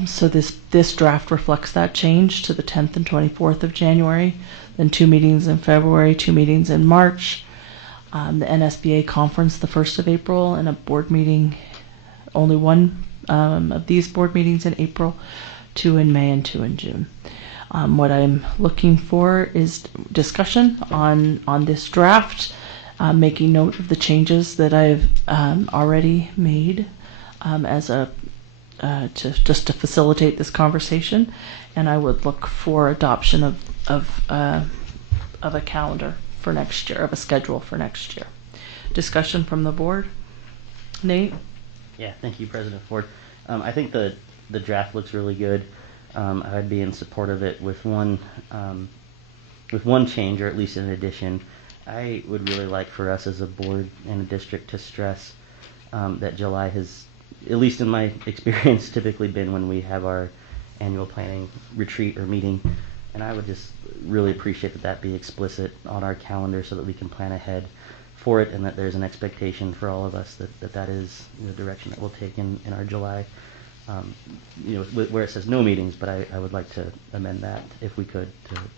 So this draft reflects that change to the 10th and 24th of January, then 2 meetings in February, 2 meetings in March, the NSBA conference the 1st of April, and a board meeting, only one of these board meetings in April, 2 in May and 2 in June. What I'm looking for is discussion on this draft, making note of the changes that I've already made to facilitate this conversation, and I would look for adoption of a calendar for next year, of a schedule for next year. Discussion from the board. Nate? Yeah, thank you, President Ford. I think the draft looks really good. I'd be in support of it with one change, or at least an addition. I would really like for us as a board and a district to stress that July has, at least in my experience, typically been when we have our annual planning retreat or meeting. And I would just really appreciate that be explicit on our calendar so that we can plan ahead for it, and that there's an expectation for all of us that is the direction that we'll take in our July. Where it says no meetings, but I would like to amend that if we could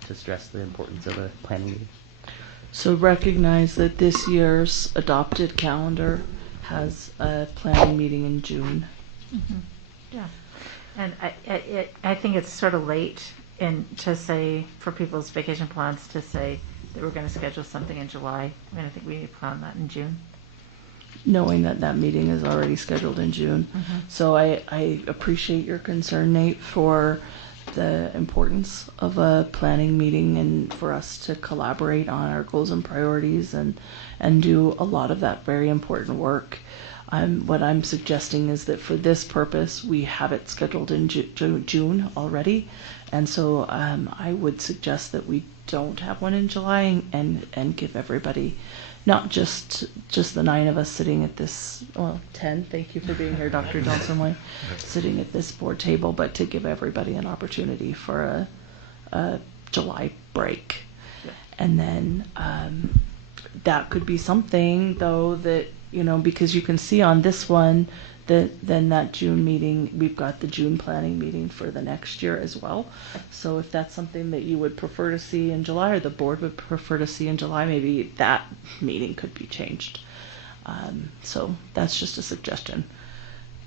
to stress the importance of a planning meeting. So recognize that this year's adopted calendar has a planning meeting in June. Mm-hmm. Yeah, and I think it's sort of late to say, for people's vacation plans, to say that we're going to schedule something in July. I mean, I think we need to plan that in June. knowing that that meeting is already scheduled in June. So I appreciate your concern, Nate, for the importance of a planning meeting and for us to collaborate on our goals and priorities and do a lot of that very important work. What I'm suggesting is that for this purpose, we have it scheduled in June already. And so I would suggest that we don't have one in July and give everybody, not just the 9 of us sitting at this, well, 10, thank you for being here, Dr. Johnson, sitting at this board table, but to give everybody an opportunity for a July break. And then that could be something, though, that, you know, because you can see on this one that then that June meeting, we've got the June planning meeting for the next year as well. So if that's something that you would prefer to see in July, or the board would prefer to see in July, maybe that meeting could be changed. So that's just a suggestion.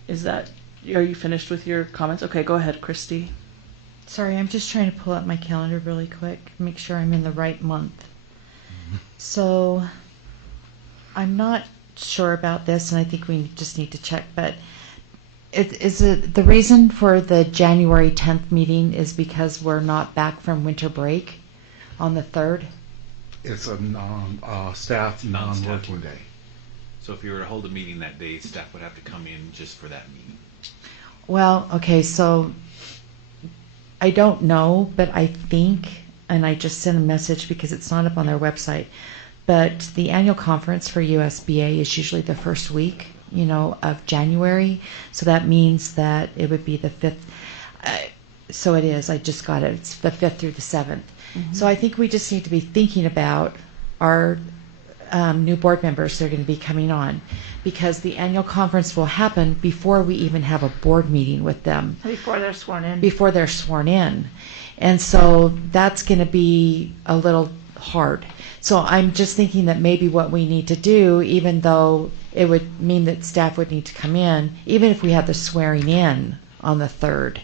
Are you finished with your comments? Okay, go ahead, Christy. Sorry, I'm just trying to pull up my calendar really quick, make sure I'm in the right month. So I'm not sure about this, and I think we just need to check, but is it the reason for the January 10th meeting is because we're not back from winter break on the 3rd? It's a staff non-working day. So if you were to hold a meeting that day, staff would have to come in just for that meeting. Well, okay, so I don't know, but I think, and I just sent a message because it's not up on their website, but the annual conference for USBA is usually the first week, you know, of January. So that means that it would be the 5th. So it is, I just got it. It's the 5th through the 7th. So I think we just need to be thinking about our new board members that are going to be coming on, because the annual conference will happen before we even have a board meeting with them. Before they're sworn in. Before they're sworn in. And so that's going to be a little hard. So I'm just thinking that maybe what we need to do, even though it would mean that staff would need to come in, even if we had the swearing in on the 3rd,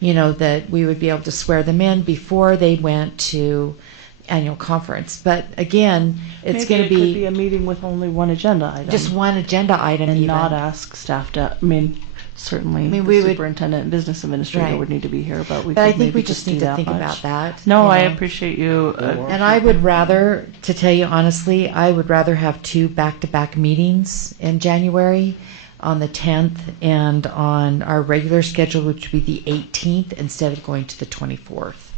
you know, that we would be able to swear them in before they went to annual conference. But again, it's going to be... Maybe it could be a meeting with only one agenda item. Just one agenda item. And even. not ask staff to, I mean, certainly the superintendent and business administrator would need to be here, but I think we just need to think about that. No, I appreciate you. And I would rather, to tell you honestly, I would rather have 2 back-to-back meetings in January, on the 10th and on our regular schedule, which would be the 18th, instead of going to the 24th.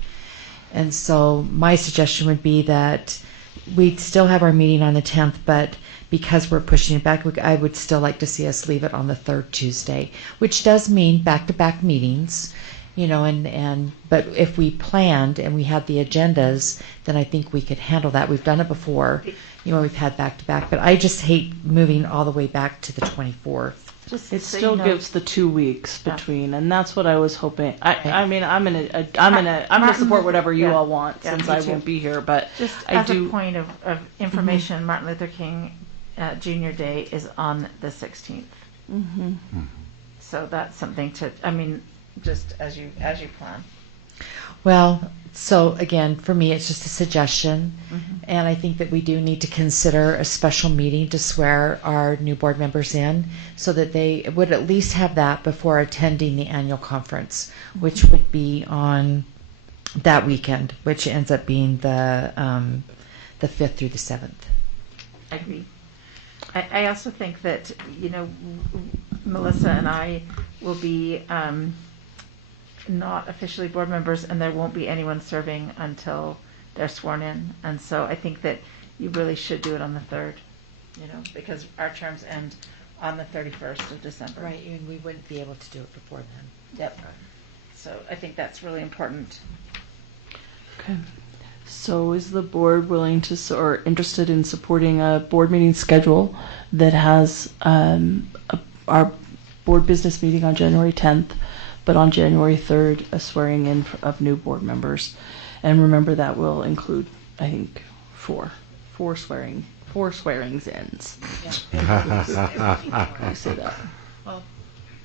And so my suggestion would be that we'd still have our meeting on the 10th, but because we're pushing it back, I would still like to see us leave it on the 3rd Tuesday, which does mean back-to-back meetings, you know, but if we planned and we had the agendas, then I think we could handle that. We've done it before, you know, we've had back-to-back, but I just hate moving all the way back to the 24th. It still gives the 2 weeks between, and that's what I was hoping. I mean, I'm gonna support whatever you all want, since I won't be here. But just as a point of information, Martin Luther King Jr. Day is on the 16th. So that's something to. I mean, just as you plan. Well, so again, for me, it's just a suggestion, and I think that we do need to consider a special meeting to swear our new board members in, so that they would at least have that before attending the annual conference, which would be on that weekend, which ends up being the 5th through the 7th. I agree. I also think that, you know, Melissa and I will be not officially board members, and there won't be anyone serving until they're sworn in. And so I think that you really should do it on the 3rd, you know, because our terms end on the 31st of December. Right, and we wouldn't be able to do it before then. Yep. So I think that's really important. Okay. So is the board willing to, or interested in supporting a board meeting schedule that has our board business meeting on January 10th, but on January 3rd, a swearing in of new board members? And remember, that will include, I think, four swearings ins. I say that. Well,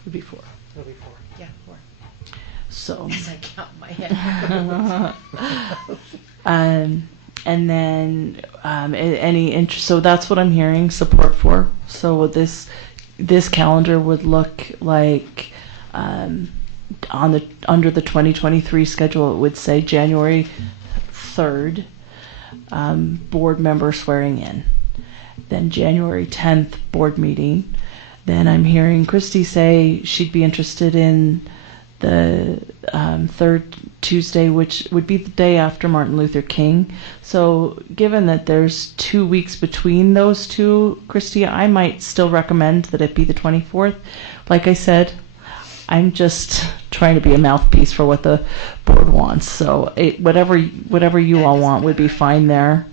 it'll be 4. It'll be 4. Yeah, 4. So as I count in my head. and then any interest. So that's what I'm hearing support for. So this calendar would look like under the 2023 schedule, it would say January 3rd, board member swearing in. Then January 10th, board meeting. Then I'm hearing Christy say she'd be interested in the third Tuesday, which would be the day after Martin Luther King. So given that there's 2 weeks between those two, Christy, I might still recommend that it be the 24th. Like I said, I'm just trying to be a mouthpiece for what the board wants. So whatever you all want would be fine there.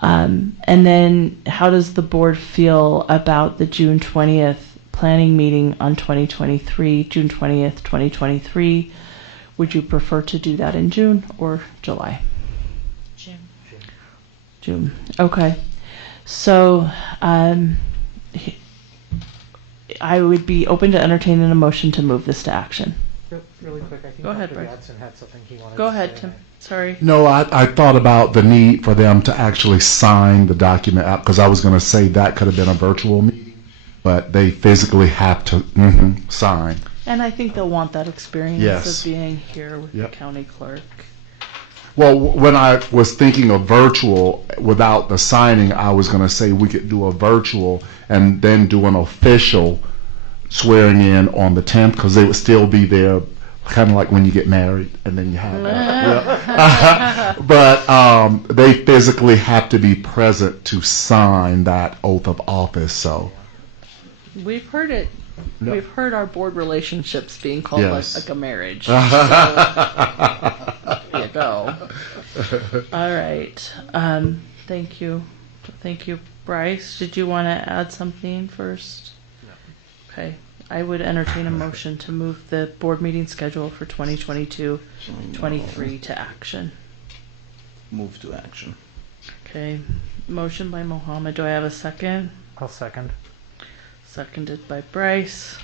And then how does the board feel about the June 20th planning meeting on 2023, June 20th, 2023? Would you prefer to do that in June or July? June. Okay. So I would be open to entertaining a motion to move this to action. Really quick, I think Go ahead, Dr. Bryce. Gadsden had something he wanted Go to ahead, say. Tim. Sorry. No, I thought about the need for them to actually sign the document out, because I was going to say that could have been a virtual meeting, but they physically have to sign. And I think they'll want that experience Yes. of being here with Yep. the county clerk. Well, when I was thinking of virtual without the signing, I was going to say we could do a virtual and then do an official swearing in on the 10th, because they would still be there, kind of like when you get married and then you have but they physically have to be present to sign that oath of office. So We've heard it. Yep. We've heard our board relationships being called Yes. like a marriage. So, there you go. All right. Thank you. Thank you, Bryce. Did you want to add something first? No. Okay. I would entertain a motion to move the board meeting schedule for 2022-23 to action. Move to action. Okay. Motion by Mohammed. Do I have a second? I'll second. Seconded by Bryce.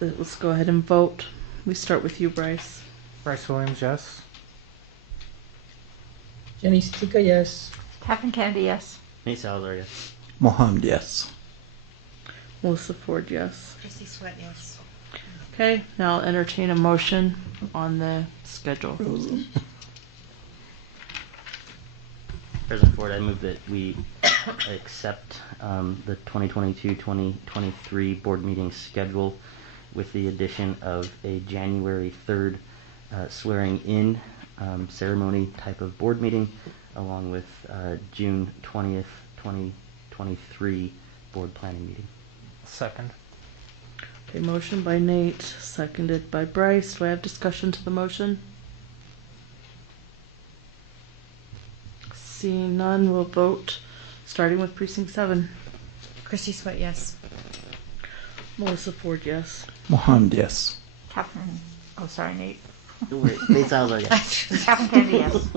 Let's go ahead and vote. We start with you, Bryce. Bryce Williams, yes. Jenny Stika, yes. Catherine Kennedy, yes. Nate Salazar, yes. Mohammed, yes. Melissa Ford, yes. Chrissy Sweat, yes. Okay, now I'll entertain a motion on the schedule. President Ford, I move that we accept the 2022-2023 board meeting schedule with the addition of a January 3rd swearing in ceremony type of board meeting, along with June 20th, 2023 board planning meeting. Second. Okay, motion by Nate, seconded by Bryce. Do I have discussion to the motion? Seeing none, we'll vote, starting with Precinct 7. Chrissy Sweat, yes. Melissa Ford, yes. Mohammed, yes. Catherine, oh, sorry, Nate. Nate Salazar, yes. Catherine Kennedy, yes.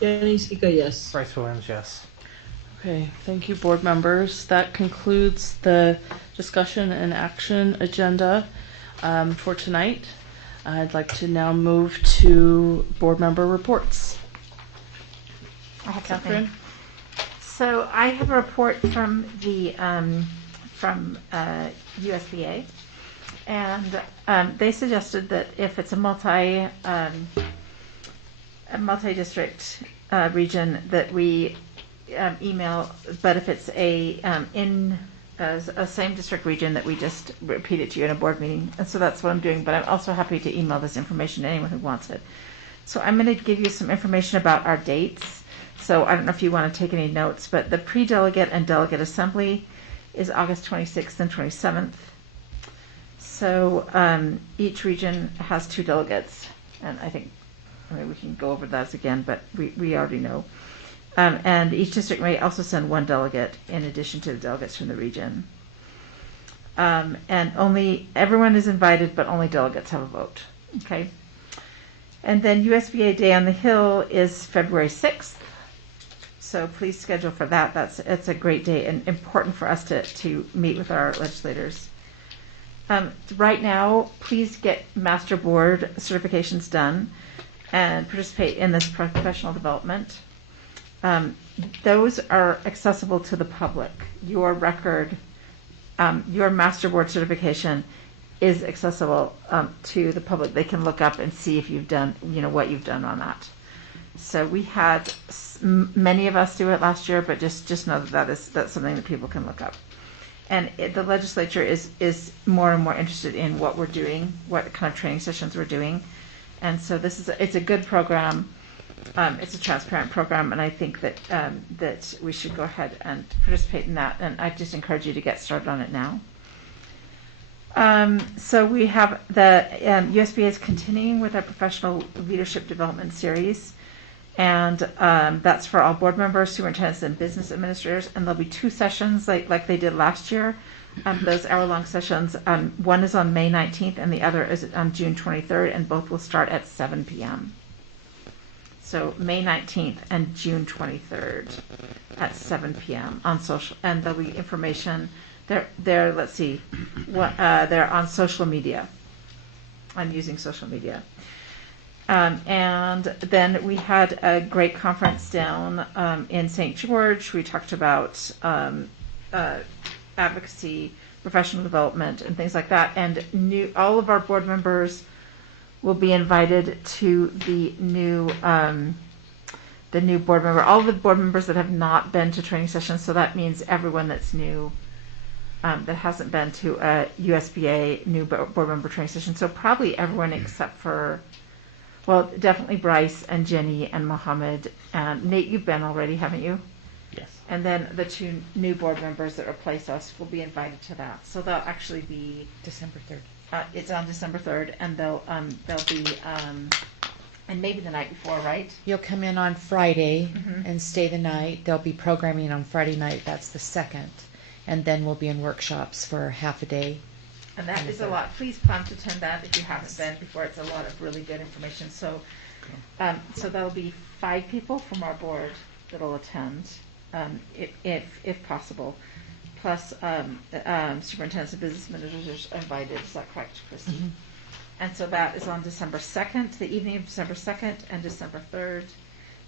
Jenny Stika, yes. Bryce Williams, yes. Okay, thank you, board members. That concludes the discussion and action agenda for tonight. I'd like to now move to board member reports. I have something. Catherine? So I have a report from the USBA, and they suggested that if it's a multi-district region, that we email, but if it's a same district region, that we just repeat it to you in a board meeting. And so that's what I'm doing, but I'm also happy to email this information to anyone who wants it. So I'm going to give you some information about our dates. So I don't know if you want to take any notes, but the pre-delegate and delegate assembly is August 26th and 27th. So each region has 2 delegates, and I think we can go over those again, but we already know. And each district may also send 1 delegate in addition to the delegates from the region. And everyone is invited, but only delegates have a vote. Okay. And then USBA Day on the Hill is February 6th. So please schedule for that. It's a great day and important for us to meet with our legislators. Right now, please get master board certifications done. and participate in this professional development. Those are accessible to the public. Your record, your Master Board certification is accessible to the public. They can look up and see if you've done, what you've done on that. So we had many of us do it last year, but just know that's something that people can look up. And the legislature is more and more interested in what we're doing, what kind of training sessions we're doing. And so it's a good program. It's a transparent program, and I think that that we should go ahead and participate in that. And I just encourage you to get started on it now. So we have the USBA is continuing with our professional leadership development series, and that's for all board members, superintendents, and business administrators. And there'll be 2 sessions like they did last year. Those hour-long sessions. One is on May 19th, and the other is on June 23rd, and both will start at 7 p.m. So May 19th and June 23rd at 7 p.m. on social, and there'll be information. They're let's see, they're on social media. I'm using social media. And then we had a great conference down in St. George. We talked about advocacy, professional development, and things like that. And all of our board members will be invited to the new board member. All of the board members that have not been to training sessions. So that means everyone that's new. That hasn't been to a USBA new board member training session. So probably everyone except for, well, definitely Bryce and Jenny and Mohammed. And Nate, you've been already, haven't you? Yes. And then the 2 new board members that replace us will be invited to that. So they'll actually be December 3rd. It's on December 3rd, and they'll be, and maybe the night before, right? You'll come in on Friday Mhm. and stay the night. There'll be programming on Friday night. That's the 2nd. And then we'll be in workshops for half a day. And that is a lot. Please plan to attend that if you haven't been before. It's a lot of really good information. So, so there'll be 5 people from our board that'll attend, if possible. Plus, superintendents and business managers are invited. Is that correct, Christy? Mm-hmm. And so that is on December 2nd, the evening of December 2nd and December 3rd.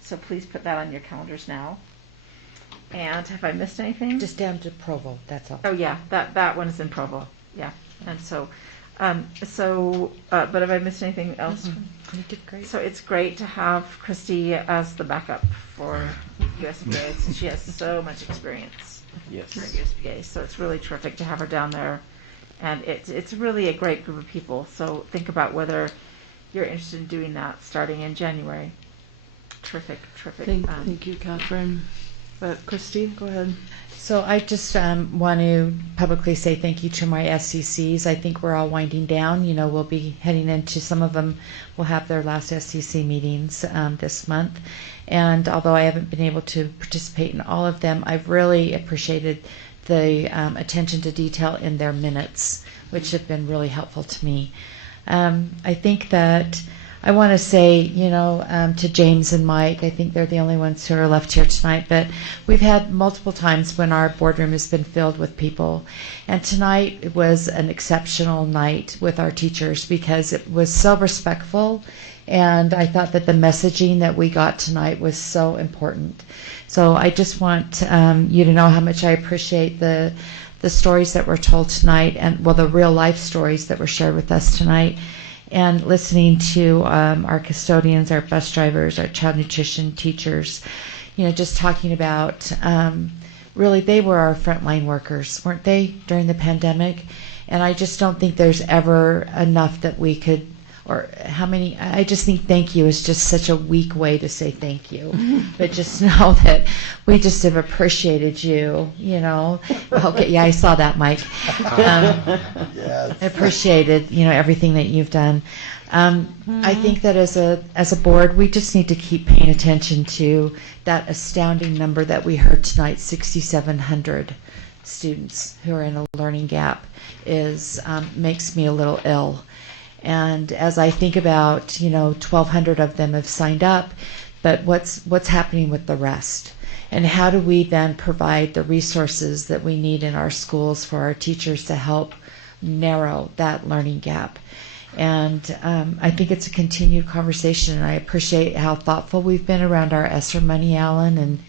So please put that on your calendars now. And have I missed anything? Just down to Provo, that's all. Oh yeah, that one is in Provo. Yeah, and so, but have I missed anything else? Mm-hmm. You did great. So it's great to have Christy as the backup for USBA. She has so much experience. Yes. For USBA, so it's really terrific to have her down there, and it's really a great group of people. So think about whether you're interested in doing that starting in January. Terrific. Thank you, Catherine. But Christy, go ahead. So I just want to publicly say thank you to my SCCs. I think we're all winding down. We'll be heading into, some of them will have their last SCC meetings this month. And although I haven't been able to participate in all of them, I've really appreciated the attention to detail in their minutes, which have been really helpful to me. I think that I want to say, to James and Mike, I think they're the only ones who are left here tonight, but we've had multiple times when our boardroom has been filled with people. And tonight it was an exceptional night with our teachers because it was so respectful, and I thought that the messaging that we got tonight was so important. So I just want you to know how much I appreciate the stories that were told tonight, and the real life stories that were shared with us tonight. And listening to our custodians, our bus drivers, our child nutrition teachers, just talking about, really they were our frontline workers, weren't they, during the pandemic? And I just don't think there's ever enough that we could, or how many, I just think thank you is just such a weak way to say thank you. But just know that we just have appreciated you, Okay, yeah, I saw that, Mike. Yes. Appreciated, everything that you've done. I think that as a board, we just need to keep paying attention to that astounding number that we heard tonight, 6,700 students who are in a learning gap, makes me a little ill. And as I think about, 1,200 of them have signed up, but what's happening with the rest? And how do we then provide the resources that we need in our schools for our teachers to help narrow that learning gap? And I think it's a continued conversation, and I appreciate how thoughtful we've been around our ESSER money, Alan,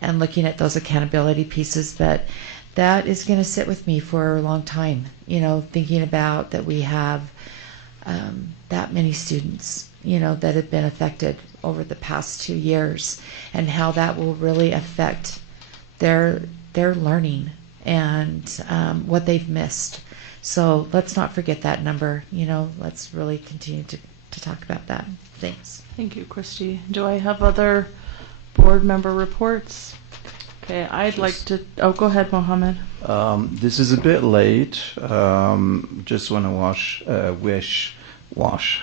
and looking at those accountability pieces. But that is going to sit with me for a long time, thinking about that we have that many students, that have been affected over the past 2 years, and how that will really affect their learning and what they've missed. So let's not forget that number. Let's really continue to talk about that. Thanks. Thank you, Christy. Do I have other board member reports? Okay, I'd like to. Oh, go ahead, Mohammed. This is a bit late. Just want to wish.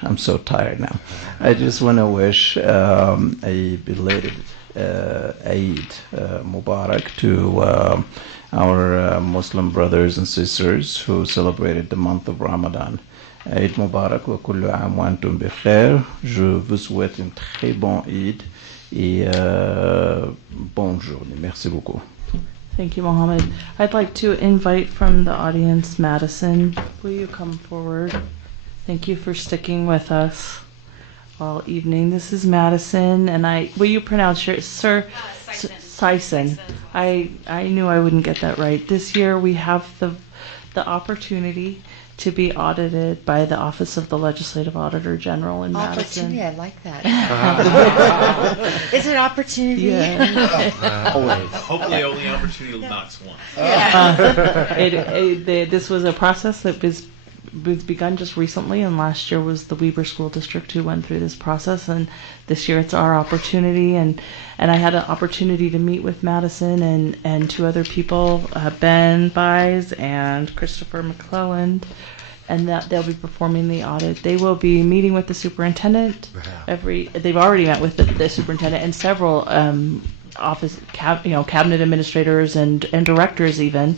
I'm so tired now. I just want to wish a belated Eid Mubarak to our Muslim brothers and sisters who celebrated the month of Ramadan. Eid Mubarak wa kullu aam wa antum bi khair. Je vous souhaite une très bonne Eid et bonne journée. Merci beaucoup. Thank you, Mohammed. I'd like to invite from the audience Madison. Will you come forward? Thank you for sticking with us all evening. This is Madison, and will you pronounce your Sir Sison? I knew I wouldn't get that right. This year we have the opportunity to be audited by the Office of the Legislative Auditor General in Madison. Opportunity, I like that. Is it opportunity? Yeah. Always. Hopefully only opportunity knocks one. This was a process that was begun just recently, and last year was the Weber School District who went through this process, and this year it's our opportunity, and I had an opportunity to meet with Madison and two other people, Ben Bies and Christopher McClelland, and that they'll be performing the audit. They will be meeting with the superintendent they've already met with the superintendent and several cabinet administrators and directors even.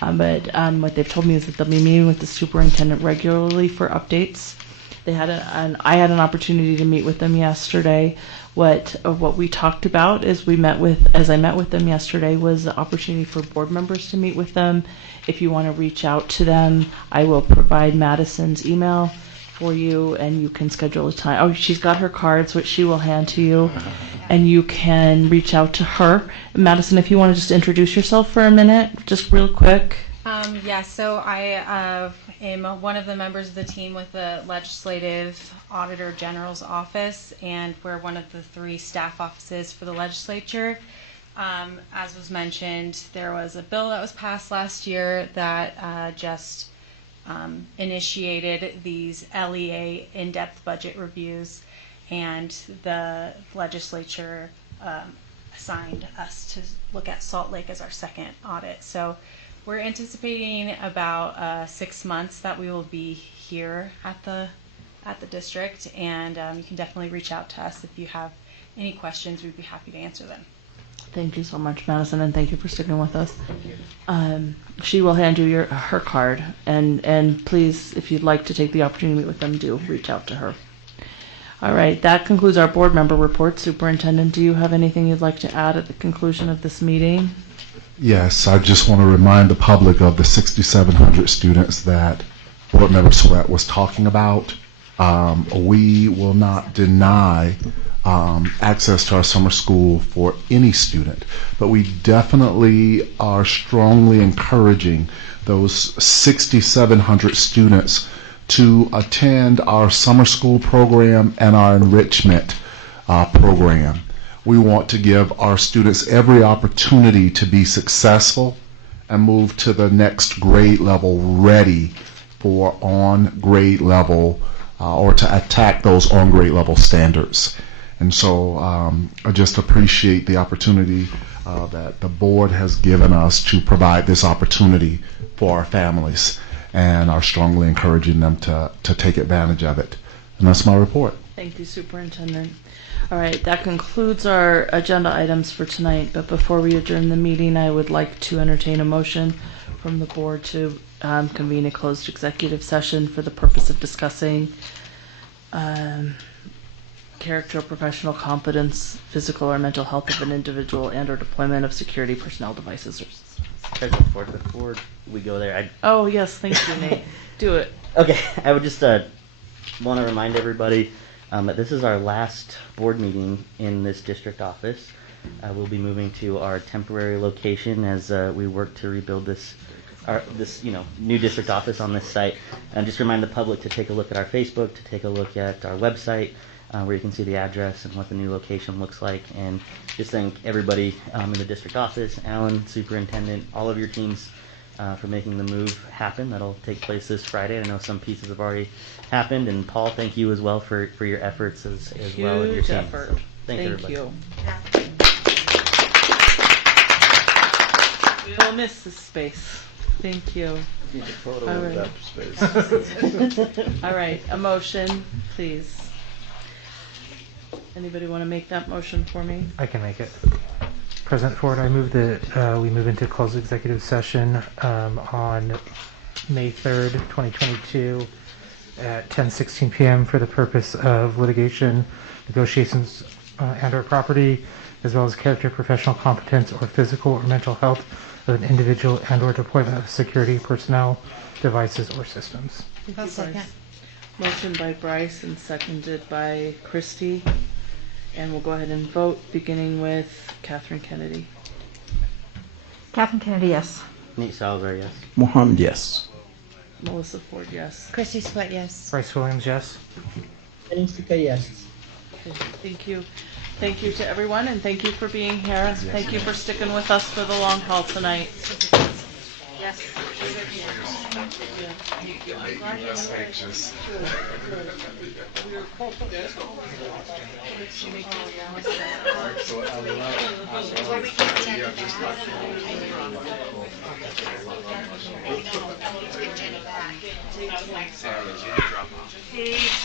But what they've told me is that they'll be meeting with the superintendent regularly for updates. I had an opportunity to meet with them yesterday. What we talked about is I met with them yesterday was the opportunity for board members to meet with them. If you want to reach out to them, I will provide Madison's email for you, and you can schedule a time. Oh, she's got her cards, which she will hand to you, and you can reach out to her. Madison, if you want to just introduce yourself for a minute, just real quick. So I am one of the members of the team with the Legislative Auditor General's Office, and we're one of the 3 staff offices for the legislature. As was mentioned, there was a bill that was passed last year that just initiated these LEA in-depth budget reviews, and the legislature assigned us to look at Salt Lake as our second audit. So we're anticipating about 6 months that we will be here at the district, and you can definitely reach out to us if you have any questions. We'd be happy to answer them. Thank you so much, Madison, and thank you for sticking with us. She will hand you her card, and please, if you'd like to take the opportunity to meet with them, do reach out to her. All right, that concludes our board member report. Superintendent, do you have anything you'd like to add at the conclusion of this meeting? Yes, I just want to remind the public of the 6,700 students that Board Member Sweat was talking about. We will not deny access to our summer school for any student, but we definitely are strongly encouraging those 6,700 students to attend our summer school program and our enrichment program. We want to give our students every opportunity to be successful and move to the next grade level ready for on grade level or to attack those on grade level standards. And so I just appreciate the opportunity that the board has given us to provide this opportunity for our families, and are strongly encouraging them to take advantage of it. And that's my report. Thank you, Superintendent. All right, that concludes our agenda items for tonight, but before we adjourn the meeting, I would like to entertain a motion from the board to convene a closed executive session for the purpose of discussing character or professional competence, physical or mental health of an individual, and or deployment of security personnel devices. President Ford, before we go there, Oh, yes, thank you, Nate. Do it. Okay, I would just want to remind everybody that this is our last board meeting in this district office. We'll be moving to our temporary location as we work to rebuild this new district office on this site. And just remind the public to take a look at our Facebook, to take a look at our website, where you can see the address and what the new location looks like. And just thank everybody in the district office, Alan, superintendent, all of your teams for making the move happen. That'll take place this Friday. I know some pieces have already happened. And Paul, thank you as well for your efforts as well as your team. Effort. So, thank Thank everybody. you. We'll miss this space. Thank you. All right. All right, a motion, please. Anybody want to make that motion for me? I can make it. President Ford, I move that we move into closed executive session on May 3rd, 2022 at 10:16 p.m. for the purpose of litigation, negotiations, and/or property, as well as character, professional competence, or physical or mental health of an individual and/or deployment of security personnel, devices, or systems. Thank you, Bryce. Motion by Bryce and seconded by Christy. And we'll go ahead and vote, beginning with Catherine Kennedy. Catherine Kennedy, yes. Nate Salazar, yes. Mohammed, yes. Melissa Ford, yes. Christy Sweat, yes. Bryce Williams, yes. Jenny Sika, yes. Okay, thank you. Thank you to everyone, and thank you for being here. Thank you for sticking with us for the long haul tonight. Yes. Page